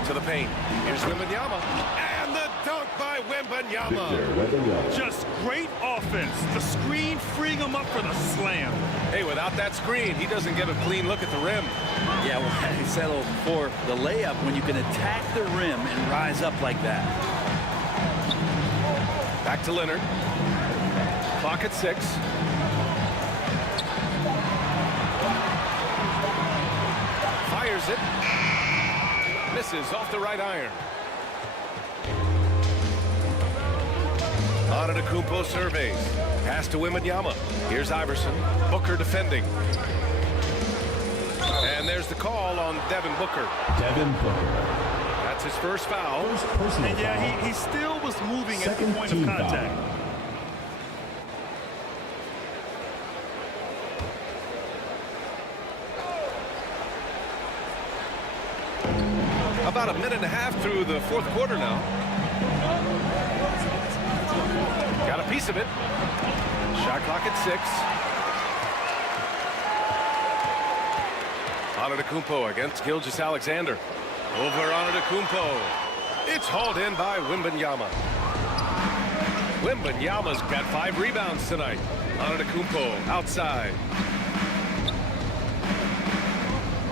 To the paint. Here's Wembanyama. And the dunk by Wembanyama. Just great offense. The screen freeing him up for the slam. Hey, without that screen, he doesn't get a clean look at the rim. Yeah, well, he settled for the layup when you can attack the rim and rise up like that. Back to Leonard. Clock at 6. Fires it. Misses off the right iron. Antetokounmpo surveys. Pass to Wembanyama. Here's Iverson. Booker defending. And there's the call on Devin Booker. Devin Booker. That's his first foul. And yeah, he still was moving at the point of contact. About a minute and a half through the fourth quarter now. Got a piece of it. Shot clock at 6. Antetokounmpo against GILGEOUS-ALEXANDER. Over Antetokounmpo. It's hauled in by Wembanyama. Wembanyama's got 5 rebounds tonight. Antetokounmpo outside.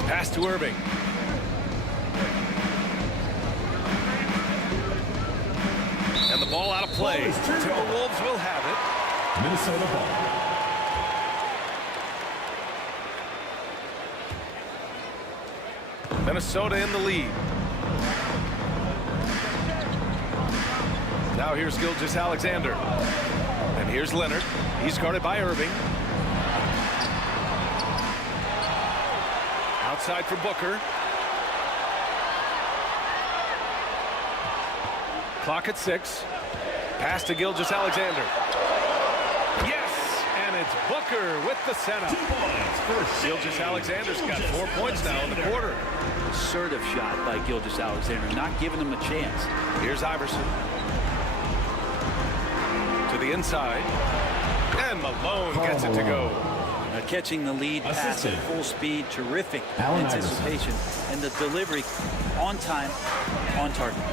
Pass to Irving. And the ball out of play. Timberwolves will have it. Minnesota ball. Minnesota in the lead. Now here's GILGEOUS-ALEXANDER. And here's Leonard. He's guarded by Irving. Outside for Booker. Clock at 6. Pass to GILGEOUS-ALEXANDER. Yes! And it's Booker with the setup. GILGEOUS-ALEXANDER's got 4 points now in the quarter. Assertive shot by GILGEOUS-ALEXANDER, not giving him a chance. Here's Iverson. To the inside. And Malone gets it to go. Catching the lead pass at full speed, terrific anticipation, and the delivery on time, on target.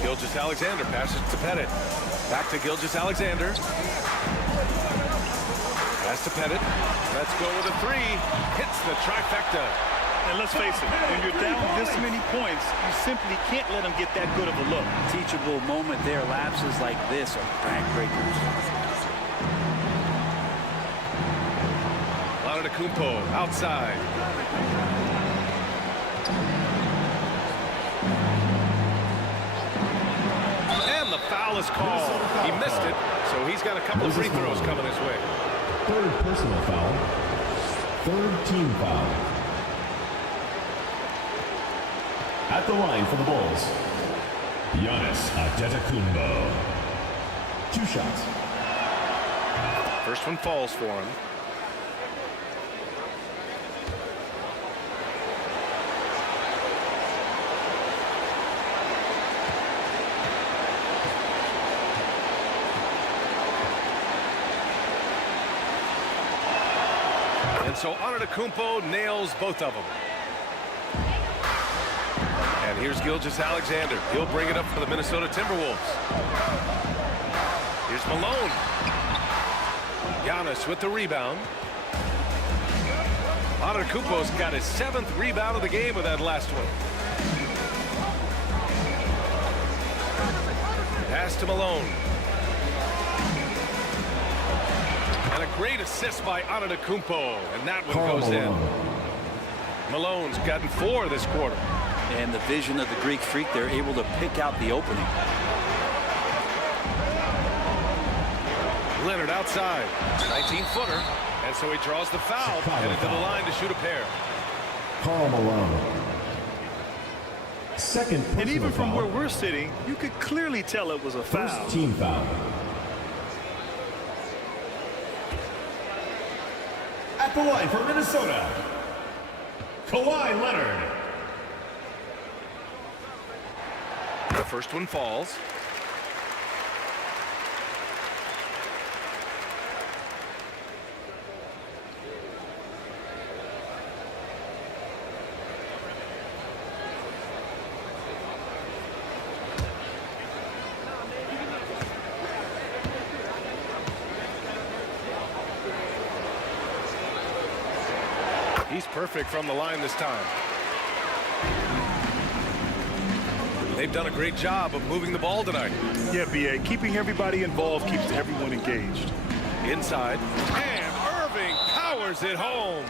GILGEOUS-ALEXANDER passes to Pettit. Back to GILGEOUS-ALEXANDER. Pass to Pettit. Let's go with a 3. Hits the trifecta. And let's face it, when you're down this many points, you simply can't let them get that good of a look. Teachable moment there. Lapses like this are backbreakers. Antetokounmpo outside. And the foul is called. He missed it, so he's got a couple of free throws coming his way. 3rd personal foul. 3rd team foul. At the line for the Bulls, Giannis Antetokounmpo. 2 shots. First one falls for him. And so Antetokounmpo nails both of them. And here's GILGEOUS-ALEXANDER. He'll bring it up for the Minnesota Timberwolves. Here's Malone. Giannis with the rebound. Antetokounmpo's got his 7th rebound of the game with that last one. Pass to Malone. And a great assist by Antetokounmpo. And that one goes in. Malone's gotten 4 this quarter. And the vision of the Greek freak, they're able to pick out the opening. Leonard outside, 19-footer, and so he draws the foul, headed to the line to shoot a pair. Karl Malone. 2nd personal And even from foul. where we're sitting, you could clearly tell it was a foul. 1st team foul. At the line for Minnesota, Kawhi Leonard. The first one falls. He's perfect from the line this time. They've done a great job of moving the ball tonight. Yeah, B.A. Keeping everybody involved keeps everyone engaged. Inside. And Irving powers it home.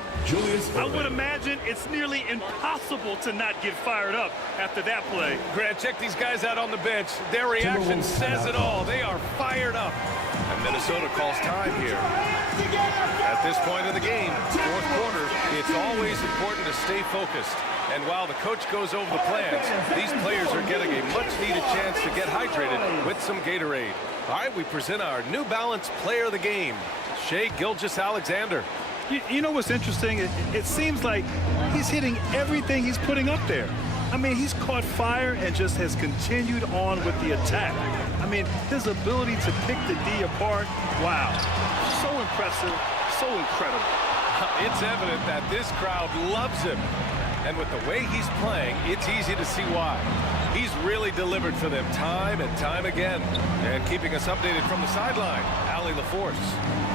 I would imagine it's nearly impossible to not get fired up after that play. Grant, check these guys out on the bench. Their reaction says it all. They are fired up. And Minnesota calls time here. At this point of the game, fourth quarter, it's always important to stay focused. And while the coach goes over the plans, these players are getting a much-needed chance to get hydrated with some Gatorade. All right, we present our New Balance Player of the Game, SHAI GILGEOUS-ALEXANDER. You know what's interesting? It seems like he's hitting everything he's putting up there. I mean, he's caught fire and just has continued on with the attack. I mean, his ability to pick the D apart, wow. So impressive, so incredible. It's evident that this crowd loves him. And with the way he's playing, it's easy to see why. He's really delivered for them time and time again. And keeping us updated from the sideline, Allie LaForce.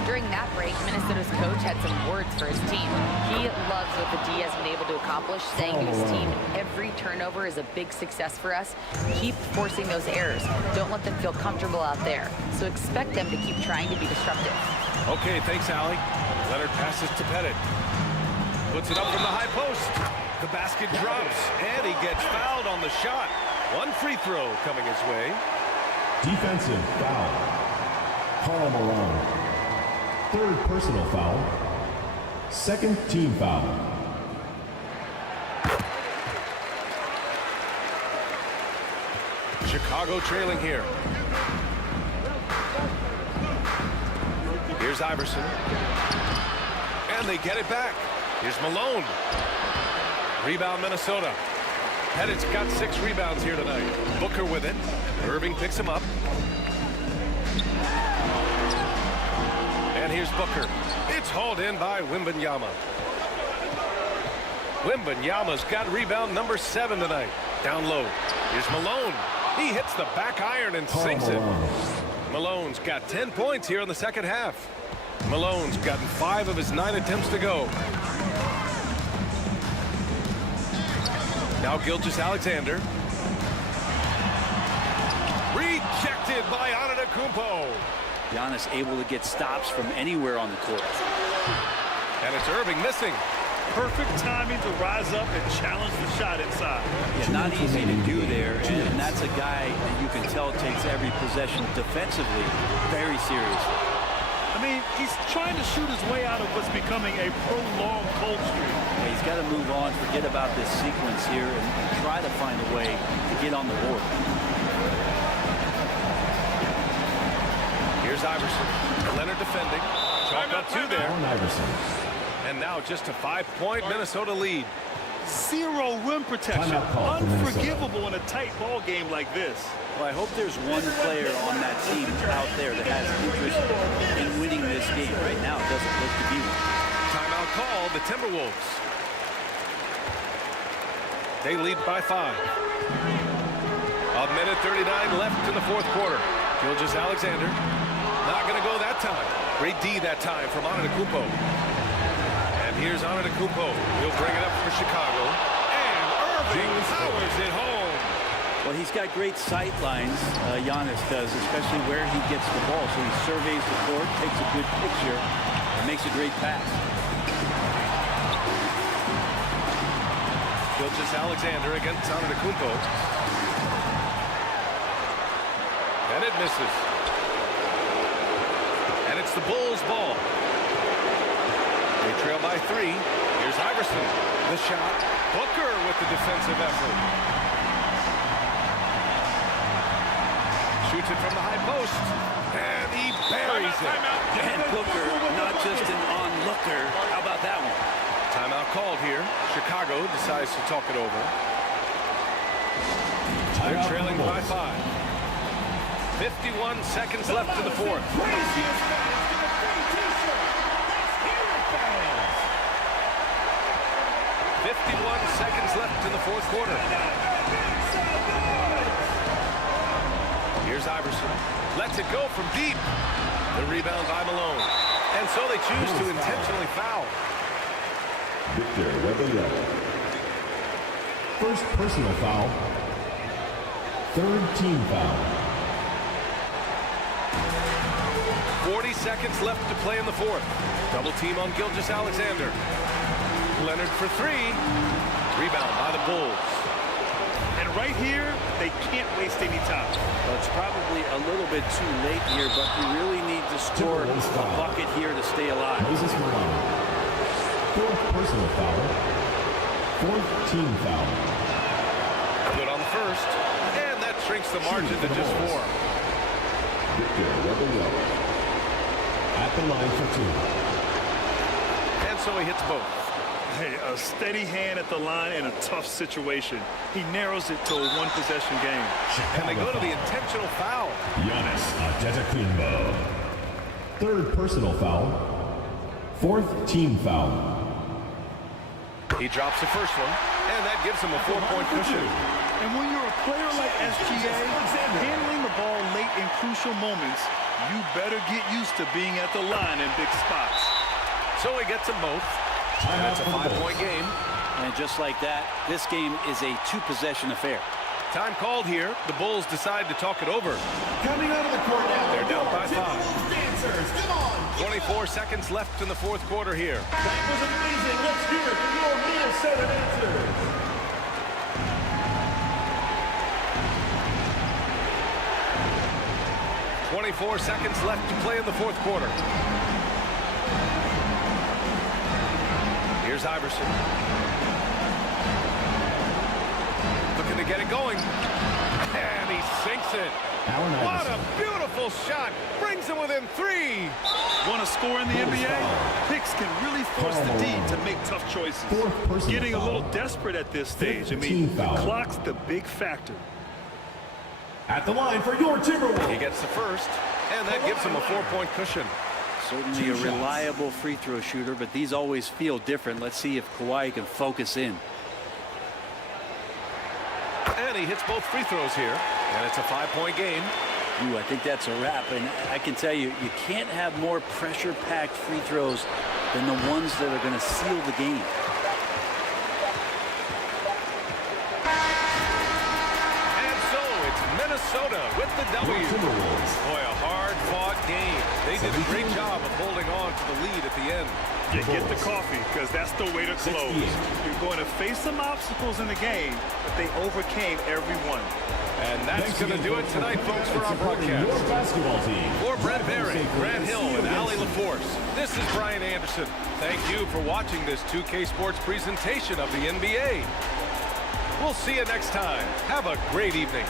During that break, Minnesota's coach had some words for his team. He loves what the D has been able to accomplish, saying to his team, every turnover is a big success for us. Keep forcing those errors. Don't let them feel comfortable out there. So expect them to keep trying to be disruptive. Okay, thanks, Allie. Leonard passes to Pettit. Puts it up from the high post. The basket drops, and he gets fouled on the shot. One free throw coming his way. Defensive foul. Karl Malone. Third personal foul. Second team foul. Chicago trailing here. Here's Iverson. And they get it back. Here's Malone. Rebound Minnesota. Pettit's got 6 rebounds here tonight. Booker with it. Irving picks him up. And here's Booker. It's hauled in by Wembanyama. Wembanyama's got rebound number 7 tonight. Down low. Here's Malone. He hits the back iron and sinks it. Malone's got 10 points here in the second half. Malone's gotten 5 of his 9 attempts to go. Now GILGEOUS-ALEXANDER. Rejected by Antetokounmpo. Giannis able to get stops from anywhere on the court. And it's Irving missing. Perfect timing to rise up and challenge the shot inside. Yeah, not easy to do there, and that's a guy that you can tell takes every possession defensively very seriously. I mean, he's trying to shoot his way out of what's becoming a prolonged cold streak. Yeah, he's got to move on, forget about this sequence here, and try to find a way to get on the board. Here's Iverson. Leonard defending. Chalk up 2 there. Iverson. And now just a 5-point Minnesota lead. 0 rim protection. Unforgivable in a tight ball game like this. Well, I hope there's one player on that team out there that has interest in winning this game. Right now, it doesn't look to be one. Timeout called, the Timberwolves. They lead by 5. A minute 39 left in the fourth quarter. GILGEOUS-ALEXANDER. Not going to go that time. Great D that time from Antetokounmpo. And here's Antetokounmpo. He'll bring it up for Chicago. And Irving powers it home. Well, he's got great sight lines, Giannis does, especially where he gets the ball. So he surveys the court, takes a good picture, and makes a great pass. GILGEOUS-ALEXANDER against Antetokounmpo. And it misses. And it's the Bulls' ball. They trail by 3. Here's Iverson. The shot. Booker with the defensive effort. Shoots it from the high post. And he buries it. And Booker, not just an onlooker. How about that one? Timeout called here. Chicago decides to talk it over. They're trailing by 5. 51 seconds left in the fourth. 51 seconds left in the fourth quarter. Here's Iverson. Lets it go from deep. The rebound by Malone. And so they choose to intentionally foul. Victor Wembanyama. First personal foul. Third team foul. 40 seconds left to play in the fourth. Double team on GILGEOUS-ALEXANDER. Leonard for 3. Rebound by the Bulls. And right here, they can't waste any time. Well, it's probably a little bit too late here, but you really need to score a bucket here to stay alive. Malone. Fourth personal foul. Fourth team foul. Good on the first. And that shrinks the margin to just 4. Victor Wembanyama. At the line for 2. And so he hits both. Hey, a steady hand at the line in a tough situation. He narrows it to a one-possession game. And they go to the intentional foul. Giannis Antetokounmpo. Third personal foul. Fourth team foul. He drops the first one, and that gives him a 4-point cushion. And when you're a player like SGA, handling the ball late in crucial moments, you better get used to being at the line in big spots. So he gets them both. And it's a 5-point game. And just like that, this game is a 2-possession affair. Time called here. The Bulls decide to talk it over. Coming out of the court now. They're down by 5. Dancers, come on. 24 seconds left in the fourth quarter here. That was amazing. Let's hear it for your Minnesota dancers. 24 seconds left to play in the fourth quarter. Here's Iverson. Looking to get it going. And he sinks it. What a beautiful shot. Brings him within 3. Want to score in the NBA? Picks can really force the D to make tough choices. Getting a little desperate at this stage. I mean, the clock's the big factor. At the line for your Timberwolves. He gets the first, and that gives him a 4-point cushion. Certainly a reliable free throw shooter, but these always feel different. Let's see if Kawhi can focus in. And he hits both free throws here, and it's a 5-point game. Ooh, I think that's a wrap, and I can tell you, you can't have more pressure-packed free throws than the ones that are going to seal the game. And so it's Minnesota with the W. Boy, a hard-fought game. They did a great job of holding on to the lead at the end. You get the coffee, because that's the way to close. You're going to face some obstacles in the game, but they overcame every one. And that's going to do it tonight, folks, for our broadcast. Your basketball team. For Brett Barry, Grant Hill, and Ali LaForce, this is Brian Anderson. Thank you for watching this 2K Sports presentation of the NBA. We'll see you next time. Have a great evening.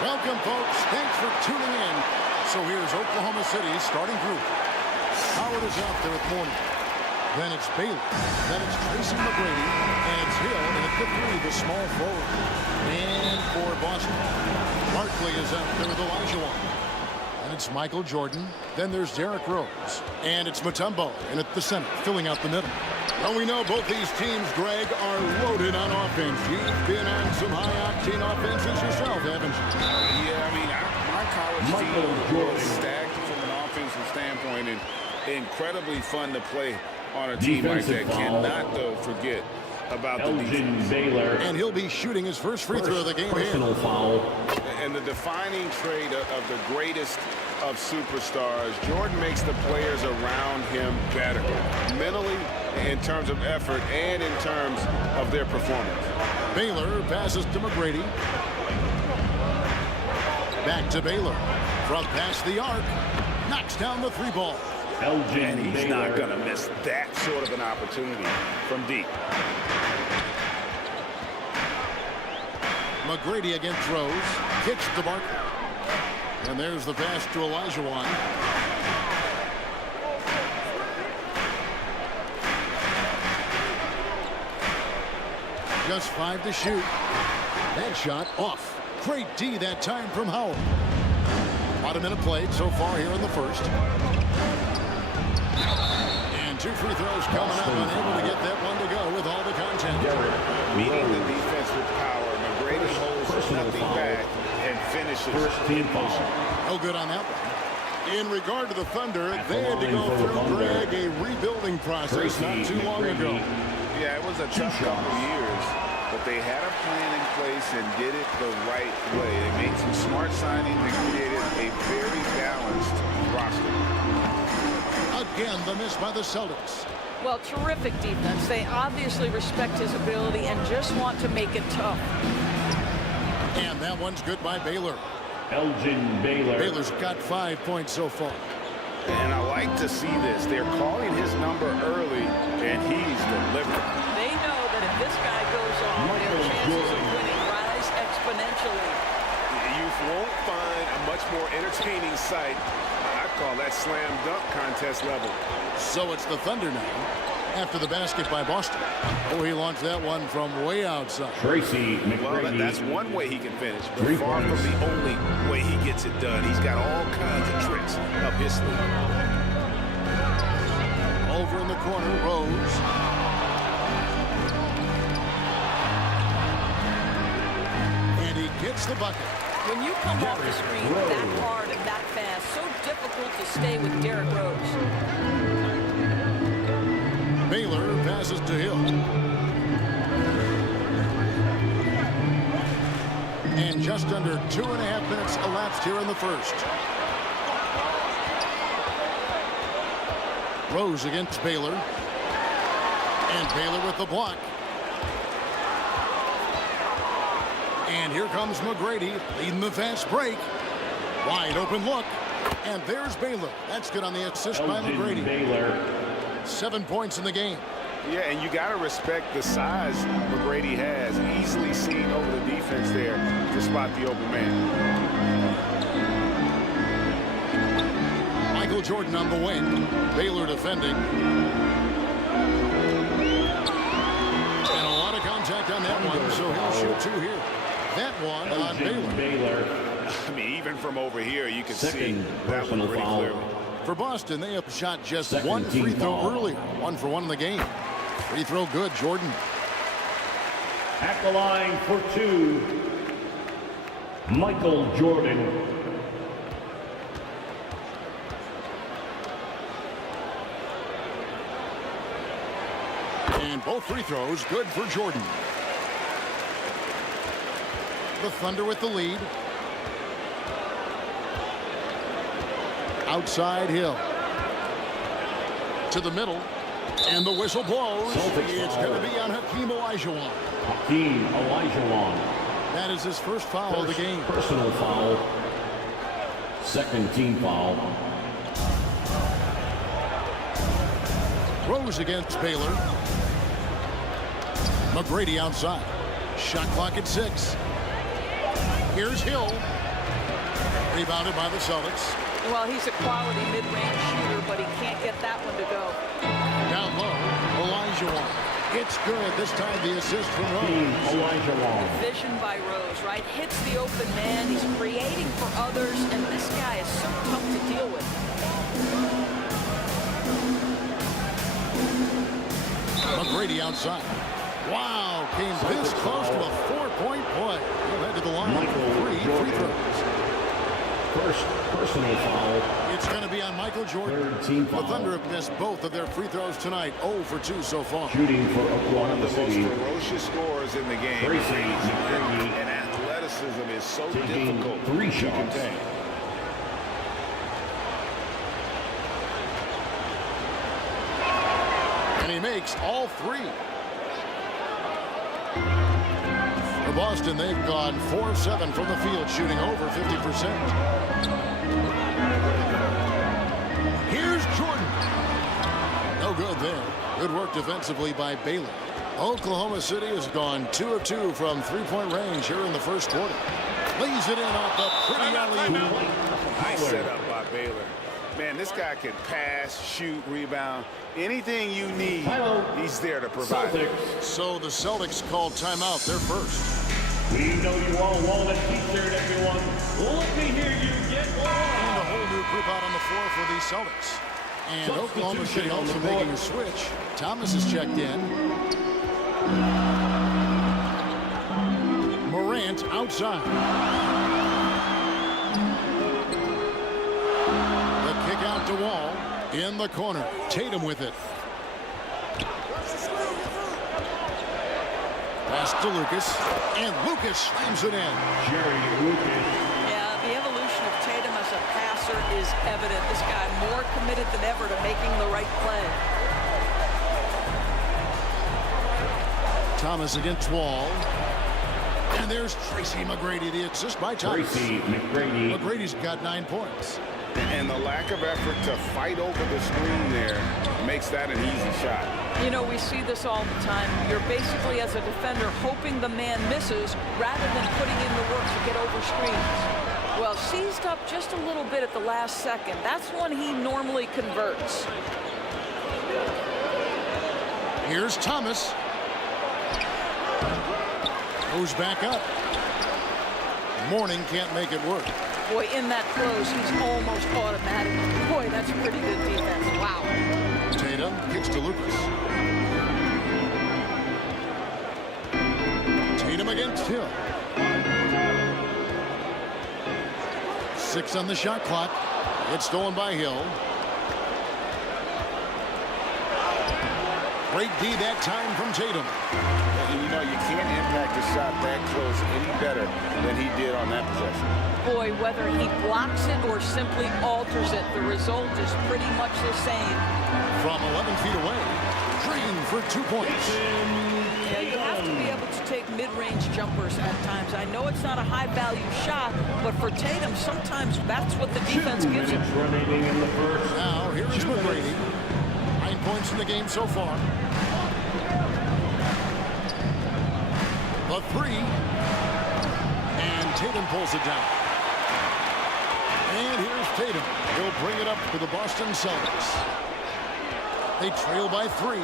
Welcome, folks. Thanks for tuning in. So here's Oklahoma City's starting group. Howard is out there at Mourning. Then it's Bailey. Then it's Tracy McGrady. And it's Hill. And at the three, the small forward. And for Boston, Barkley is out there with Elijah. And it's Michael Jordan. Then there's Derrick Rose. And it's Mutombo. And at the center, filling out the middle. Well, we know both these teams, Greg, are loaded on offense. You've been on some high-octane offenses yourself, haven't you? Yeah, I mean, my college team was stacked from an offensive standpoint and incredibly fun to play on a team like that. Cannot, though, forget about the defense. And he'll be shooting his first free throw of the game here. And the defining trait of the greatest of superstars, Jordan makes the players around him better, mentally, in terms of effort, and in terms of their performance. Baylor passes to McGrady. Back to Baylor. From past the arc. Knocks down the three ball. And he's not going to miss that sort of an opportunity from deep. McGrady again throws. Kicks to Barkley. And there's the pass to Elijah. Just 5 to shoot. That shot off. Great D that time from Howard. About a minute played so far here in the first. And 2 free throws coming up. Unable to get that one to go with all the content. Meeting the defense with power. McGrady holds nothing back and finishes. No good on that one. In regard to the Thunder, they had to go through, Greg, a rebuilding process not too long ago. Yeah, it was a tough couple years, but they had a plan in place and did it the right way. They made some smart signings and created a very balanced roster. Again, the miss by the Celtics. Well, terrific defense. They obviously respect his ability and just want to make it tough. And that one's good by Baylor. Baylor. Baylor's got 5 points so far. And I like to see this. They're calling his number early, and he's delivered. They know that if this guy goes on, their chances of winning rise exponentially. You won't find a much more entertaining sight. I call that slam dunk contest level. So it's the Thunder now. After the basket by Boston. Oh, he launched that one from way outside. Tracy McGrady. Well, that's one way he can finish, but far from the only way he gets it done. He's got all kinds of tricks up his sleeve. Over in the corner, Rose. And he gets the bucket. When you come off the screen that hard and that fast, so difficult to stay with Derrick Rose. Baylor passes to Hill. And just under 2.5 minutes elapsed here in the first. Rose against Baylor. And Baylor with the block. And here comes McGrady leading the fast break. Wide open look. And there's Baylor. That's good on the assist by McGrady. Baylor. 7 points in the game. Yeah, and you got to respect the size McGrady has. Easily seen over the defense there to spot the open man. Michael Jordan on the wing. Baylor defending. And a lot of contact on that one, so he'll shoot 2 here. That one on Baylor. I mean, even from over here, you can see Second that one personal pretty foul. clearly. For Boston, they have shot just Second one free team throw foul. earlier. 1 for 1 in the game. Free throw good, Jordan. At the line for 2, Michael Jordan. And both free throws good for Jordan. The Thunder with the lead. Outside Hill. To the middle. And the whistle blows. It's going to be on Hakeem Olajuwon. Hakeem Olajuwon. That is his first foul of the game. Personal foul. Second team foul. Rose against Baylor. McGrady outside. Shot clock at 6. Here's Hill. Rebounded by the Celtics. Well, he's a quality mid-range shooter, but he can't get that one to go. Down low, Olajuwon. It's good. This time the assist from Rose. Olajuwon. Vision by Rose, right? Hits the open man. He's creating for others, and this guy is so tough to deal with. McGrady outside. Wow, came this close to a 4-point play. He'll head to the line for 3 free throws. First personal foul. It's going to be on Michael Jordan. Third team foul. The Thunder have missed both of their free throws tonight. 0 for 2 so far. Shooting for One Oklahoma of the City. most ferocious scorers in the game. Tracy McGrady. And athleticism is so Taking difficult 3 to shots. contain. And he makes all 3. For Boston, they've gone 4 of 7 from the field, shooting over 50%. Here's Jordan. No good there. Good work defensively by Baylor. Oklahoma City has gone 2 of 2 from 3-point range here in the first quarter. Lays it in off the pretty alley-oop. Nice setup by Baylor. Man, this guy can pass, shoot, rebound. Anything you need, he's there to provide. Celtics. So the Celtics called timeout. They're first. We know you all want a t-shirt, everyone. Let me hear you get one. And a whole new group out on the floor for the Celtics. And Oklahoma City also making a switch. Thomas is checked in. Morant outside. The kick out to Wall in the corner. Tatum with it. Pass to Lucas, and Lucas slams it in. Jerry Lucas. Yeah, the evolution of Tatum as a passer is evident. This guy more committed than ever to making the right play. Thomas against Wall. And there's Tracy McGrady, the assist by Thomas. Tracy McGrady. McGrady's got 9 points. And the lack of effort to fight over the screen there makes that an easy shot. You know, we see this all the time. You're basically, as a defender, hoping the man misses rather than putting in the work to get over screens. Well, seized up just a little bit at the last second. That's when he normally converts. Here's Thomas. Goes back up. Mourning can't make it work. Boy, in that close, he's almost automatic. Boy, that's pretty good defense. Wow. Tatum kicks to Lucas. Tatum against Hill. 6 on the shot clock. It's stolen by Hill. Great D that time from Tatum. And you know, you can't impact a shot that close any better than he did on that possession. Boy, whether he blocks it or simply alters it, the result is pretty much the same. From 11 feet away, Green for 2 points. Yeah, you have to be able to take mid-range jumpers at times. I know it's not a high-value shot, but for Tatum, sometimes that's what the defense gives him. Remaining in the first. Now, here's McGrady. 9 points in the game so far. The 3. And Tatum pulls it down. And here's Tatum. He'll bring it up to the Boston Celtics. They trail by 3.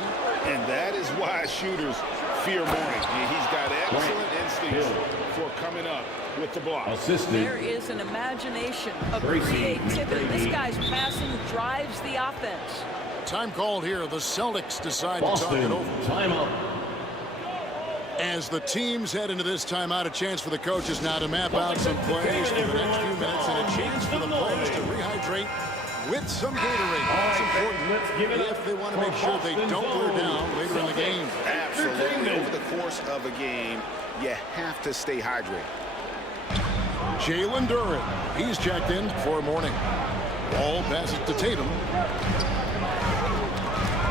And that is why shooters fear Mourning. He's got excellent instincts for coming up with the block. There is an imagination, a creativity. This guy's passing drives the offense. Time called here. The Celtics decide to talk it over. Timeout. As the teams head into this timeout, a chance for the coaches now to map out some plays for the next few minutes and a chance for the players to rehydrate with some Gatorade. That's important if they want to make sure they don't wear down later in the game. Absolutely. Over the course of a game, you have to stay hydrated. Jalen Duren, he's checked in for morning. Ball passes to Tatum.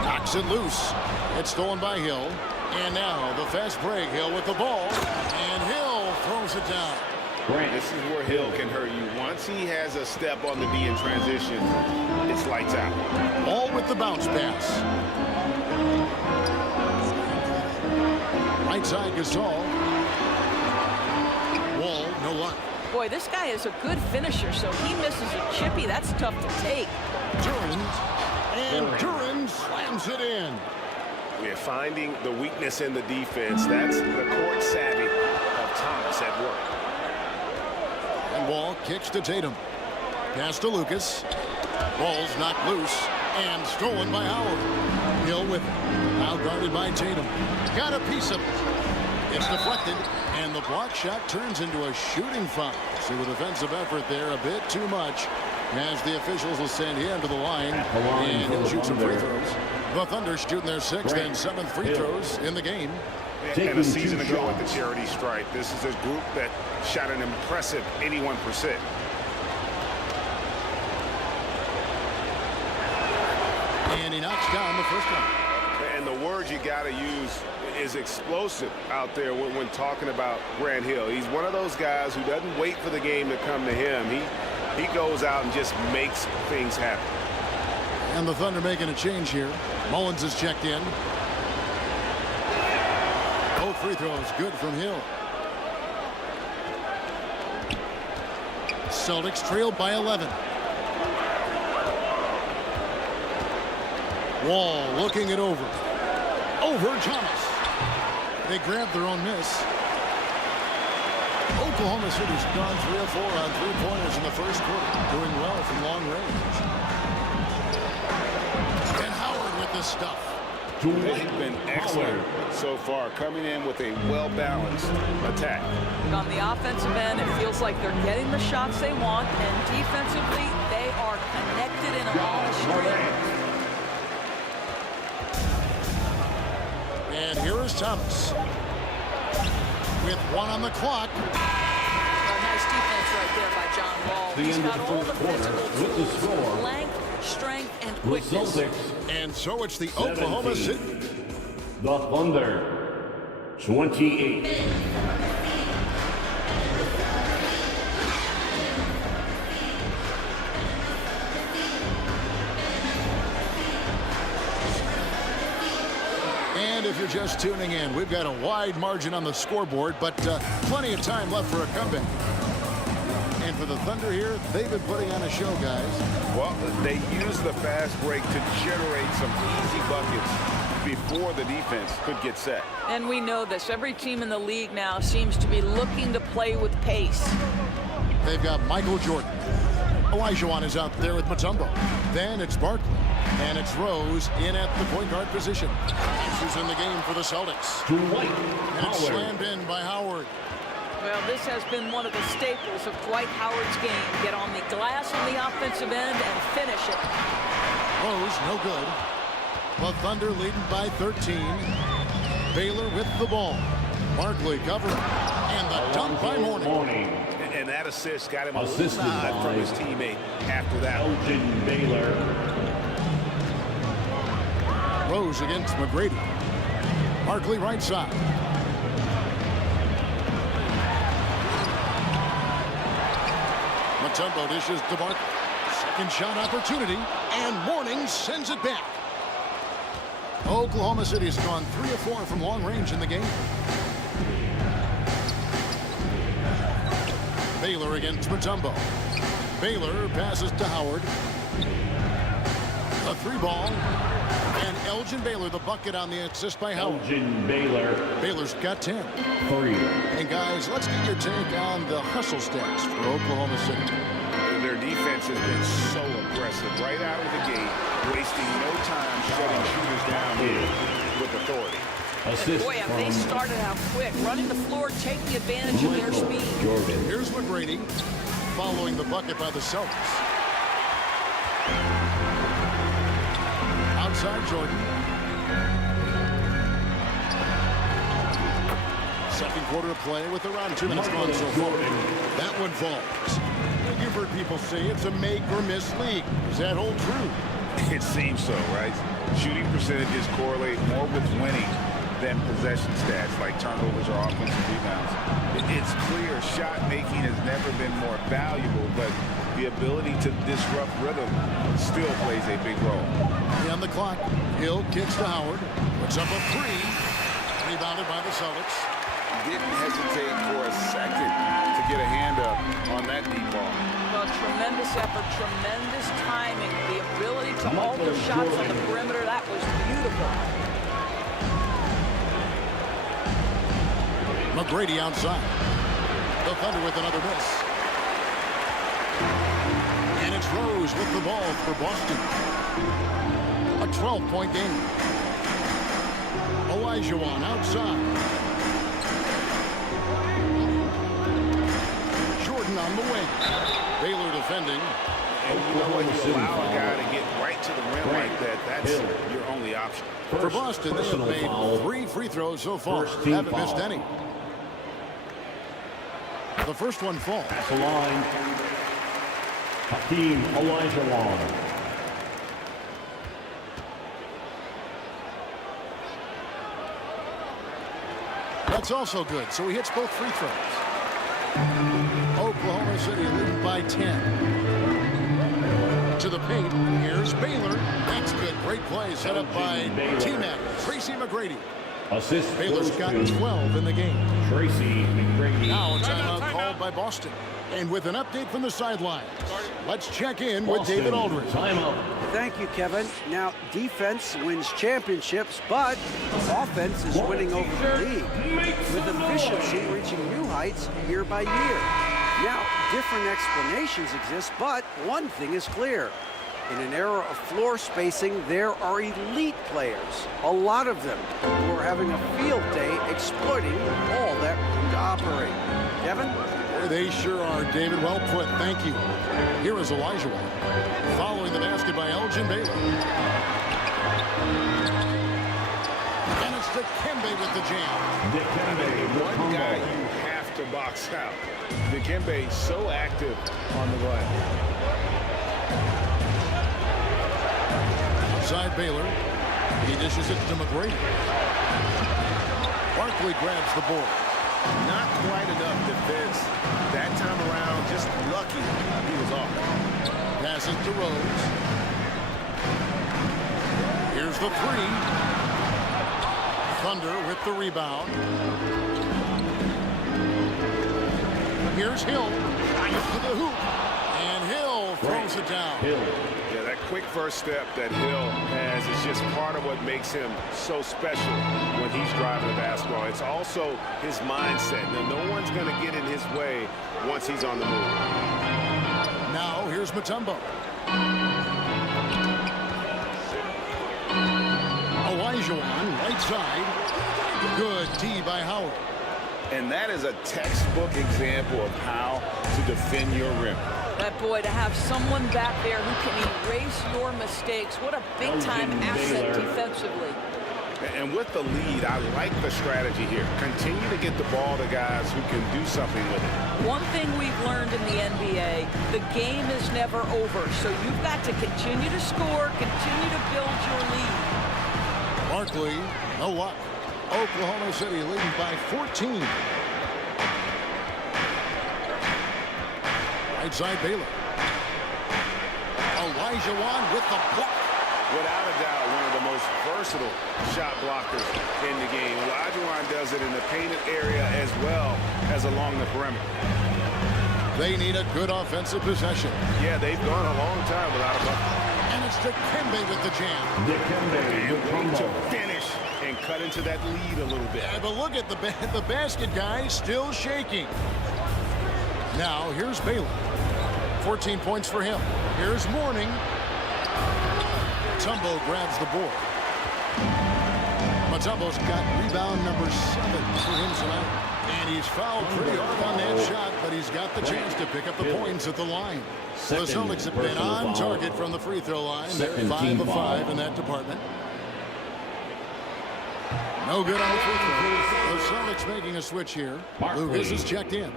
Knocks it loose. It's stolen by Hill. And now the fast break. Hill with the ball. And Hill throws it down. This is where Hill can hurt you. Once he has a step on the D in transition, it's lights out. Ball with the bounce pass. Right side Gasol. Wall, no luck. Boy, this guy is a good finisher, so he misses a chippy. That's tough to take. Duren. And Duren slams it in. We're finding the weakness in the defense. That's the court savvy of Thomas at work. And Wall kicks to Tatum. Pass to Lucas. Ball's knocked loose and stolen by Howard. Hill with it. Now guarded by Tatum. Got a piece of it. It's deflected, and the block shot turns into a shooting foul. So the defensive effort there a bit too much as the officials will send him to the line and he'll shoot some free throws. The Thunder shooting their 6th and 7th free throws in the game. And a season ago at the charity stripe, this is a group that shot an impressive 81%. And he knocks down the first one. And the word you got to use is explosive out there when talking about Grant Hill. He's one of those guys who doesn't wait for the game to come to him. He goes out and just makes things happen. And the Thunder making a change here. Mullins is checked in. Both free throws good from Hill. Celtics trailed by 11. Wall looking it over. Over Thomas. They grab their own miss. Oklahoma City's gone 3 of 4 on three-pointers in the first quarter. Doing well from long range. And Howard with the stuff. They've been excellent so far, coming in with a well-balanced attack. On the offensive end, it feels like they're getting the shots they want, and defensively, they are connected in a long string. And here is Thomas with 1 on the clock. Nice defense right there by John Wall. He's got all the physical tools, length, strength, and quickness. And so it's the Oklahoma City. The Thunder, 28. And if you're just tuning in, we've got a wide margin on the scoreboard, but plenty of time left for a comeback. And for the Thunder here, they've been putting on a show, guys. Well, they use the fast break to generate some easy buckets before the defense could get set. And we know this. Every team in the league now seems to be looking to play with pace. They've got Michael Jordan. Olajuwon is out there with Mutombo. Then it's Barkley. And it's Rose in at the point guard position. Who's in the game for the Celtics. And it's slammed in by Howard. Well, this has been one of the staples of Dwight Howard's game. Get on the glass on the offensive end and finish it. Rose, no good. The Thunder leading by 13. Baylor with the ball. Barkley covering. And the dunk by Mourning. And that assist got him a little nod from his teammate after that. Baylor. Rose against McGrady. Barkley right side. Mutombo dishes to Barkley. Second shot opportunity. And Mourning sends it back. Oklahoma City's gone 3 of 4 from long range in the game. Baylor against Mutombo. Baylor passes to Howard. A 3 ball. And Elgin Baylor, the bucket on the assist by Howard. Elgin Baylor. Baylor's got 10. 3. And guys, let's get your take on the hustle stats for Oklahoma City. Their defense has been so aggressive right out of the gate, wasting no time shutting shooters down with authority. Boy, have they started out quick, running the floor, taking advantage of their speed. Here's McGrady following the bucket by the Celtics. Outside Jordan. Second quarter of play with around 2 minutes gone so far. That one falls. You've heard people say it's a make or miss league. Does that hold true? It seems so, right? Shooting percentages correlate more with winning than possession stats like turnovers or offensive rebounds. It's clear shot making has never been more valuable, but the ability to disrupt rhythm still plays a big role. On the clock, Hill kicks to Howard. Puts up a 3. Rebounded by the Celtics. Didn't hesitate for a second to get a hand up on that deep ball. Well, tremendous effort, tremendous timing, the ability to alter shots on the perimeter. That was beautiful. McGrady outside. The Thunder with another miss. And it's Rose with the ball for Boston. A 12-point game. Olajuwon outside. Jordan on the wing. Baylor defending. And you know what? You allow a guy to get right to the rim like that. That's your only option. For Boston, they have made 3 free throws so far. Haven't missed any. The first one falls. Pass the line. Hakeem Olajuwon. That's also good, so he hits both free throws. Oklahoma City leading by 10. To the paint, here's Baylor. That's good, great play set up by T-Mac, Tracy McGrady. Assist. Baylor's got 12 in the game. Tracy McGrady. Now a timeout called by Boston. And with an update from the sidelines, let's check in with David Aldridge. Timeout. Thank you, Kevin. Now, defense wins championships, but offense is winning over the league, with efficiency reaching new heights year by year. Now, different explanations exist, but one thing is clear. In an era of floor spacing, there are elite players, a lot of them, who are having a field day exploiting all that room to operate. Kevin? They sure are, David. Well put. Thank you. Here is Olajuwon. Following the basket by Elgin Baylor. And it's Dikembe with the jam. One guy you have to box out. Dikembe so active on the glass. Outside Baylor. He dishes it to McGrady. Barkley grabs the board. Not quite enough defense that time around. Just lucky he was off. Passes to Rose. Here's the 3. Thunder with the rebound. Here's Hill. Drives to the hoop. And Hill throws it down. Yeah, that quick first step that Hill has is just part of what makes him so special when he's driving the basketball. It's also his mindset. Now, no one's going to get in his way once he's on the move. Now, here's Mutombo. Olajuwon, right side. Good D by Howard. And that is a textbook example of how to defend your rim. But boy, to have someone back there who can erase your mistakes, what a big-time asset defensively. And with the lead, I like the strategy here. Continue to get the ball to guys who can do something with it. One thing we've learned in the NBA, the game is never over. So you've got to continue to score, continue to build your lead. Barkley, no luck. Oklahoma City leading by 14. Right side Baylor. Olajuwon with the block. Without a doubt, one of the most versatile shot blockers in the game. Olajuwon does it in the painted area as well as along the perimeter. They need a good offensive possession. Yeah, they've gone a long time without a bucket. And it's Dikembe with the jam. And to finish and cut into that lead a little bit. Yeah, but look at the basket guy still shaking. Now here's Baylor. 14 points for him. Here's Mourning. Mutombo grabs the board. Mutombo's got rebound number 7 for him tonight. And he's fouled pretty hard on that shot, but he's got the chance to pick up the points at the line. The Celtics have been on target from the free throw line. They're 5 of 5 in that department. No good on the free throw. The Celtics making a switch here. Lucas is checked in.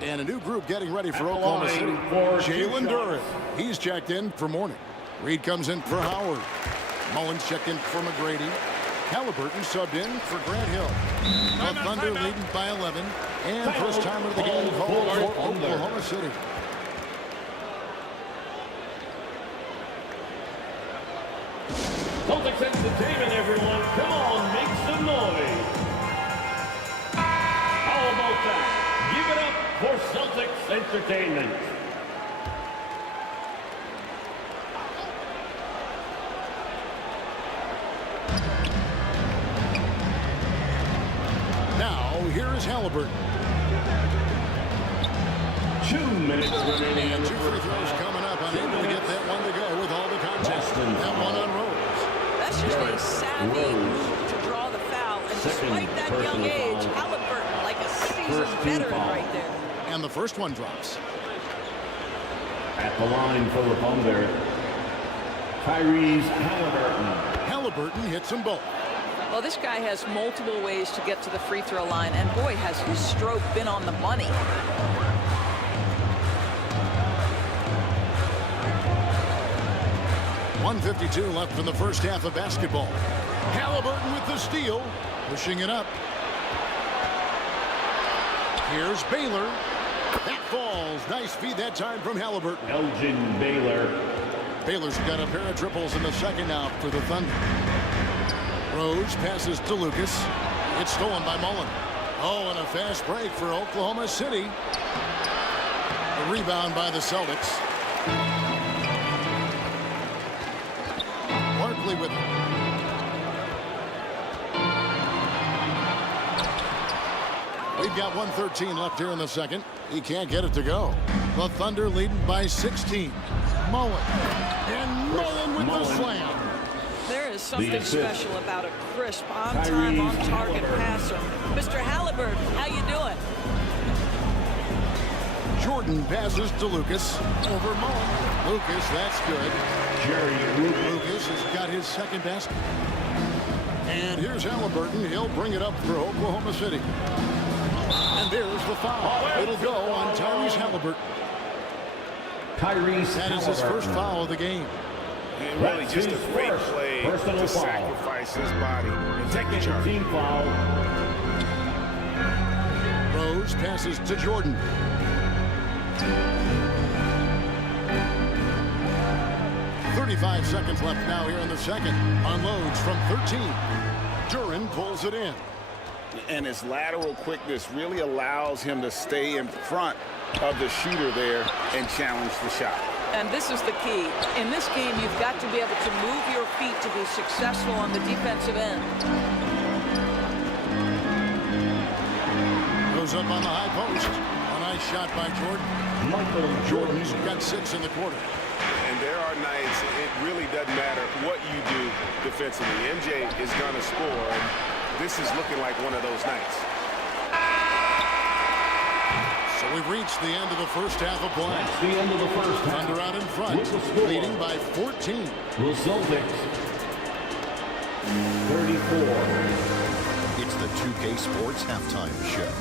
And a new group getting ready for Oklahoma City. Jalen Duren. He's checked in for Mourning. Reed comes in for Howard. Mullins checked in for McGrady. Halliburton subbed in for Grant Hill. The Thunder leading by 11. And first timer of the game called for Oklahoma City. Celtics entertainment, everyone. Come on, make some noise. How about that? Give it up for Celtics entertainment. Now, here is Halliburton. 2 minutes remaining. And 2 free throws coming up. Unable to get that one to go with all the contact. That one on Rose. That's just a savvy move to draw the foul. And despite that young age, Halliburton like a seasoned veteran right there. And the first one drops. At the line for the Thunder, Tyrese Halliburton. Halliburton hits them both. Well, this guy has multiple ways to get to the free throw line, and boy, has his stroke been on the money. .152 left in the first half of basketball. Halliburton with the steal, pushing it up. Here's Baylor. That falls. Nice feed that time from Halliburton. Elgin Baylor. Baylor's got a pair of triples in the second now for the Thunder. Rose passes to Lucas. It's stolen by Mullen. Oh, and a fast break for Oklahoma City. A rebound by the Celtics. Barkley with it. We've got 1:13 left here in the second. He can't get it to go. The Thunder leading by 16. Mullen. And Mullen with the slam. There is something special about a crisp, on-time, on-target passer. Mr. Halliburton, how you doing? Jordan passes to Lucas. Over Mullen. Lucas, that's good. Lucas has got his second basket. And here's Halliburton. He'll bring it up for Oklahoma City. And there's the foul. It'll go on Tyrese Halliburton. That is his first foul of the game. And really just a great play to sacrifice his body and take the charge. Team foul. Rose passes to Jordan. .35 seconds left now here in the second. Unloads from 13. Duren pulls it in. And his lateral quickness really allows him to stay in front of the shooter there and challenge the shot. And this is the key. In this game, you've got to be able to move your feet to be successful on the defensive end. Goes up on the high post. A nice shot by Jordan. Jordan's got 6 in the quarter. And there are nights it really doesn't matter what you do defensively. MJ is going to score. And this is looking like one of those nights. So we've reached the end of the first half of play. That's the end of the first half. Thunder out in front, leading by 14. The Celtics, 34. It's the 2K Sports Halftime Show.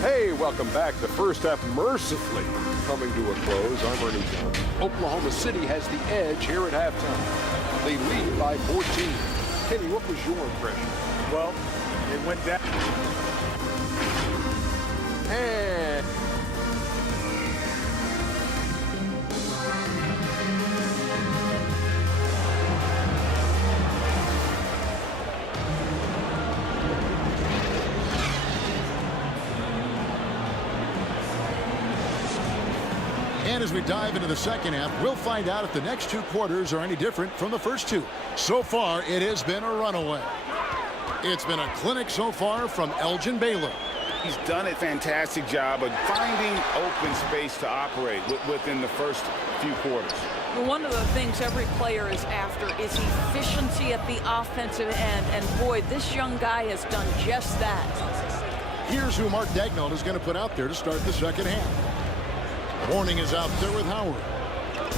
Hey, welcome back. The first half mercifully coming to a close. I'm Ernie Jones. Oklahoma City has the edge here at halftime. They lead by 14. Kenny, what was your impression? Well, it went down. And And as we dive into the second half, we'll find out if the next two quarters are any different from the first two. So far, it has been a runaway. It's been a clinic so far from Elgin Baylor. He's done a fantastic job of finding open space to operate within the first few quarters. Well, one of the things every player is after is efficiency at the offensive end. And boy, this young guy has done just that. Here's who Mark Daigneault is going to put out there to start the second half. Warning is out there with Howard.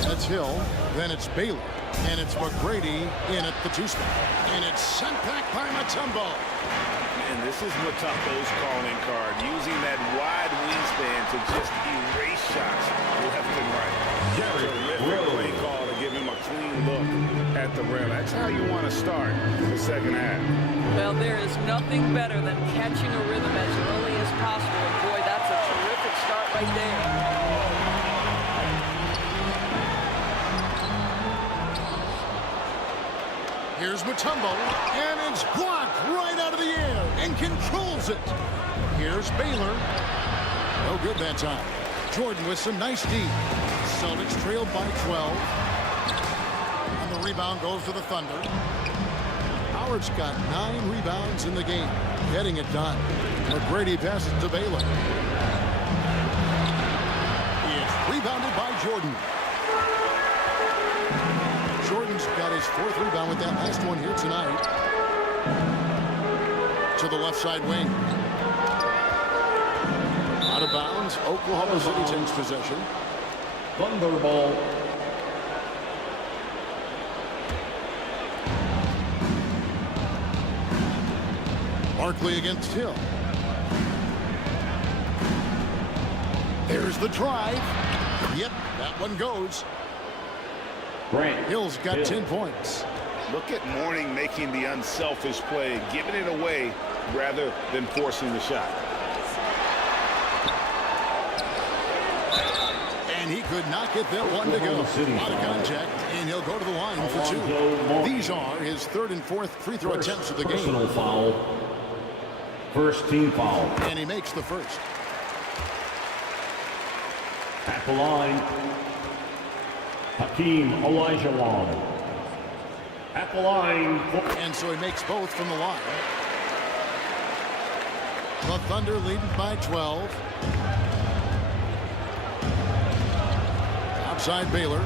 That's Hill. Then it's Baylor. And it's McGrady in at the two-spot. And it's sent back by Mutombo. And this is Mutombo's calling card, using that wide wingspan to just erase shots left and right. Terrific play call to give him a clean look at the rim. That's how you want to start the second half. Well, there is nothing better than catching a rhythm as early as possible. And boy, that's a terrific start right there. Here's Mutombo, and it's blocked right out of the air and controls it. Here's Baylor. No good that time. Jordan with some nice D. Celtics trailed by 12. And the rebound goes to the Thunder. Howard's got 9 rebounds in the game, getting it done. McGrady passes to Baylor. It's rebounded by Jordan. Jordan's got his 4th rebound with that last one here tonight. To the left side wing. Out of bounds. Oklahoma City takes possession. Thunder ball. Barkley against Hill. There's the drive. Yep, that one goes. Hill's got 10 points. Look at Mourning making the unselfish play, giving it away rather than forcing the shot. And he could not get that one to go. Out of contact, and he'll go to the line for 2. These are his 3rd and 4th free throw attempts of the game. Personal foul. First team foul. And he makes the first. At the line, Hakeem Olajuwon. At the line. And so he makes both from the line. The Thunder leading by 12. Outside Baylor.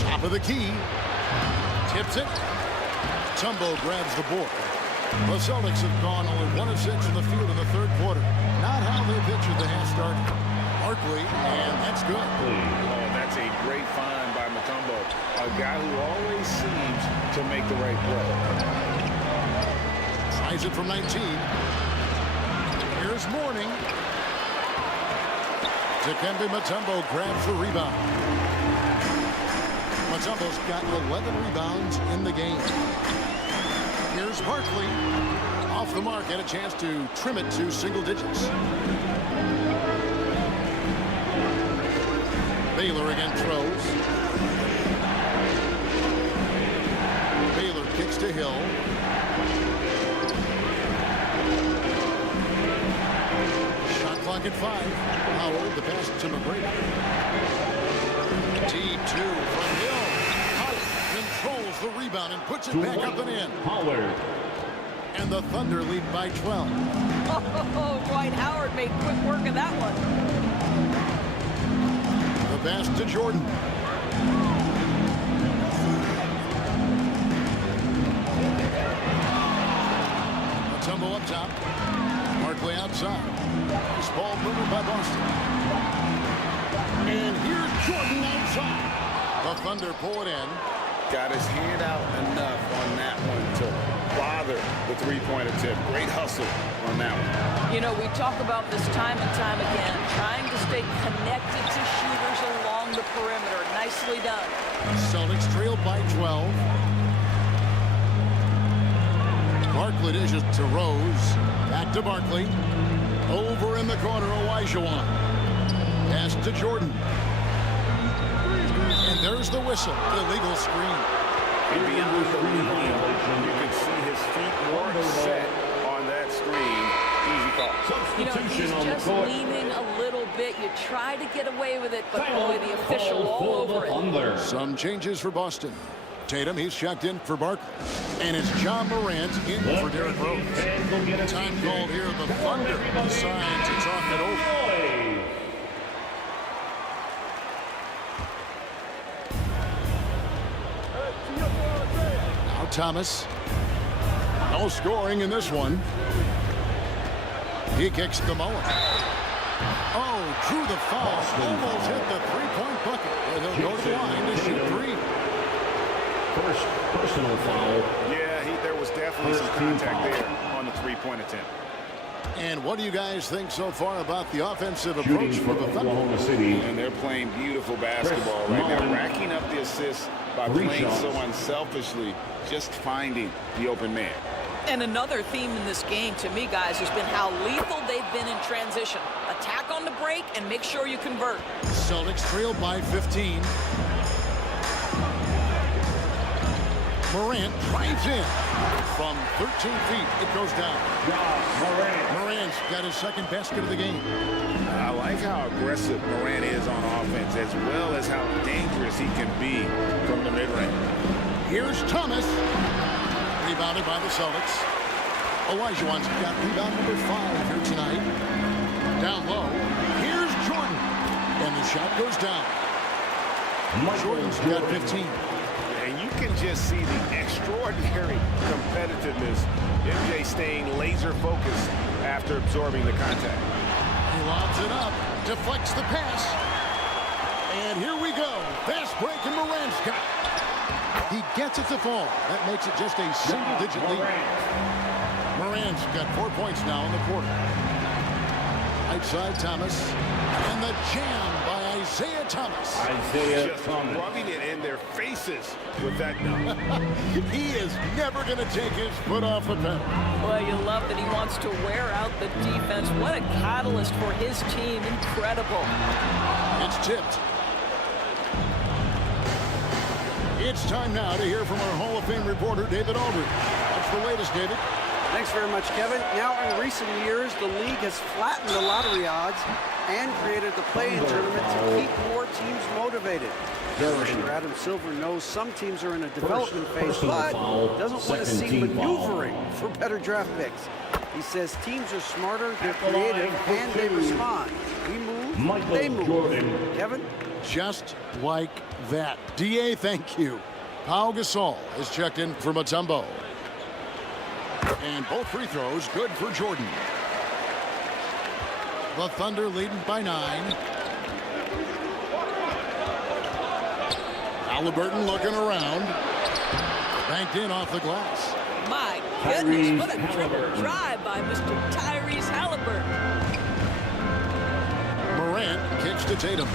Top of the key. Tips it. Tumbo grabs the board. The Celtics have gone only 1 of 6 in the field in the 3rd quarter. Not how they pictured the half start. Barkley, and that's good. Oh, that's a great find by Mutombo. A guy who always seems to make the right play. Tries it from 19. Here's Mourning. Dikembe Mutombo grabs the rebound. Mutombo's got 11 rebounds in the game. Here's Barkley. Off the mark, and a chance to trim it to single digits. Baylor again throws. Baylor kicks to Hill. Shot clock at 5. Howard, the pass to McGrady. Deep 2 from Hill. Howard controls the rebound and puts it back up and in. Howard. And the Thunder lead by 12. Oh, Dwight Howard made quick work of that one. The pass to Jordan. Mutombo up top. Barkley outside. Nice ball movement by Boston. And here's Jordan outside. The Thunder pull it in. Got his hand out enough on that one to bother the three-point attempt. Great hustle on that one. You know, we talk about this time and time again, trying to stay connected to shooters along the perimeter. Nicely done. Celtics trailed by 12. Barkley dishes to Rose. Back to Barkley. Over in the corner, Olajuwon. Pass to Jordan. And there's the whistle. Illegal screen. You can see his feet weren't set on that screen. Easy call. You know, he's just leaning a little bit. You try to get away with it, but boy, the official all over it. Some changes for Boston. Tatum, he's checked in for Barkley. And it's John Morant in for Derrick Rose. Time called here. The Thunder decides to talk it over. Now Thomas. No scoring in this one. He kicks to Mullen. Oh, drew the foul. Almost hit the three-point bucket. But he'll go to the line to shoot three. First personal foul. Yeah, there was definitely some contact there on the three-point attempt. And what do you guys think so far about the offensive approach for the Thunder? And they're playing beautiful basketball right now, racking up the assists by playing so unselfishly, just finding the open man. And another theme in this game, to me, guys, has been how lethal they've been in transition. Attack on the break and make sure you convert. Celtics trailed by 15. Morant drives in. From 13 feet, it goes down. Morant's got his second basket of the game. I like how aggressive Morant is on offense, as well as how dangerous he can be from the mid-range. Here's Thomas. Rebounded by the Celtics. Olajuwon's got rebound number 5 here tonight. Down low. Here's Jordan. And the shot goes down. Jordan's got 15. And you can just see the extraordinary competitiveness. MJ staying laser focused after absorbing the contact. He lobs it up. Deflects the pass. And here we go. Fast break, and Morant's got it. He gets it to fall. That makes it just a single-digit lead. Morant's got 4 points now in the quarter. Outside Thomas. And the jam by Isaiah Thomas. Just rubbing it in their faces with that dunk. He is never going to take his foot off the pedal. Well, you love that he wants to wear out the defense. What a catalyst for his team. Incredible. It's tipped. It's time now to hear from our Hall of Fame reporter, David Aldridge. What's the latest, David? Thanks very much, Kevin. Now, in recent years, the league has flattened the lottery odds and created the play-in tournament to keep more teams motivated. Commissioner Adam Silver knows some teams are in a development phase, but doesn't want to see maneuvering for better draft picks. He says teams are smarter, they're creative, and they respond. We move, they move. Kevin? Just like that. DA, thank you. Pau Gasol is checked in for Mutombo. And both free throws good for Jordan. The Thunder leading by 9. Halliburton looking around. Banked in off the glass. My goodness, what a triple drive by Mr. Tyrese Halliburton. Morant kicks to Tatum.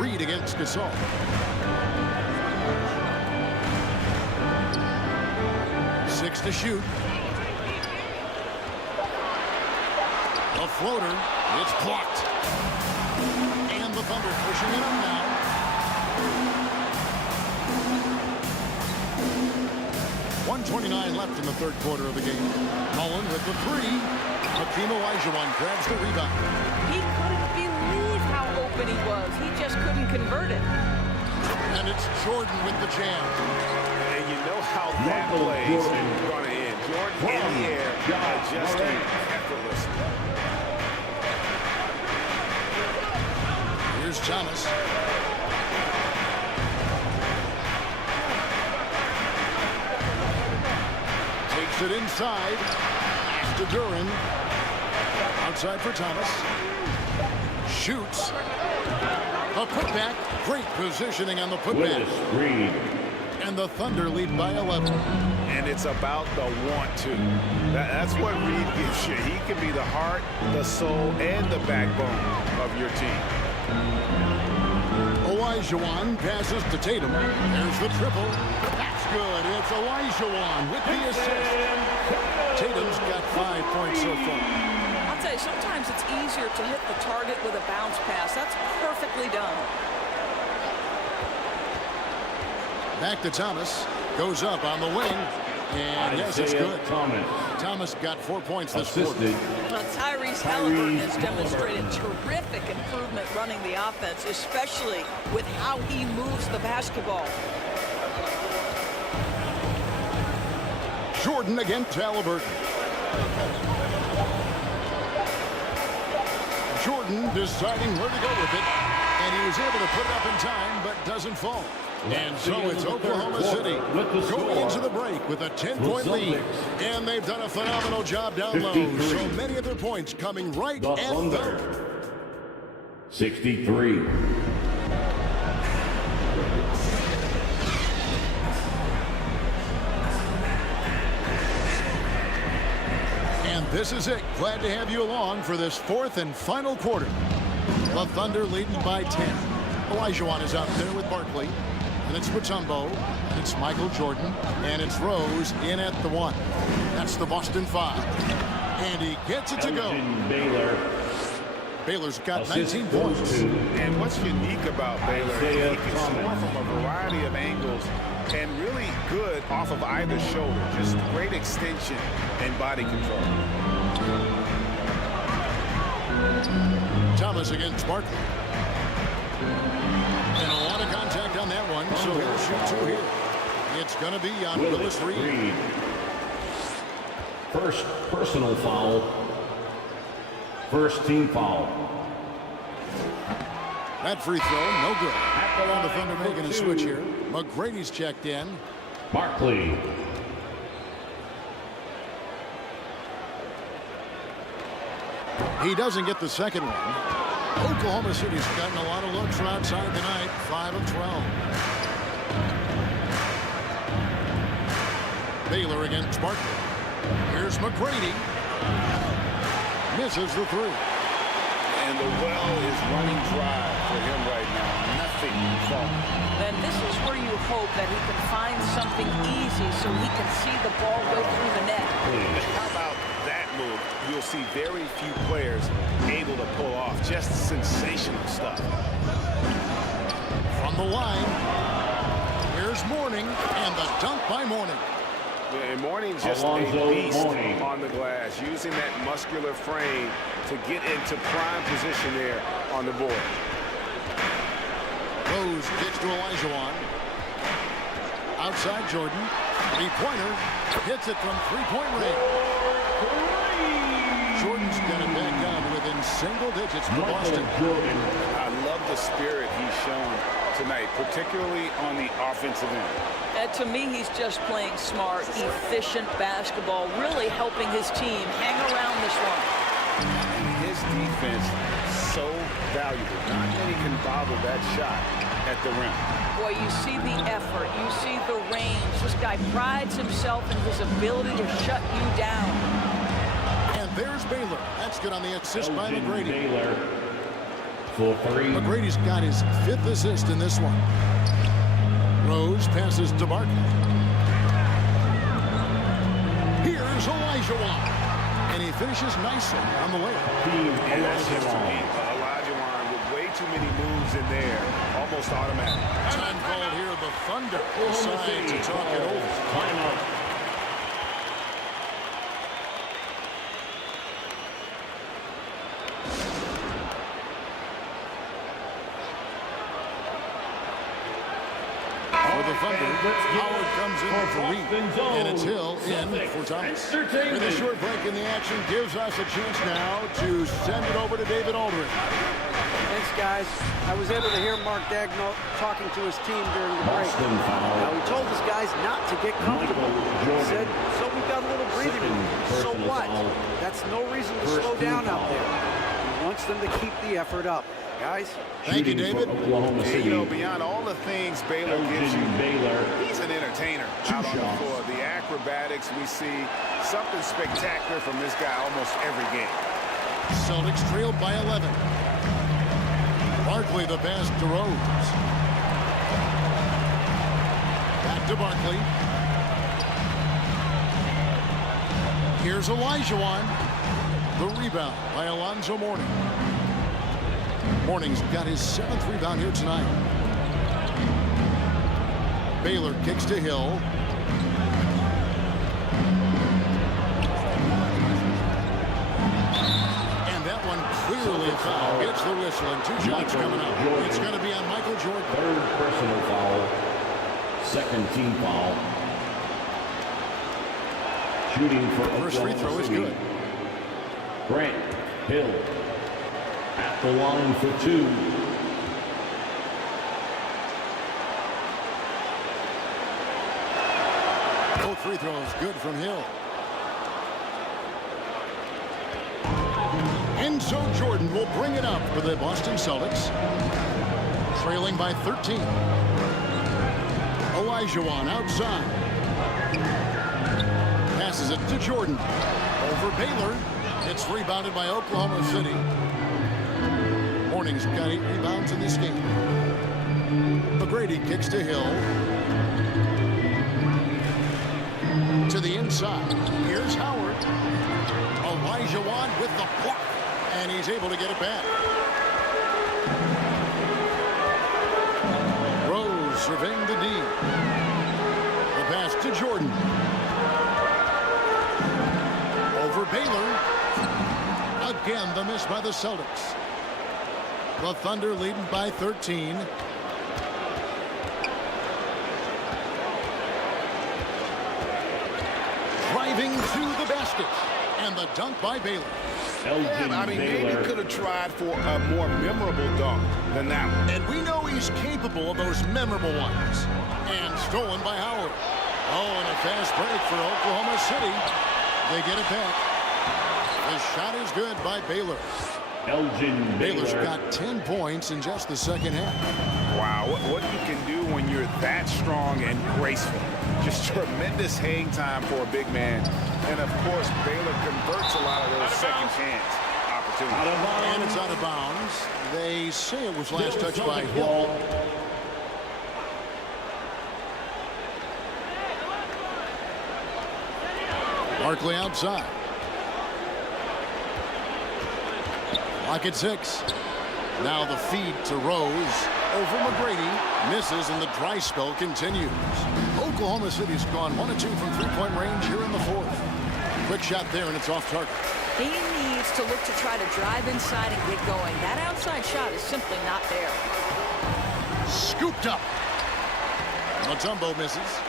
Reed against Gasol. Six to shoot. A floater. It's blocked. And the Thunder pushing it up now. .129 left in the third quarter of the game. Mullen with the three. Hakeem Olajuwon grabs the rebound. He couldn't believe how open he was. He just couldn't convert it. And it's Jordan with the jam. And you know how that play is going to end. Jordan in the air, adjusting effortlessly. Here's Thomas. Takes it inside. Pass to Duran. Outside for Thomas. Shoots. A putback. Great positioning on the putback. And the Thunder lead by 11. And it's about the want to. That's what Reed gives you. He can be the heart, the soul, and the backbone of your team. Olajuwon passes to Tatum. There's the triple. That's good. It's Olajuwon with the assist. Tatum's got 5 points so far. I'll tell you, sometimes it's easier to hit the target with a bounce pass. That's perfectly done. Back to Thomas. Goes up on the wing. And yes, it's good. Thomas got 4 points this quarter. Well, Tyrese Halliburton has demonstrated terrific improvement running the offense, especially with how he moves the basketball. Jordan against Halliburton. Jordan deciding where to go with it, and he was able to put it up in time, but doesn't fall. And so it's Oklahoma City going into the break with a 10-point lead. And they've done a phenomenal job down low. So many of their points coming right at them. 63. And this is it. Glad to have you along for this fourth and final quarter. The Thunder leading by 10. Olajuwon is out there with Barkley. And it's Mutombo, and it's Michael Jordan, and it's Rose in at the 1. That's the Boston 5. And he gets it to go. Baylor's got 19 points. And what's unique about Baylor, he can score from a variety of angles and really good off of either shoulder. Just great extension and body control. Thomas against Barkley. And a lot of contact on that one, so he'll shoot 2 here. It's going to be on Willis Reed. First personal foul. First team foul. That free throw, no good. The Thunder making a switch here. McGrady's checked in. Barkley. He doesn't get the second one. Oklahoma City's gotten a lot of looks from outside tonight. 5 of 12. Baylor against Barkley. Here's McGrady. Misses the 3. And the well is running dry for him right now. Nothing falling. Then this is where you hope that he can find something easy so he can see the ball go through the net. How about that move? You'll see very few players able to pull off just sensational stuff. From the line, here's Mourning, and the dunk by Mourning. And Mourning just a beast on the glass, using that muscular frame to get into prime position there on the board. Rose gets to Olajuwon. Outside Jordan. 3-pointer. Hits it from 3-point range. Jordan's got it back down within single digits for Boston. I love the spirit he's shown tonight, particularly on the offensive end. And to me, he's just playing smart, efficient basketball, really helping his team hang around this one. And his defense, so valuable. Not many can bother that shot at the rim. Boy, you see the effort, you see the range. This guy prides himself in his ability to shut you down. And there's Baylor. That's good on the assist by McGrady. Baylor for 3. McGrady's got his 5th assist in this one. Rose passes to Barkley. Here's Olajuwon. And he finishes nicely on the layup. Olajuwon with way too many moves in there. Almost automatic. Time called here. The Thunder decide to talk it over. Timeout. The Thunder, Howard comes in for Reed, and it's Hill in for Thomas. With a short break in the action gives us a chance now to send it over to David Aldridge. Thanks, guys. I was able to hear Mark Daigneault talking to his team during the break. Now, he told his guys not to get comfortable. He said, so we've got a little breathing room. So what? That's no reason to slow down out there. He wants them to keep the effort up. Guys, thank you, David. You know, beyond all the things Baylor gives you, he's an entertainer out on the floor. The acrobatics we see, something spectacular from this guy almost every game. Celtics trailed by 11. Barkley the pass to Rose. Back to Barkley. Here's Olajuwon. The rebound by Alonzo Mourning. Mourning's got his 7th rebound here tonight. Baylor kicks to Hill. Clearly a foul. Gets the whistle and 2 shots coming up. It's going to be on Michael Jordan. Third personal foul. Second team foul. Shooting for First free throw is good. Grant Hill at the line for 2. Both free throws good from Hill. And so Jordan will bring it up for the Boston Celtics. Trailing by 13. Olajuwon outside. Passes it to Jordan. Over Baylor. It's rebounded by Oklahoma City. Morning's got 8 rebounds in this game. McGrady kicks to Hill. To the inside. Here's Howard. Olajuwon with the block. And he's able to get it back. Rose surveying the D. The pass to Jordan. Over Baylor. Again, the miss by the Celtics. The Thunder leading by 13. Driving to the basket. And the dunk by Baylor. Yeah, I mean, maybe could have tried for a more memorable dunk than that one. And we know he's capable of those memorable ones. And stolen by Howard. Oh, and a fast break for Oklahoma City. They get it back. The shot is good by Baylor. Baylor's got 10 points in just the second half. Wow, what you can do when you're that strong and graceful. Just tremendous hang time for a big man. And, of course, Baylor converts a lot of those second chance opportunities. And it's out of bounds. They say it was last touched by Hill. Barkley outside. Lock at 6. Now the feed to Rose. Over McGrady. Misses and the dry spell continues. Oklahoma City's gone 1 of 2 from 3-point range here in the 4th. Quick shot there and it's off target. He needs to look to try to drive inside and get going. That outside shot is simply not there. Scooped up. Mutombo misses.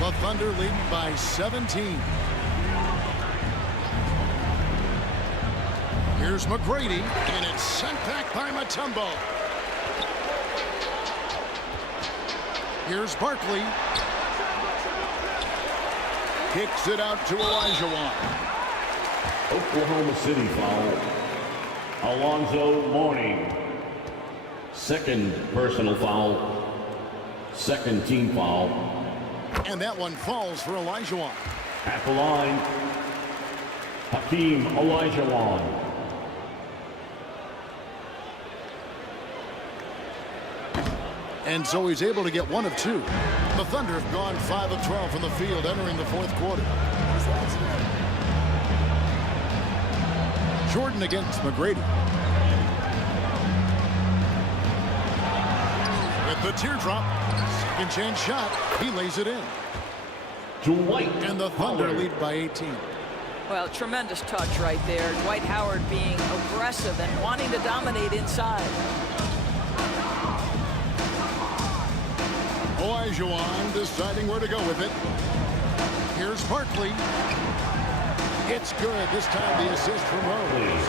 The Thunder leading by 17. Here's McGrady, and it's sent back by Mutombo. Here's Barkley. Kicks it out to Olajuwon. Oklahoma City foul. Alonzo Mourning. Second personal foul. Second team foul. And that one falls for Olajuwon. At the line, Hakeem Olajuwon. And so he's able to get 1 of 2. The Thunder have gone 5 of 12 from the field entering the 4th quarter. Jordan against McGrady. With the teardrop. Second chance shot. He lays it in. Dwight. And the Thunder lead by 18. Well, tremendous touch right there. Dwight Howard being aggressive and wanting to dominate inside. Olajuwon deciding where to go with it. Here's Barkley. It's good. This time the assist from Rose.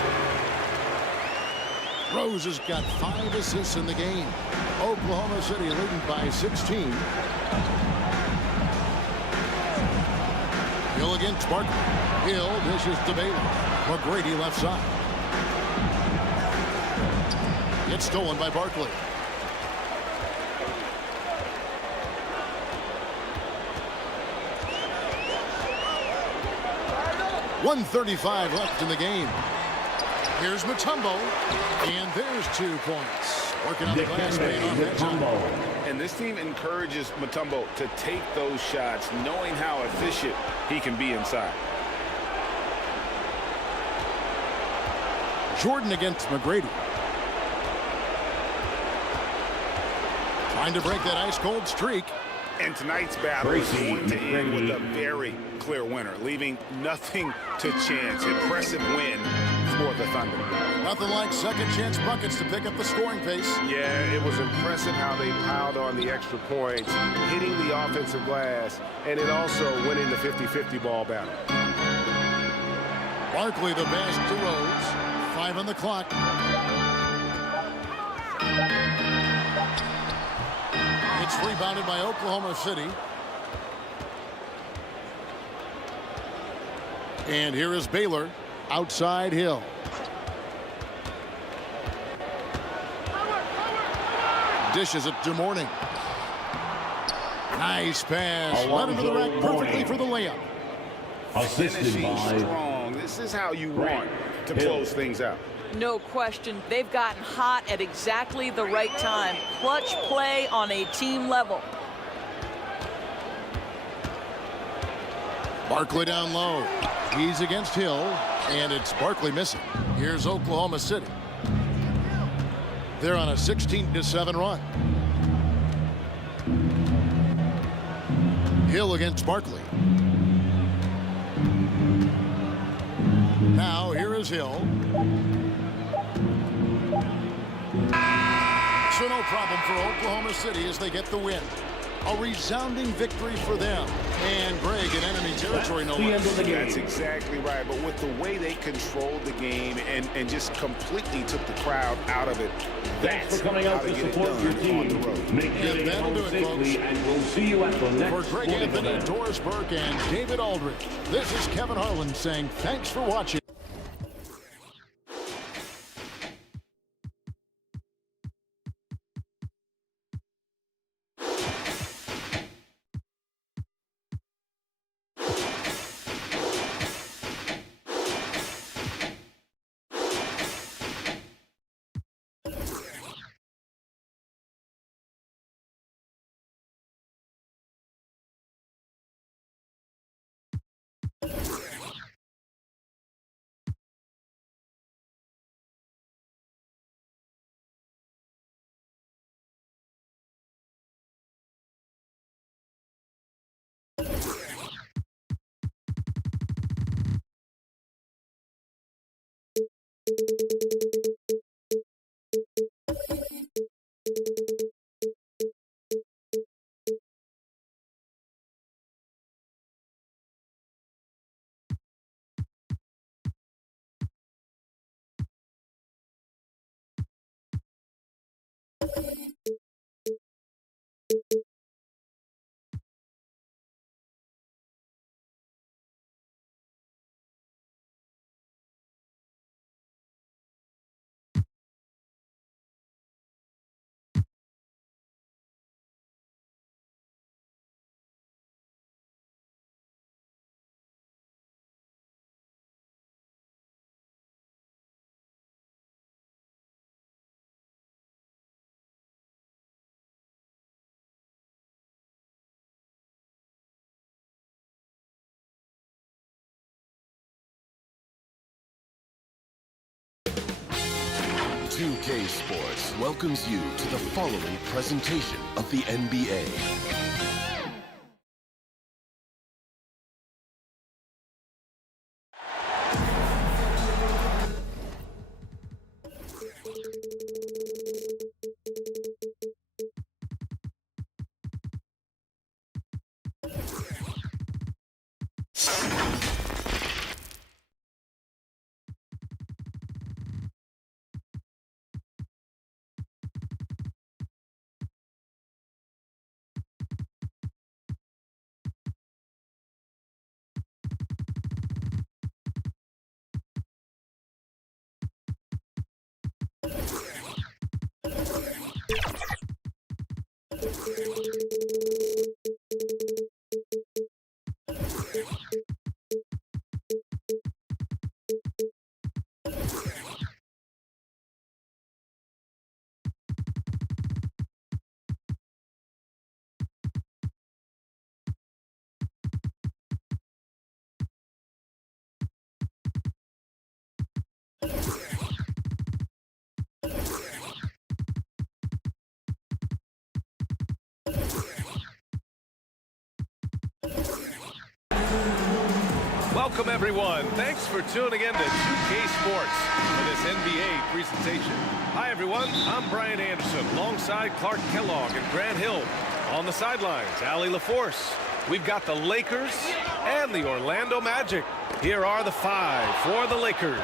Rose has got 5 assists in the game. Oklahoma City leading by 16. Hill against Barkley. Hill dishes to Baylor. McGrady left side. It's stolen by Barkley. .135 left in the game. Here's Mutombo, and there's 2 points. Working on the glass made on that time. And this team encourages Mutombo to take those shots, knowing how efficient he can be inside. Jordan against McGrady. Trying to break that ice-cold streak. And tonight's battle is going to end with a very clear winner, leaving nothing to chance. Impressive win for for the Thunder. Nothing like second chance buckets to pick up the scoring pace. Yeah, it was impressive how they piled on the extra points, hitting the offensive glass, and then also winning the 50-50 ball battle. Barkley the best to Rose. 5 on the clock. It's rebounded by Oklahoma City. And here is Baylor. Outside Hill. Dishes it to Morning. Nice pass. Led into the rack perfectly for the layup. Finishing strong. This is how you want to close things out. No question. They've gotten hot at exactly the right time. Clutch play on a team level. Barkley down low. He's against Hill, and it's Barkley missing. Here's Oklahoma City. They're on a 16-7 run. Hill against Barkley. Now here is Hill. So no problem for Oklahoma City as they get the win. A resounding victory for them. And Greg in enemy territory, no less. That's exactly right. But with the way they controlled the game and just completely took the crowd out of it, that's how to get it done on the road. Yeah, that'll do it, folks. And we'll see you at the next For Greg Anthony, Doris Burke, and David Aldridge, this is Kevin Harlan saying thanks for watching. .2K Sports welcomes you to the following presentation of the NBA. Welcome, everyone. Thanks for tuning in to 2K Sports for this NBA presentation. Hi, everyone. I'm Brian Anderson, alongside Clark Kellogg and Grant Hill. On the sidelines, Allie LaForce. We've got the Lakers and the Orlando Magic. Here are the 5 for the Lakers.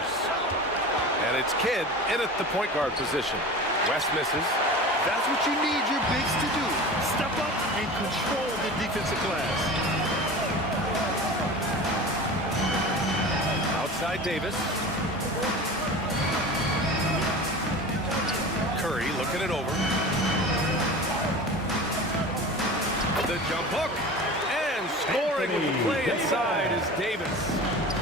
And it's Kidd in at the point guard position. West misses. That's what you need your bigs to do. Step up and control the defensive glass. Outside Davis. Curry looking it over. The jump hook. And scoring with the play inside is Davis.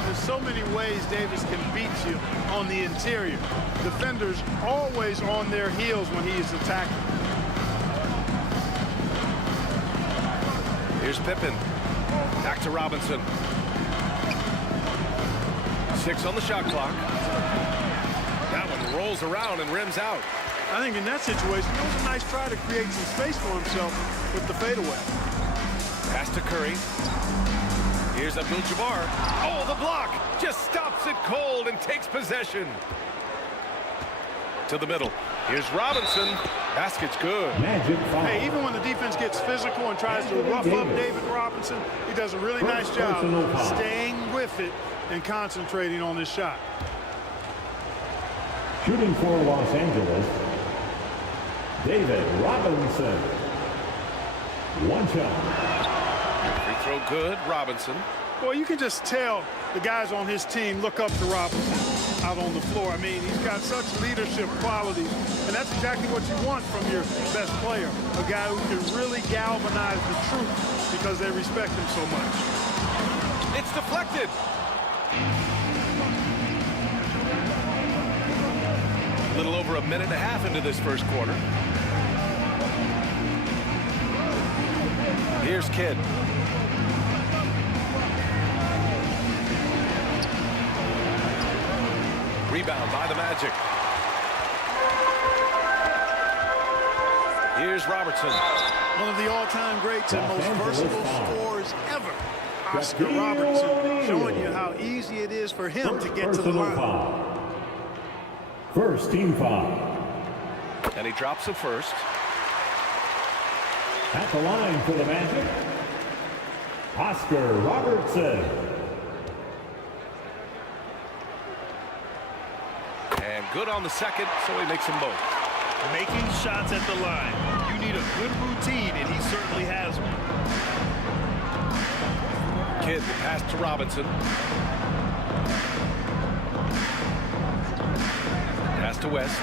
There's so many ways Davis can beat you on the interior. Defenders always on their heels when he is attacking. Here's Pippen. Back to Robinson. 6 on the shot clock. That one rolls around and rims out. I think in that situation, it was a nice try to create some space for himself with the fadeaway. Pass to Curry. Here's Abdul-Jabbar. Oh, the block just stops it cold and takes possession. To the middle. Here's Robinson. Basket's good. Hey, even when the defense gets physical and tries to rough up David Robinson, he does a really nice job staying with it and concentrating on his shot. Shooting for Los Angeles, David Robinson. One shot. Free throw good, Robinson. Well, you can just tell the guys on his team look up to Robinson out on the floor. I mean, he's got such leadership qualities, and that's exactly what you want from your best player, a guy who can really galvanize the troops because they respect him so much. It's deflected. A little over a minute and a half into this first quarter. Here's Kidd. Rebound by the Magic. Here's Robertson. One of the all-time greats and most versatile scorers ever. Oscar Robertson, showing you how easy it is for him to get to the line. First team foul. And he drops the first. At the line for the Magic, Oscar Robertson. And good on the second, so he makes them both. Making shots at the line. You need a good routine, and he certainly has one. Kidd, the pass to Robinson. Pass to West.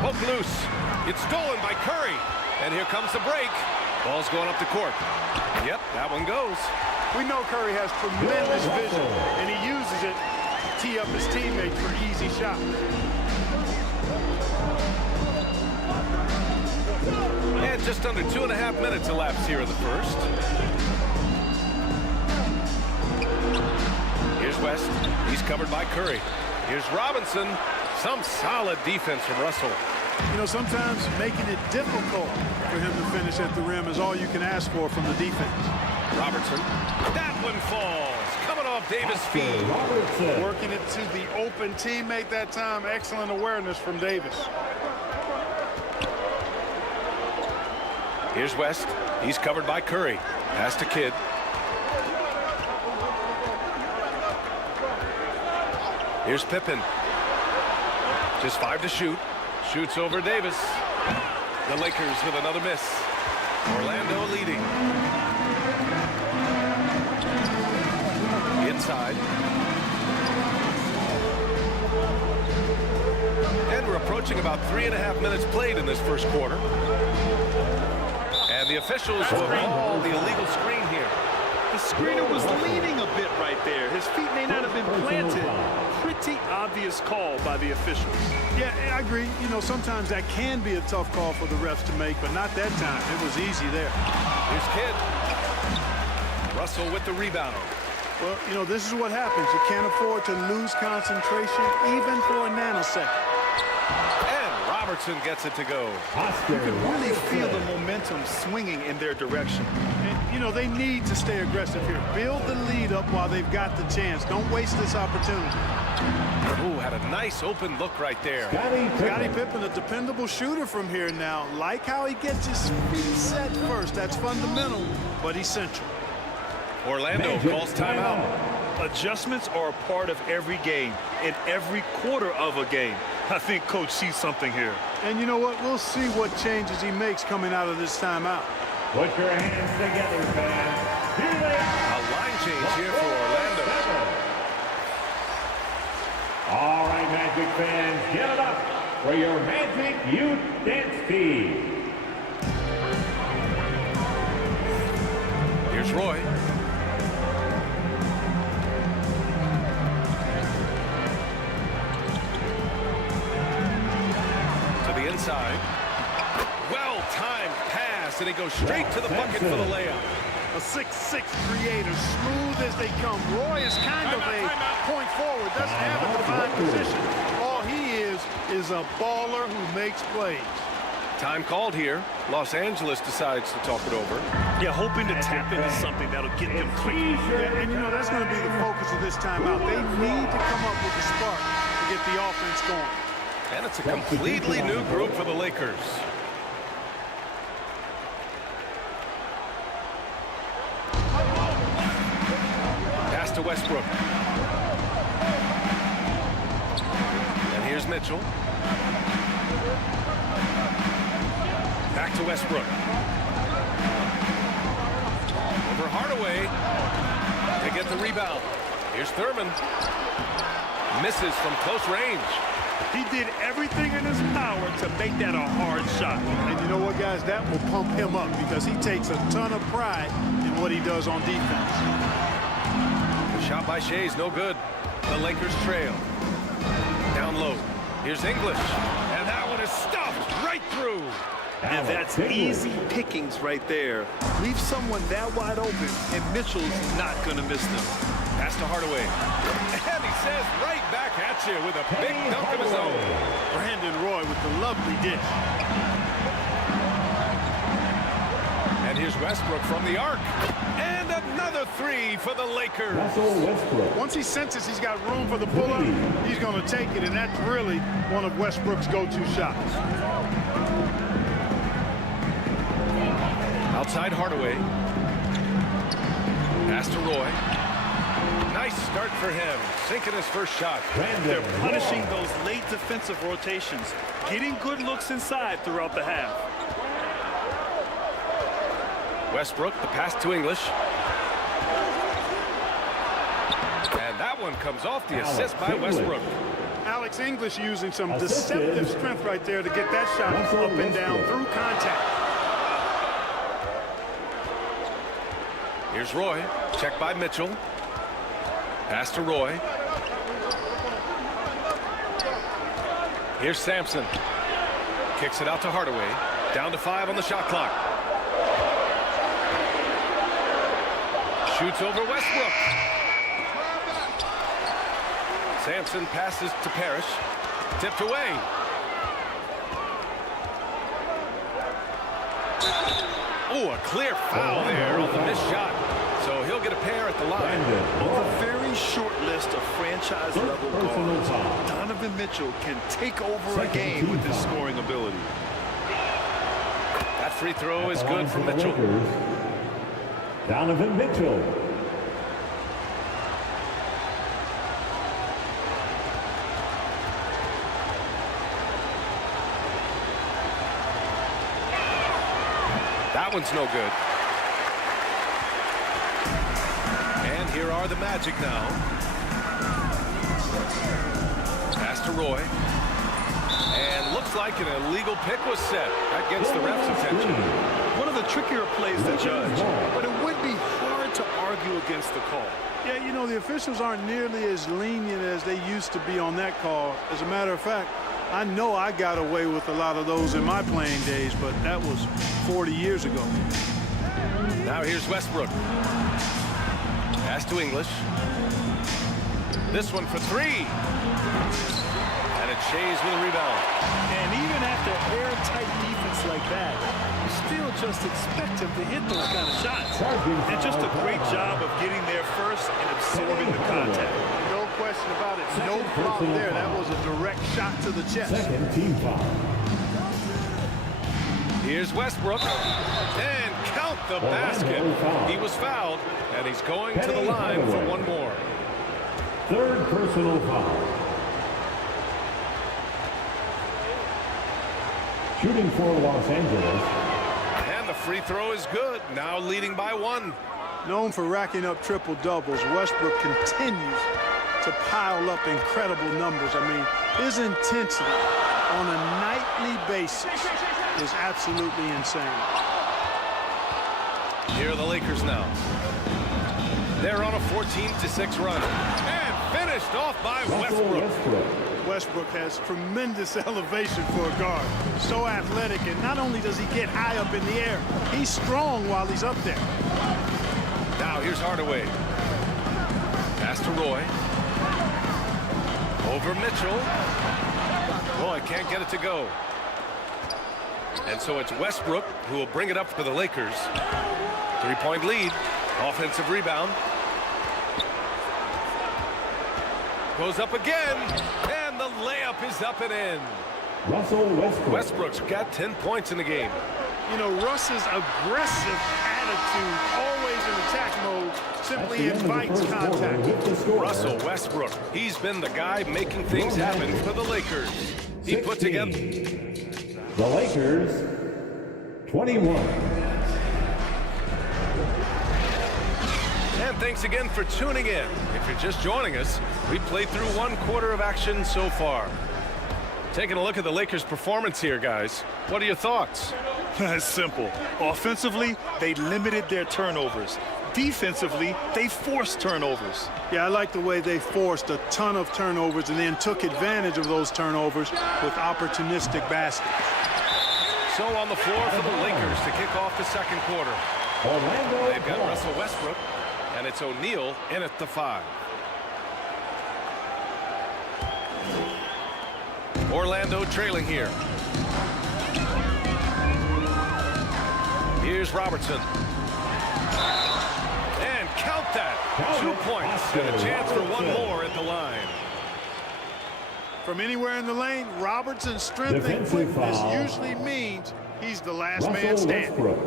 Poke loose. It's stolen by Curry. And here comes the break. Ball's going up the court. Yep, that one goes. We know Curry has tremendous vision, and he uses it to tee up his teammates for easy shots. And just under 2.5 minutes elapsed here in the first. Here's West. He's covered by Curry. Here's Robinson. Some solid defense from Russell. You know, sometimes making it difficult for him to finish at the rim is all you can ask for from the defense. Robertson. That one falls. Coming off Davis' feet. Working it to the open teammate that time. Excellent awareness from Davis. Here's West. He's covered by Curry. Pass to Kidd. Here's Pippen. Just 5 to shoot. Shoots over Davis. The Lakers with another miss. Orlando leading. Inside. And we're approaching about 3.5 minutes played in this first quarter. And the officials will call the illegal screen here. The screener was leaning a bit right there. His feet may not have been planted. Pretty obvious call by the officials. Yeah, I agree. You know, sometimes that can be a tough call for the refs to make, but not that time. It was easy there. Here's Kidd. Russell with the rebound. Well, you know, this is what happens. You can't afford to lose concentration even for a nanosecond. And Robertson gets it to go. You can really feel the momentum swinging in their direction. And, you know, they need to stay aggressive here. Build the lead up while they've got the chance. Don't waste this opportunity. Ooh, had a nice open look right there. Scottie Pippen, a dependable shooter from here now. Like how he gets his feet set first. That's fundamental, but essential. Orlando calls timeout. Adjustments are a part of every game, in every quarter of a game. I think Coach sees something here. And you know what? We'll see what changes he makes coming out of this timeout. Put your hands together, fans. Here they are. A line change here for Orlando. All right, Magic fans, get it up for your Magic Youth Dance Team. Here's Roy. To the inside. Well-timed pass, and he goes straight to the bucket for the layup. A 6'6" creator, smooth as they come. Roy is kind of a point forward, doesn't have a defined position. All he is a baller who makes plays. Time called here. Los Angeles decides to talk it over. Yeah, hoping to tap into something that'll get them quickly. Yeah, and you know, that's going to be the focus of this timeout. They need to come up with a spark to get the offense going. And it's a completely new group for the Lakers. Pass to Westbrook. And here's Mitchell. Back to Westbrook. Over Hardaway. They get the rebound. Here's Thurman. Misses from close range. He did everything in his power to make that a hard shot. And you know what, guys? That will pump him up because he takes a ton of pride in what he does on defense. The shot by SHAI is no good. The Lakers trail. Down low. Here's English. And that one is stuffed right through. And that's easy pickings right there. Leave someone that wide open, and Mitchell's not going to miss them. Pass to Hardaway. And he says right back at you with a big dunk of his own. Brandon Roy with the lovely dish. And here's Westbrook from the arc. And another three for the Lakers. Once he senses he's got room for the pull-up, he's going to take it, and that's really one of Westbrook's go-to shots. Outside Hardaway. Pass to Roy. Nice start for him. Sinking his first shot. They're punishing those late defensive rotations, getting good looks inside throughout the half. Westbrook, the pass to English. And that one comes off the assist by Westbrook. Alex English using some deceptive strength right there to get that shot up and down through contact. Here's Roy. Checked by Mitchell. Pass to Roy. Here's Sampson. Kicks it out to Hardaway. Down to 5 on the shot clock. Shoots over Westbrook. Sampson passes to Parrish. Tipped away. Oh, a clear foul there on the missed shot. So he'll get a pair at the line. A very short list of franchise-level guards. Donovan Mitchell can take over a game with his scoring ability. That free throw is good for Mitchell. Donovan Mitchell. That one's no good. And here are the Magic now. Pass to Roy. And looks like an illegal pick was set. That gets the ref's attention. One of the trickier plays to judge, but it would be hard to argue against the call. Yeah, you know, the officials aren't nearly as lenient as they used to be on that call. As a matter of fact, I know I got away with a lot of those in my playing days, but that was 40 years ago. Now here's Westbrook. Pass to English. This one for 3. And And it's Shai's with a rebound. And even after airtight defense like that, you still just expect him to hit those kind of shots. And just a great job of getting there first and absorbing the contact. No question about it. No problem there. That was a direct shot to the chest. Second team foul. Here's Westbrook. And count the basket. He was fouled, and he's going to the line for one more. Third personal foul. Shooting for Los Angeles. And the free throw is good. Now leading by one. Known for racking up triple doubles, Westbrook continues to pile up incredible numbers. I mean, his intensity on a nightly basis is absolutely insane. Here are the Lakers now. They're on a 14-6 run. And finished off by Westbrook. Westbrook has tremendous elevation for a guard. So athletic, and not only does he get high up in the air, he's strong while he's up there. Now here's Hardaway. Pass to Roy. Over Mitchell. Roy can't get it to go. And so it's Westbrook who will bring it up for the Lakers. 3-point lead. Offensive rebound. Goes up again. And the layup is up and in. Russell Westbrook. Westbrook's got 10 points in the game. You know, Russ's aggressive attitude, always in attack mode, simply invites contact. Russell Westbrook, he's been the guy making things happen for the Lakers. He put together. The Lakers, 21. And thanks again for tuning in. If you're just joining us, we played through one quarter of action so far. Taking a look at the Lakers' performance here, guys. What are your thoughts? It's simple. Offensively, they limited their turnovers. Defensively, they forced turnovers. Yeah, I like the way they forced a ton of turnovers and then took advantage of those turnovers with opportunistic baskets. So on the floor for the Lakers to kick off the second quarter. They've got Russell Westbrook, and it's O'Neal in at the 5. Orlando trailing here. Here's Robertson. And count that. 2 points and a chance for one more at the line. From anywhere in the lane, Robertson's strength and quickness usually means he's the last man standing. Westbrook.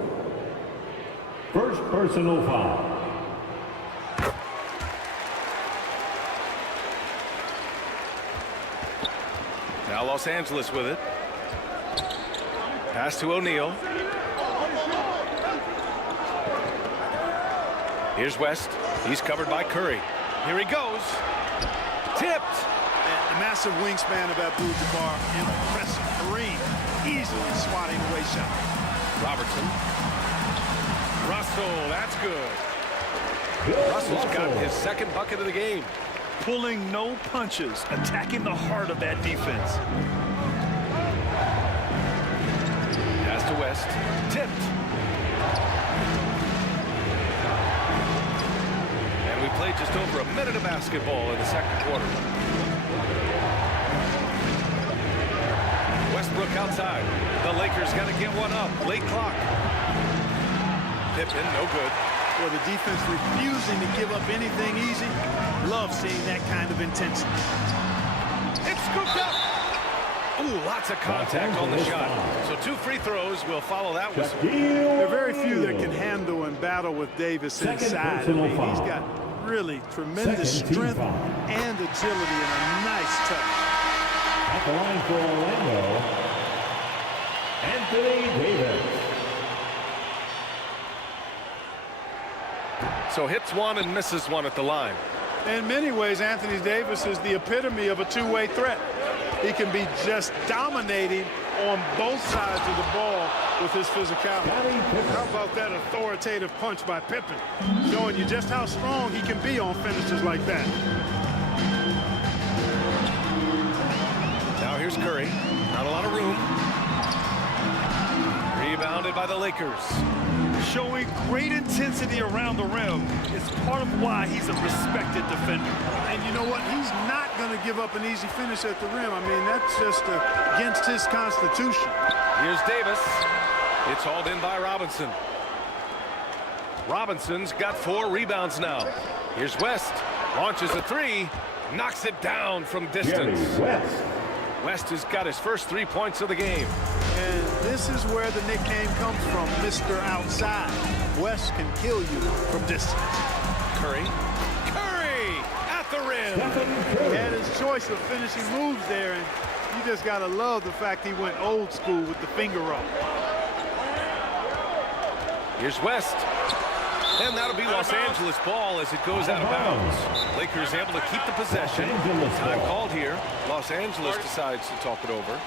First personal foul. Now Los Angeles with it. Pass to O'Neal. Here's West. He's covered by Curry. Here he goes. Tipped. And the massive wingspan of Abdul-Jabbar. Impressive. Kareem easily swatting away shot. Robertson. Russell, that's good. Russell's got his second bucket of the game. Pulling no punches, attacking the heart of that defense. Pass to West. Tipped. And we played just over a minute of basketball in the second quarter. Westbrook outside. The Lakers got to get one up. Late clock. Pippen, no good. Well, the defense refusing to give up anything easy. Love seeing that kind of intensity. It's scooped up. Ooh, lots of contact on the shot. So 2 free throws will follow that whistle. There are very few that can handle and battle with Davis inside. I mean, he's got really tremendous strength and agility and a nice touch. At the line for Orlando, Anthony Davis. So hits one and misses one at the line. In many ways, Anthony Davis is the epitome of a two-way threat. He can be just dominating on both sides of the ball with his physicality. How about that authoritative punch by Pippen, showing you just how strong he can be on finishes like that. Now here's Curry. Not a lot of room. Rebounded by the Lakers. Showing great intensity around the rim is part of why he's a respected defender. And you know what? He's not going to give up an easy finish at the rim. I mean, that's just against his constitution. Here's Davis. It's hauled in by Robinson. Robinson's got 4 rebounds now. Here's West. Launches a 3. Knocks it down from distance. West has got his first 3 points of the game. And this is where the nickname comes from, Mr. Outside. West can kill you from distance. Curry. Curry at the rim. He had his choice of finishing moves there, and you just got to love the fact he went old school with the finger roll. Here's West. And that'll be Los Angeles ball as it goes out of bounds. Lakers able to keep the possession. Time called here. Los Angeles decides to talk it over.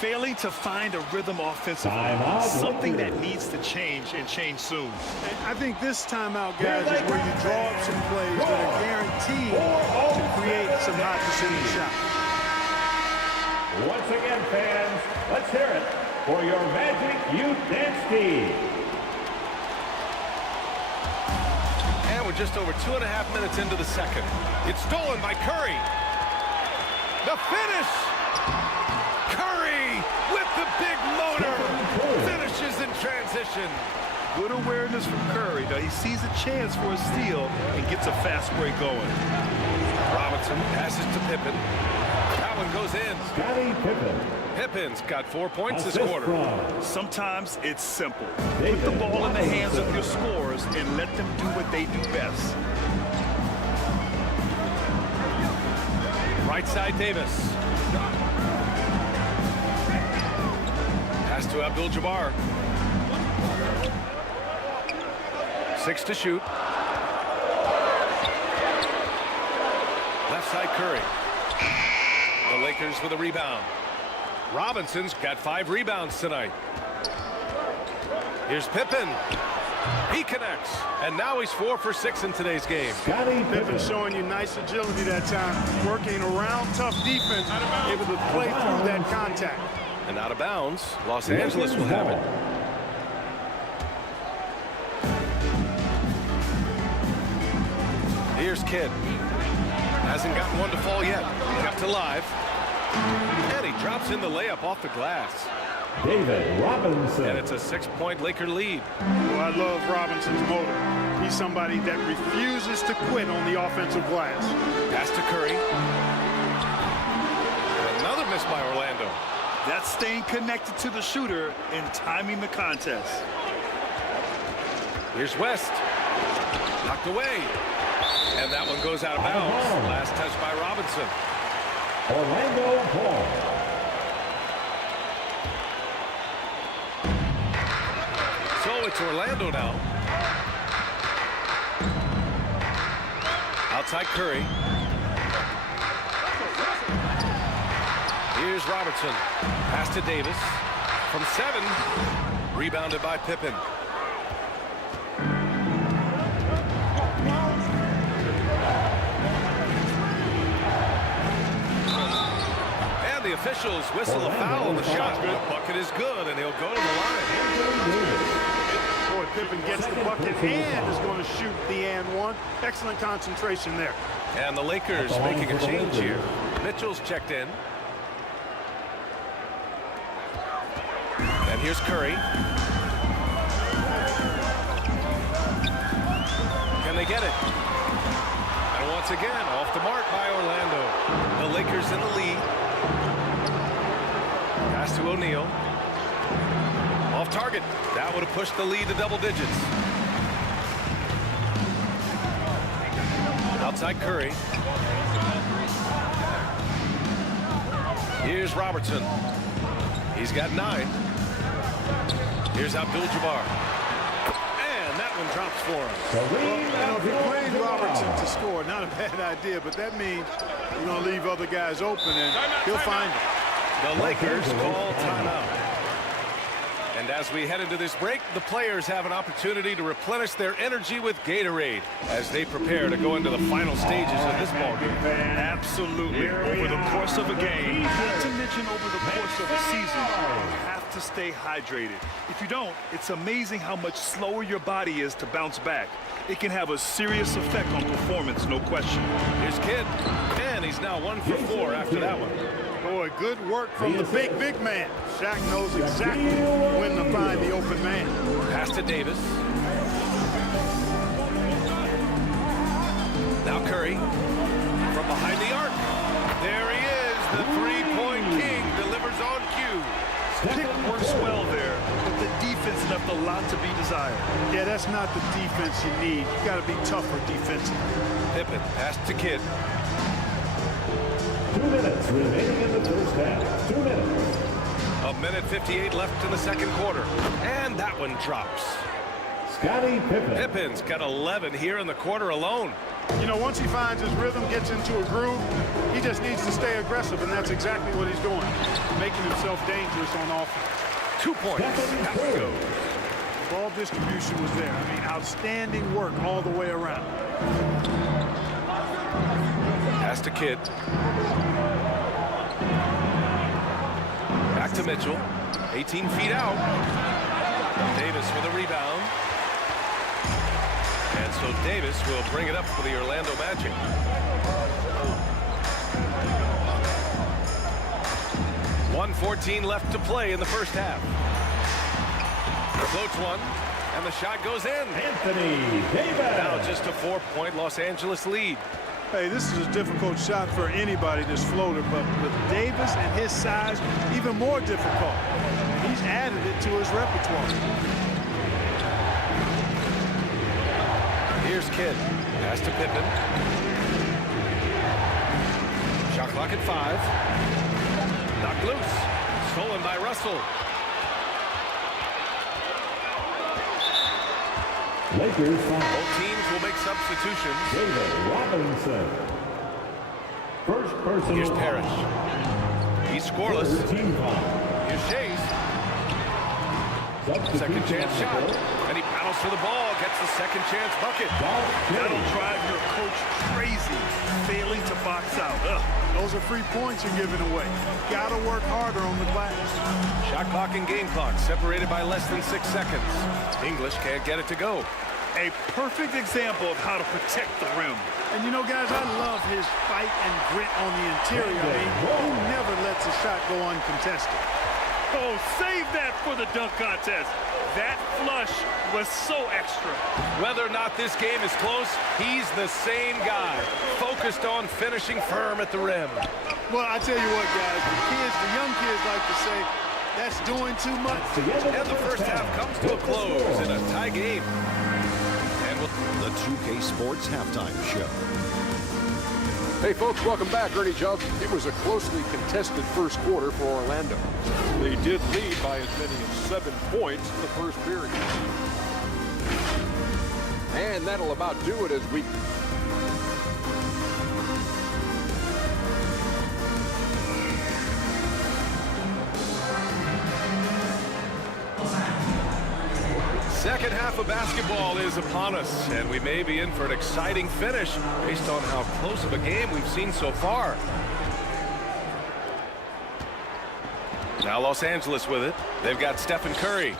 Failing to find a rhythm offensively, something that needs to change and change soon. And I think this timeout, guys, is where you draw up some plays that are guaranteed to create some hot decision shots. Once again, fans, let's hear it for your Magic Youth Dance Team. And we're just over 2.5 minutes into the second. It's stolen by Curry. The finish! Curry with the big motor. Finishes in transition. Good awareness from Curry. Now he sees a chance for a steal and gets a fast break going. Robinson passes to Pippen. That one goes in. Scottie Pippen. Pippen's got 4 points this quarter. Sometimes it's simple. Put the ball in the hands of your scorers and let them do what they do best. Right side Davis. Pass to Abdul-Jabbar. 6 to shoot. Left side Curry. The Lakers with a rebound. Robinson's got 5 rebounds tonight. Here's Pippen. He connects. And now he's 4 for 6 in today's game. Pippen showing you nice agility that time, working around tough defense, able to play through that contact. And out of bounds, Los Angeles will have it. Here's Kidd. Hasn't gotten one to fall yet. Kept alive. And he drops in the layup off the glass. David Robinson. And it's a 6-point Laker lead. Well, I love Robinson's motor. He's somebody that refuses to quit on the offensive glass. Pass to Curry. Another miss by Orlando. That's staying connected to the shooter and timing the contest. Here's West. Knocked away. And that one goes out of bounds. Last touch by Robinson. Orlando Ball. So it's Orlando now. Outside Curry. Here's Robertson. Pass to Davis. From 7. Rebounded by Pippen. And the officials whistle a foul on the shot. The bucket is good, and he'll go to the line. Boy, Pippen gets the bucket and is going to shoot the and one. Excellent concentration there. And the Lakers making a change here. Mitchell's checked in. And here's Curry. Can they get it? And once again, off the mark by Orlando. The Lakers in the lead. Pass to O'Neal. Off target. That would have pushed the lead to double digits. Outside Curry. Here's Robertson. He's got 9. Here's Abdul-Jabbar. And that one drops for him. Well, if you're playing Robertson to score, not a bad idea, but that means you're going to leave other guys open, and he'll find them. The Lakers call timeout. And as we head into this break, the players have an opportunity to replenish their energy with Gatorade as they prepare to go into the final stages of this ballgame. Absolutely. Over the course of a game, not to mention over the course of a season, you have got to stay hydrated. If you don't, it's amazing how much slower your body is to bounce back. It can have a serious effect on performance, no question. Here's Kidd, and he's now 1 for 4 after that one. Boy, good work from the big man. Shaq knows exactly when to find the open man. Pass to Davis. Now Curry from behind the arc. There he is, the three-point king, delivers on cue. Pick works well there, but the defense left a lot to be desired. Yeah, that's not the defense you need. You got to be tougher defensively. Pippen, pass to Kidd. 2 minutes remaining in the first half. 2 minutes. A minute 58 left in the second quarter. And that one drops. Scottie Pippen. Pippen's got 11 here in the quarter alone. You know, once he finds his rhythm, gets into a groove, he just needs to stay aggressive, and that's exactly what he's doing, making himself dangerous on offense. 2 points. That goes. Ball distribution was there. I mean, outstanding work all the way around. Pass to Kidd. Back to Mitchell. 18 feet out. Davis for the rebound. And so Davis will bring it up for the Orlando Magic. .114 left to play in the first half. Floats one, and the shot goes in. Anthony Davis. Now just a 4-point Los Angeles lead. Hey, this is a difficult shot for anybody, this floater, but with Davis and his size, even more difficult. He's added it to his repertoire. Here's Kidd. Pass to Pippen. Shot clock at 5. Knocked loose. Stolen by Russell. Lakers foul. Both teams will make substitutions. David Robinson. First personal. Here's Parrish. He's scoreless. Team foul. Here's Shays. Second chance shot. And he battles for the ball. Gets the second chance bucket. That'll drive your coach crazy, failing to box out. Those are free points you're giving away. Got to work harder on the glass. Shot clock and game clock separated by less than 6 seconds. English can't get it to go. A perfect example of how to protect the rim. And you know, guys, I love his fight and grit on the interior. I mean, he never lets a shot go uncontested. Oh, save that for the dunk contest. That flush was so extra. Whether or not this game is close, he's the same guy, focused on finishing firm at the rim. Well, I tell you what, guys, the young kids like to say, that's doing too much. And the first half comes to a close in a tie game. And the 2K Sports Halftime Show. Hey folks, welcome back. Ernie Jones. It was a closely contested first quarter for Orlando. They did lead by as many as 7 points in the first period. And that'll about do it as we... Second half of basketball is upon us, and we may be in for an exciting finish based on how close of a game we've seen so far. Now Los Angeles with it. They've got Stephen Curry,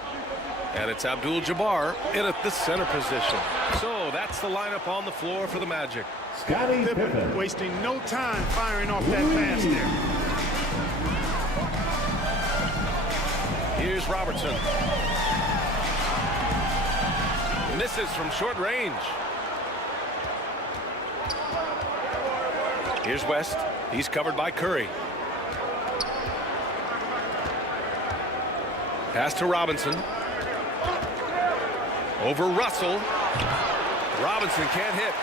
and it's Abdul-Jabbar in at the center position. So that's the lineup on the floor for the Magic. Scottie Pippen. Wasting no time firing off that pass there. Here's Robertson. Misses from short range. Here's West. He's covered by Curry. Pass to Robinson. Over Russell. Robinson can't hit.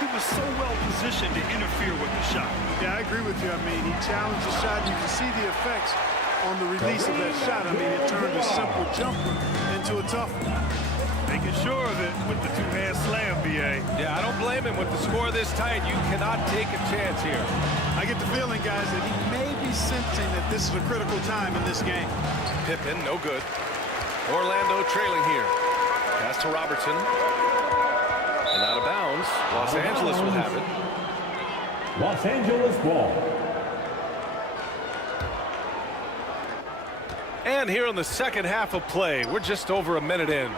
He was so well positioned to interfere with the shot. Yeah, I agree with you. I mean, he challenged the shot. You can see the effects on the release of that shot. I mean, it turned a simple jumper into a tough one. Making sure of it with the two-hand slam, BA. Yeah, I don't blame him. With the score this tight, you cannot take a chance here. I get the feeling, guys, that he may be sensing that this is a critical time in this game. Pippen, no good. Orlando trailing here. Pass to Robertson. And out of bounds. Los Angeles will have it. Los Angeles ball. And here in the second half of play, we're just over a minute in.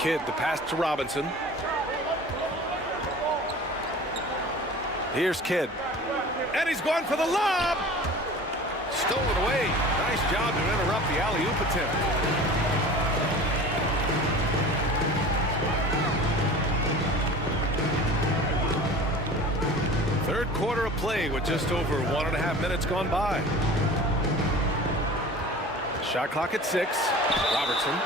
Kidd, the pass to Robinson. Here's Kidd. And he's going for the lob. Stolen away. Nice job to interrupt the alley-oop attempt. Third quarter of play with just over 1.5 minutes gone by. Shot clock at 6. Robertson.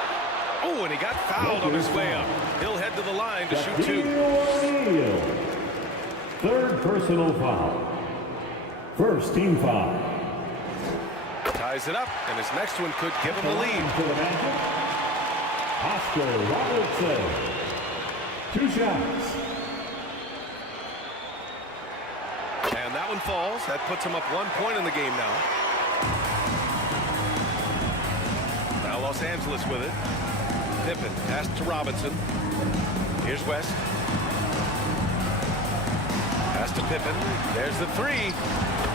Oh, and he got fouled on his way up. He'll head to the line to shoot 2. Third personal foul. First team foul. Ties it up, and his next one could give him the lead. Oscar Robertson. 2 shots. And that one falls. That puts him up 1 point in the game now. Now Los Angeles with it. Pippen, pass to Robinson. Here's West. Pass to Pippen. There's the 3.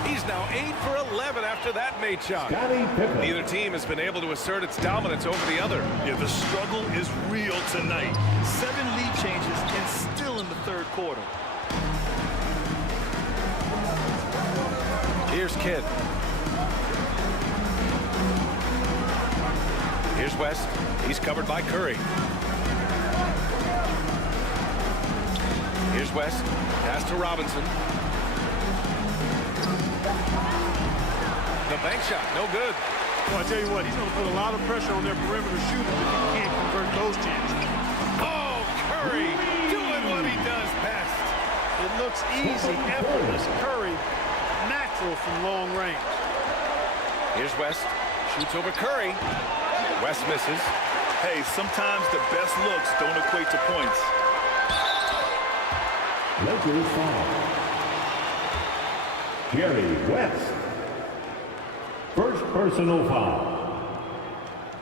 He's now 8 for 11 after that made shot. Neither team has been able to assert its dominance over the other. Yeah, the struggle is real tonight. 7 lead changes and still in the third quarter. Here's Kidd. Here's West. He's covered by Curry. Here's West. Pass to Robinson. The bank shot, no good. Well, I tell you what, he's going to put a lot of pressure on their perimeter shooters if he can't convert those chances. Oh, Curry doing what he does best. It looks easy, effortless. Curry, natural from long range. Here's West. Shoots over Curry. West misses. Hey, sometimes the best looks don't equate to points. Lakers foul. Jerry West. First personal foul.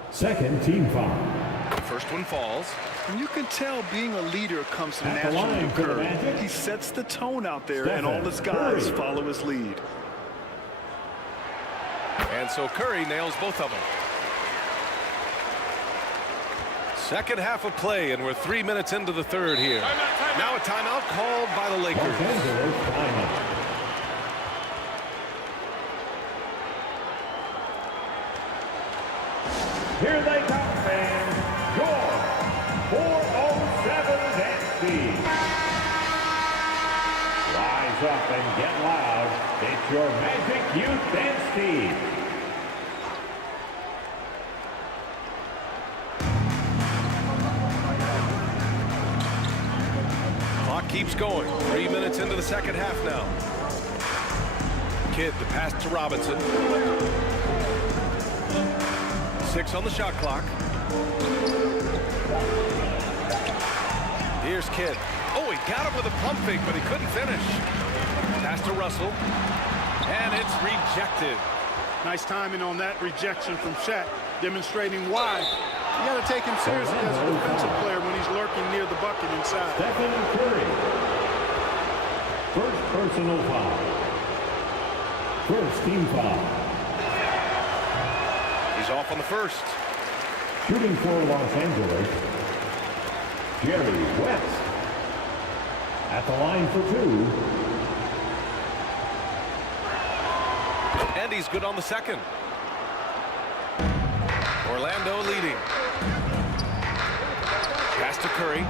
Second team foul. First one falls. And you can tell being a leader comes naturally to Curry. He sets the tone out there, and all his guys follow his lead. And so Curry nails both of them. Second half of play, and we're 3 minutes into the third here. Now a timeout called by the Lakers. Here they come, fans. Your 407 Dance. Rise up and get loud. It's your Magic Youth Dance Team. Clock keeps going. 3 minutes into the second half now. Kidd, the pass to Robinson. 6 on the shot clock. Here's Kidd. Oh, he got him with a pump fake, but he couldn't finish. Pass to Russell. And it's rejected. Nice timing on that rejection from Chet, demonstrating why. You got to take him seriously as a defensive player when he's lurking near the bucket inside. Stephen Curry. First personal foul. First team foul. He's off on the first. Shooting for Los Angeles, Jerry West. At the line for 2. And he's good on the second. Orlando leading. Pass to Curry.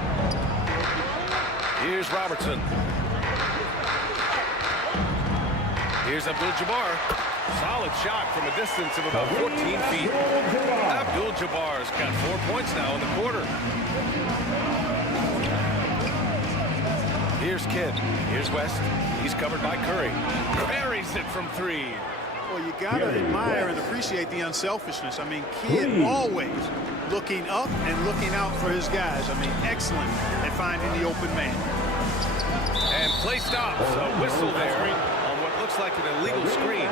Here's Robertson. Here's Abdul-Jabbar. Solid shot from a distance of about 14 feet. Abdul-Jabbar's got 4 points now in the quarter. Here's Kidd. Here's West. He's covered by Curry. Buries it from 3. Well, you got to admire and appreciate the unselfishness. I mean, Kidd always looking up and looking out for his guys. I mean, excellent at finding the open man. And play stops. A whistle there on what looks like an illegal screen.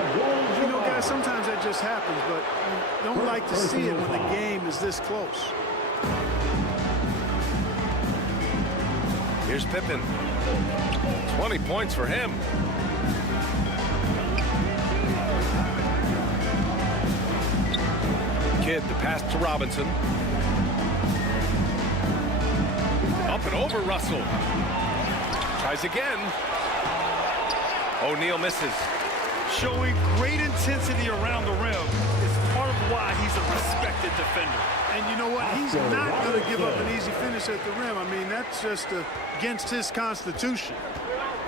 You know, guys, sometimes that just happens, but you don't like to see it when the game is this close. Here's Pippen. 20 points for him. Kidd, the pass to Robinson. Up and over Russell. Tries again. O'Neal misses. Showing great intensity around the rim is part of why he's a respected defender. And you know what? He's not going to give up an easy finish at the rim. I mean, that's just against his constitution.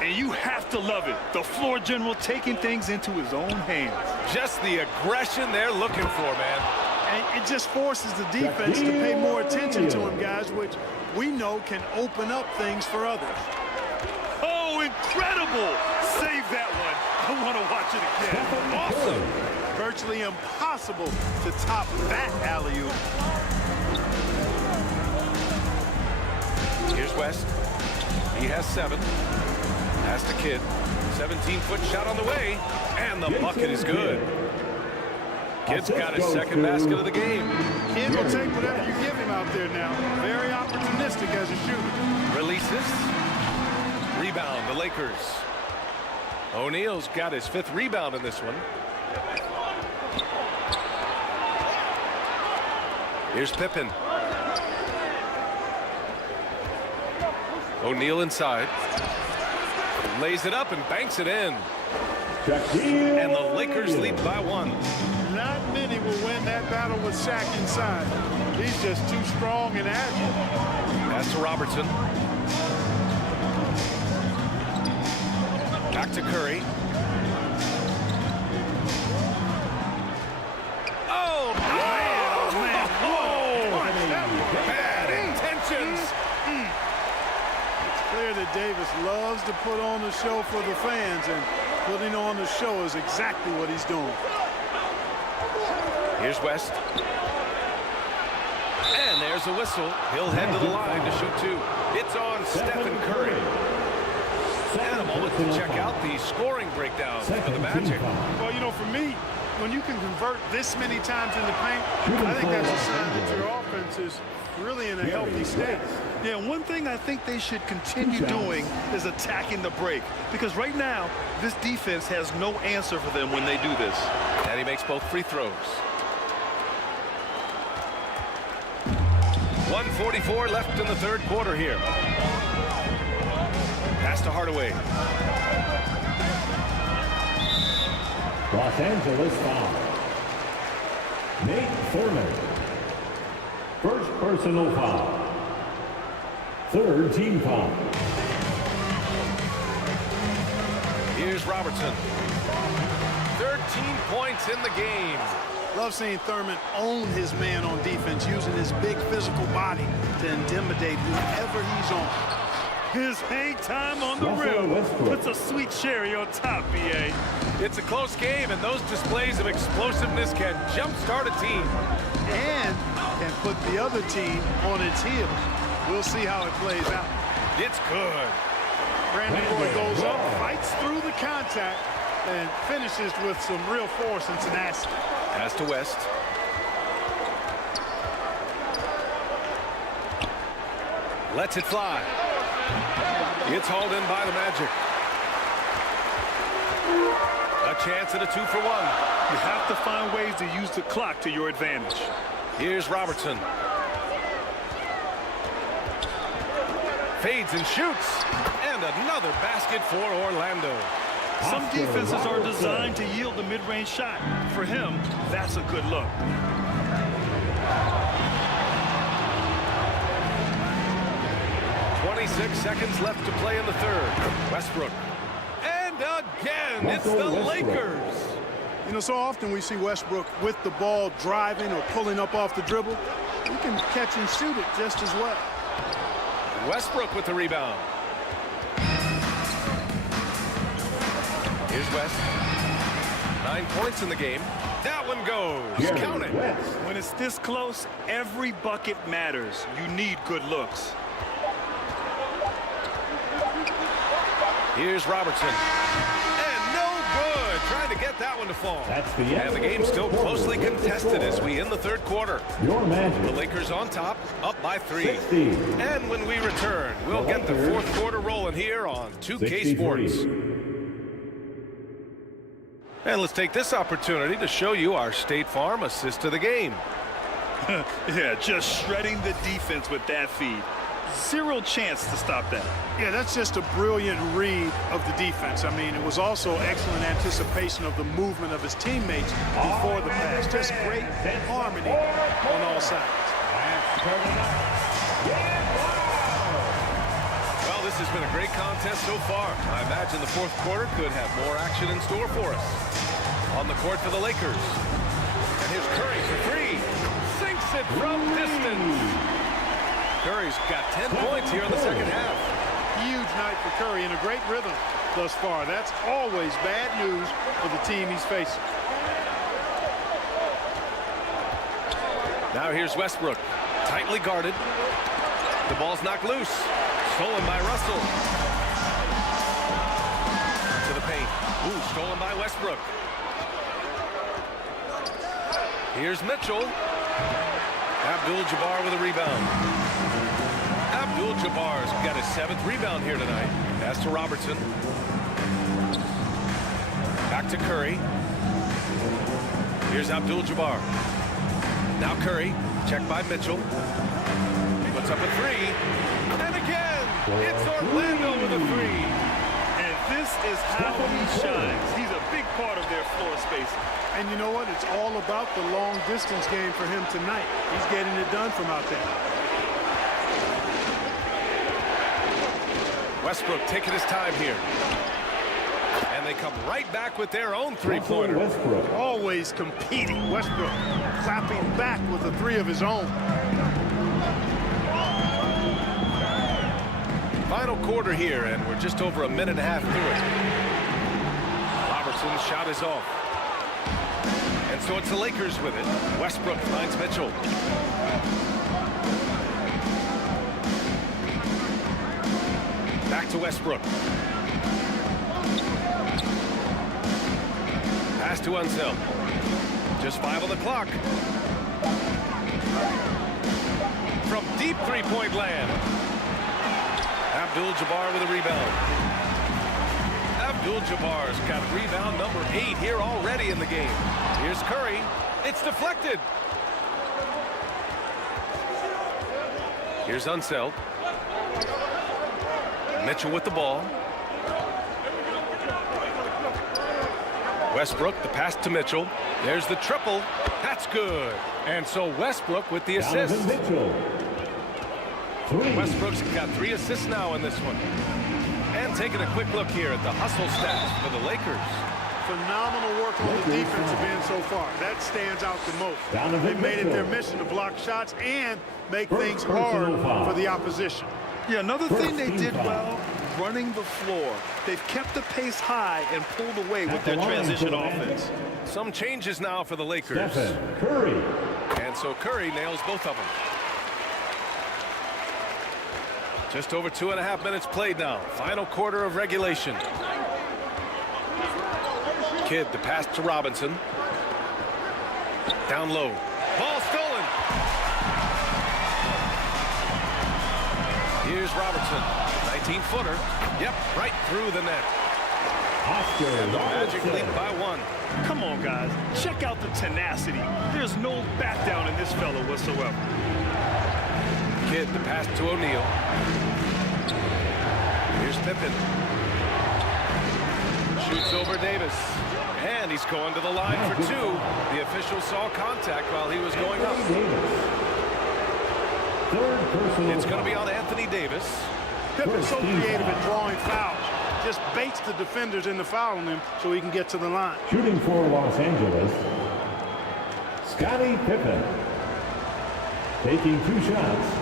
And you have to love it. The floor general taking things into his own hands. Just the aggression they're looking for, man. And it just forces the defense to pay more attention to him, guys, which we know can open up things for others. Oh, incredible! Save that one. I want to watch it again. Awesome. Virtually impossible to top that alley-oop. Here's West. He has 7. Pass to Kidd. 17-foot shot on the way. And the bucket is good. Kidd's got his second basket of the game. Kidd will take whatever you give him out there now. Very opportunistic as a shooter. Releases. Rebound, the Lakers. O'Neal's got his 5th rebound in this one. Here's Pippen. O'Neal inside. Lays it up and banks it in. And the Lakers lead by 1. Not many will win that battle with Shaq inside. He's just too strong and agile. Pass to Robertson. Back to Curry. Oh, man. Oh, bad intentions. It's clear that Davis loves to put on the show for the fans, and putting on the show is exactly what he's doing. Here's West. And there's a whistle. He'll head to the line to shoot 2. It's on Stephen Curry. And a moment to check out the scoring breakdown for the Magic. Well, you know, for me, when you can convert this many times in the paint, I think that's a sign that your offense is really in a healthy state. Yeah, one thing I think they should continue doing is attacking the break. Because right now, this defense has no answer for them when they do this. And he makes both free throws. 1:44 left in the 3rd quarter here. Pass to Hardaway. Los Angeles foul. Nate Thurman. First personal foul. 3rd team foul. Here's Robertson. 13 points in the game. Love seeing Thurman own his man on defense, using his big physical body to intimidate whoever he's on. His hang time on the rim puts a sweet cherry on top, BA. It's a close game, and those displays of explosiveness can jumpstart a team. And can put the other team on its heels. We'll see how it plays out. It's good. Brandon Roy goes up, fights through the contact, and finishes with some real force and tenacity. Pass to West. Lets it fly. It's hauled in by the Magic. A chance at a 2-for-1. You have to find ways to use the clock to your advantage. Here's Robertson. Fades and shoots. And another basket for Orlando. Some defenses are designed to yield the mid-range shot. For him, that's a good look. Seconds left to play in the 3rd. Westbrook. And again, it's the Lakers. You know, so often we see Westbrook with the ball driving or pulling up off the dribble. He can catch and shoot it just as well. Westbrook with the rebound. Here's West. 9 points in the game. That one goes. Count it. When it's this close, every bucket matters. You need good looks. Here's Robertson. And no good. Trying to get that one to fall. That's the end. And the game's still closely contested as we end the 3rd quarter. Your Magic. The Lakers on top, up by 3. 60. And when we return, we'll get the 4th quarter rolling here on 2K Sports. And let's take this opportunity to show you our State Farm assist to the game. Yeah, just shredding the defense with that feed. Zero chance to stop that. Yeah, that's just a brilliant read of the defense. I mean, it was also excellent anticipation of the movement of his teammates before the pass. Just great harmony on all sides. Well, this has been a great contest so far. I imagine the fourth quarter could have more action in store for us. On the court for the Lakers. And here's Curry for three. Sinks it from distance. Curry's got 10 points here in the second half. Huge night for Curry and a great rhythm thus far. That's always bad news for the team he's facing. Now here's Westbrook. Tightly guarded. The ball's knocked loose. Stolen by Russell. To the paint. Ooh, stolen by Westbrook. Here's Mitchell. Abdul-Jabbar with a rebound. Abdul-Jabbar's got his 7th rebound here tonight. Pass to Robertson. Back to Curry. Here's Abdul-Jabbar. Now Curry. Checked by Mitchell. Puts up a three. And again, it's Orlando with a three. And this is how he shines. He's a big part of their floor spacing. And you know what? It's all about the long distance game for him tonight. He's getting it done from out there. Westbrook taking his time here. And they come right back with their own three-pointer. Westbrook always competing. Westbrook clapping back with a three of his own. Final quarter here, and we're just over a minute and a half through it. Robertson's shot is off. And so it's the Lakers with it. Westbrook finds Mitchell. Back to Westbrook. Pass to Unseld. Just 5 on the clock. From deep three-point land. Abdul-Jabbar with a rebound. Abdul-Jabbar's got rebound number 8 here already in the game. Here's Curry. It's deflected. Here's Unseld. Mitchell with the ball. Westbrook, the pass to Mitchell. There's the triple. That's good. And so Westbrook with the assist. Westbrook's got 3 assists now in this one. And taking a quick look here at the hustle stats for the Lakers. Phenomenal work on the defensive end so far. That stands out the most. They made it their mission to block shots and make things hard for the opposition. Yeah, another thing they did well, running the floor. They've kept the pace high and pulled away with their transition offense. Some changes now for the Lakers. Curry. And so Curry nails both of them. Just over 2.5 minutes played now. Final quarter of regulation. Kidd, the pass to Robinson. Down low. Ball stolen. Here's Robertson. 19-footer. Yep, right through the net. And the Magic lead by 1. Come on, guys. Check out the tenacity. There's no back down in this fella whatsoever. Kidd, the pass to O'Neal. Here's Pippen. Shoots over Davis. And he's going to the line for 2. The official saw contact while he was going up. It's going to be on Anthony Davis. Pippen's so creative at drawing fouls. Just baits the defenders into fouling him so he can get to the line. Shooting for Los Angeles, Scottie Pippen. Taking 2 shots.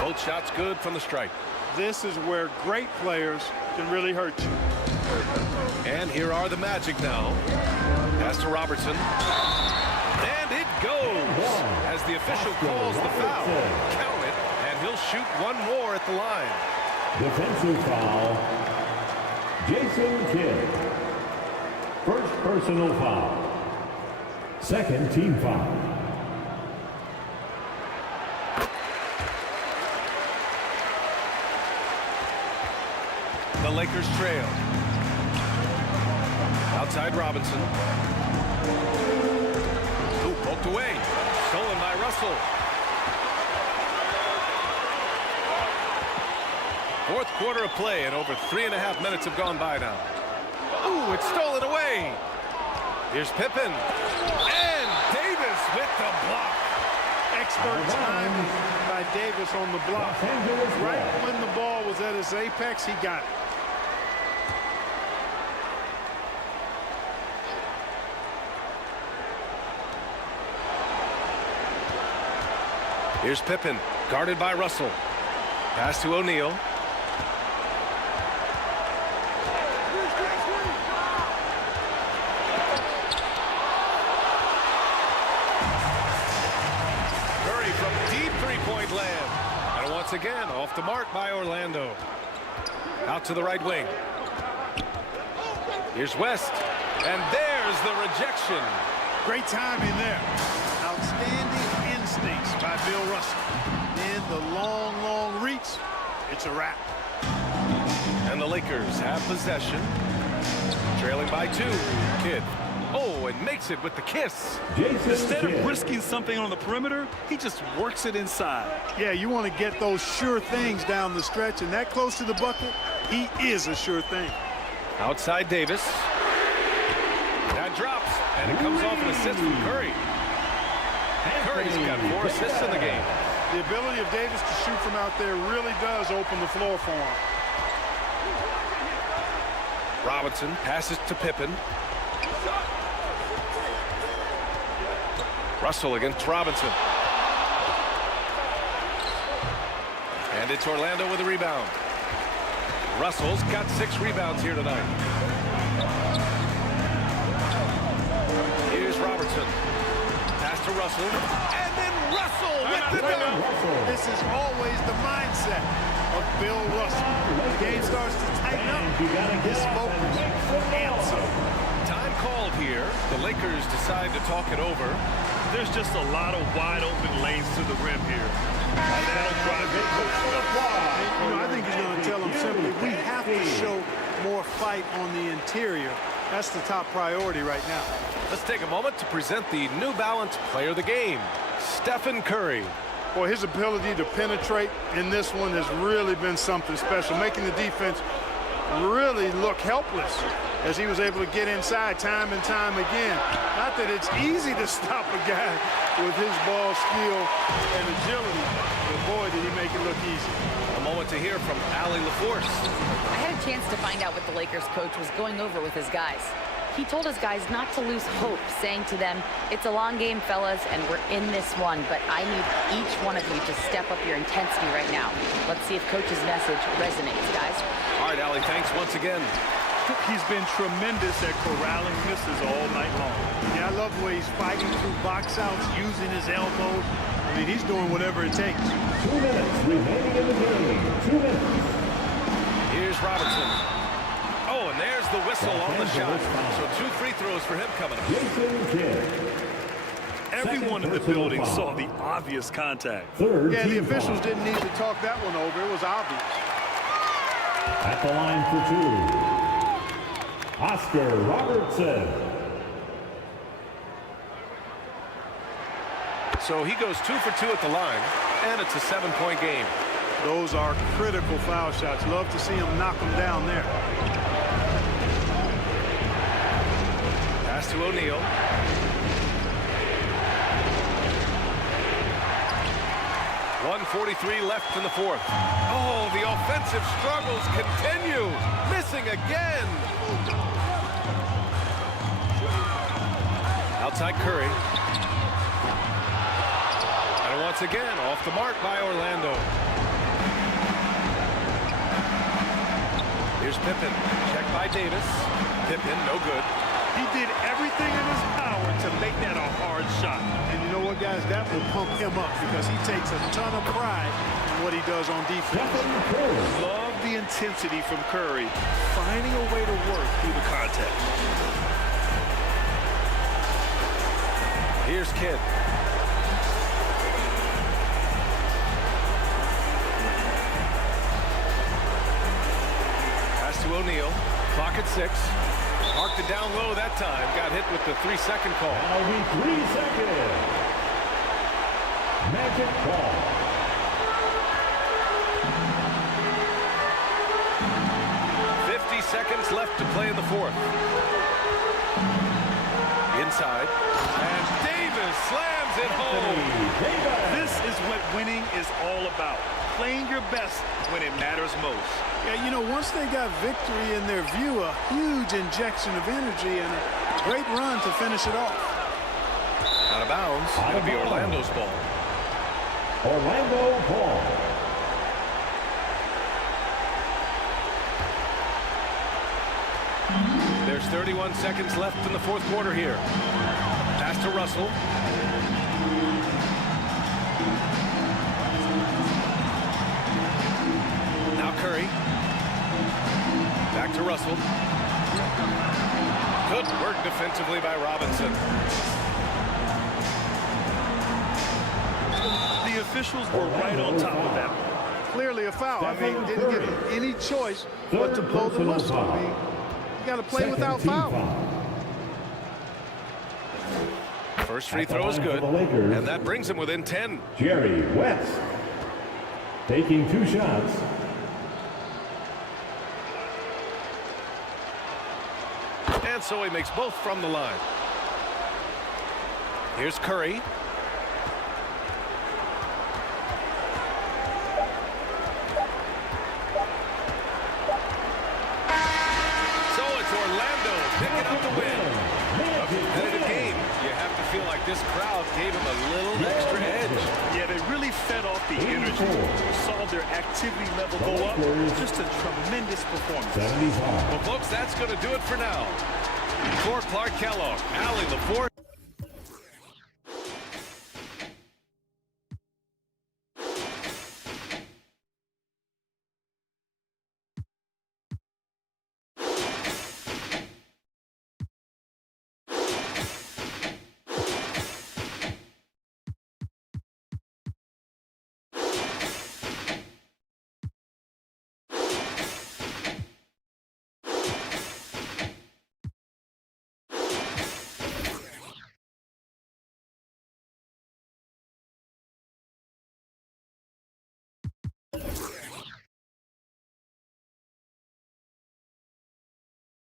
Both shots good from the stripe. This is where great players can really hurt you. And here are the Magic now. Pass to Robertson. And it goes as the official calls the foul. Count it, and he'll shoot 1 more at the line. Defensive foul. Jason Kidd. First personal foul. Second team foul. The Lakers trail. Outside Robinson. Ooh, poked away. Stolen by Russell. Fourth quarter of play, and over 3.5 minutes have gone by now. Ooh, it's stolen away. Here's Pippen. And Davis with the block. Expert time by Davis on the block. Right when the ball was at its apex, he got it. Here's Pippen, guarded by Russell. Pass to O'Neal. Curry from deep three-point land. And once again, off the mark by Orlando. Out to the right wing. Here's West. And there's the rejection. Great timing there. Outstanding instincts by Bill Russell. Then the long reach. It's a wrap. And the Lakers have possession. Trailing by 2. Kidd. Oh, and makes it with the kiss. Instead of risking something on the perimeter, he just works it inside. Yeah, you want to get those sure things down the stretch, and that close to the bucket, he is a sure thing. Outside Davis. That drops, and it comes off an assist from Curry. Curry's got 4 assists in the game. The ability of Davis to shoot from out there really does open the floor for him. Robinson passes to Pippen. Russell against Robinson. And it's Orlando with a rebound. Russell's got 6 rebounds here tonight. Here's Robertson. Pass to Russell. And then Russell with the dunk. This is always the mindset of Bill Russell. The game starts to tighten up. His focus amps up. Time called here. The Lakers decide to talk it over. There's just a lot of wide open lanes to the rim here. And that'll drive it. You know, I think he's going to tell them simply, we have to show more fight on the interior. That's the top priority right now. Let's take a moment to present the New Balance Player of the Game, Stephen Curry. Boy, his ability to penetrate in this one has really been something special, making the defense really look helpless as he was able to get inside time and time again. Not that it's easy to stop a guy with his ball skill and agility, but boy, did he make it look easy. A moment to hear from Allie LaForce. I had a chance to find out what the Lakers coach was going over with his guys. He told his guys not to lose hope, saying to them, it's a long game, fellas, and we're in this one, but I need each one of you to step up your intensity right now. Let's see if coach's message resonates, guys. All right, Allie, thanks once again. He's been tremendous at corralling misses all night long. Yeah, I love the way he's fighting through box outs, using his elbows. I mean, he's doing whatever it takes. 2 minutes remaining in the game. 2 minutes. Here's Robinson. Oh, and there's the whistle on the shot. So 2 free throws for him coming up. Everyone in the building saw the obvious contact. Yeah, the officials didn't need to talk that one over. It was obvious. At the line for 2, Oscar Robertson. So he goes 2 for 2 at the line, and it's a 7-point game. Those are critical foul shots. Love to see him knock them down there. Pass to O'Neal. .143 left in the fourth. Oh, the offensive struggles continue. Missing again. Outside Curry. And once again, off the mark by Orlando. Here's Pippen. Checked by Davis. Pippen, no good. He did everything in his power to make that a hard shot. And you know what, guys? That will pump him up because he takes a ton of pride in what he does on defense. Love the intensity from Curry, finding a way to work through the contact. Here's Kidd. Pass to O'Neal. Clock at 6. Marked it down low that time. Got hit with the 3-second call. That'll be 3 seconds. Magic ball. Seconds left to play in the 4th. Inside. And Davis slams it home. This is what winning is all about. Playing your best when it matters most. Yeah, you know, once they got victory in their view, a huge injection of energy and a great run to finish it off. Out of bounds. It'll be Orlando's ball. Orlando ball. There's 31 seconds left in the 4th quarter here. Pass to Russell. Now Curry. Back to Russell. Good work defensively by Robinson. The officials were right on top of that one. Clearly a foul. I mean, didn't give him any choice but to blow the whistle. I mean, you got to play without fouling. First free throw is good, and that brings him within 10. Jerry West taking 2 shots. And so he makes both from the line. Here's Curry. So it's Orlando picking up the win. A competitive game. You have to feel like this crowd gave him a little extra edge. Yeah, they really fed off the energy. You saw their activity level go up. Just a tremendous performance. Well, folks, that's going to do it for now. For Clark Kellogg, Allie LaForce.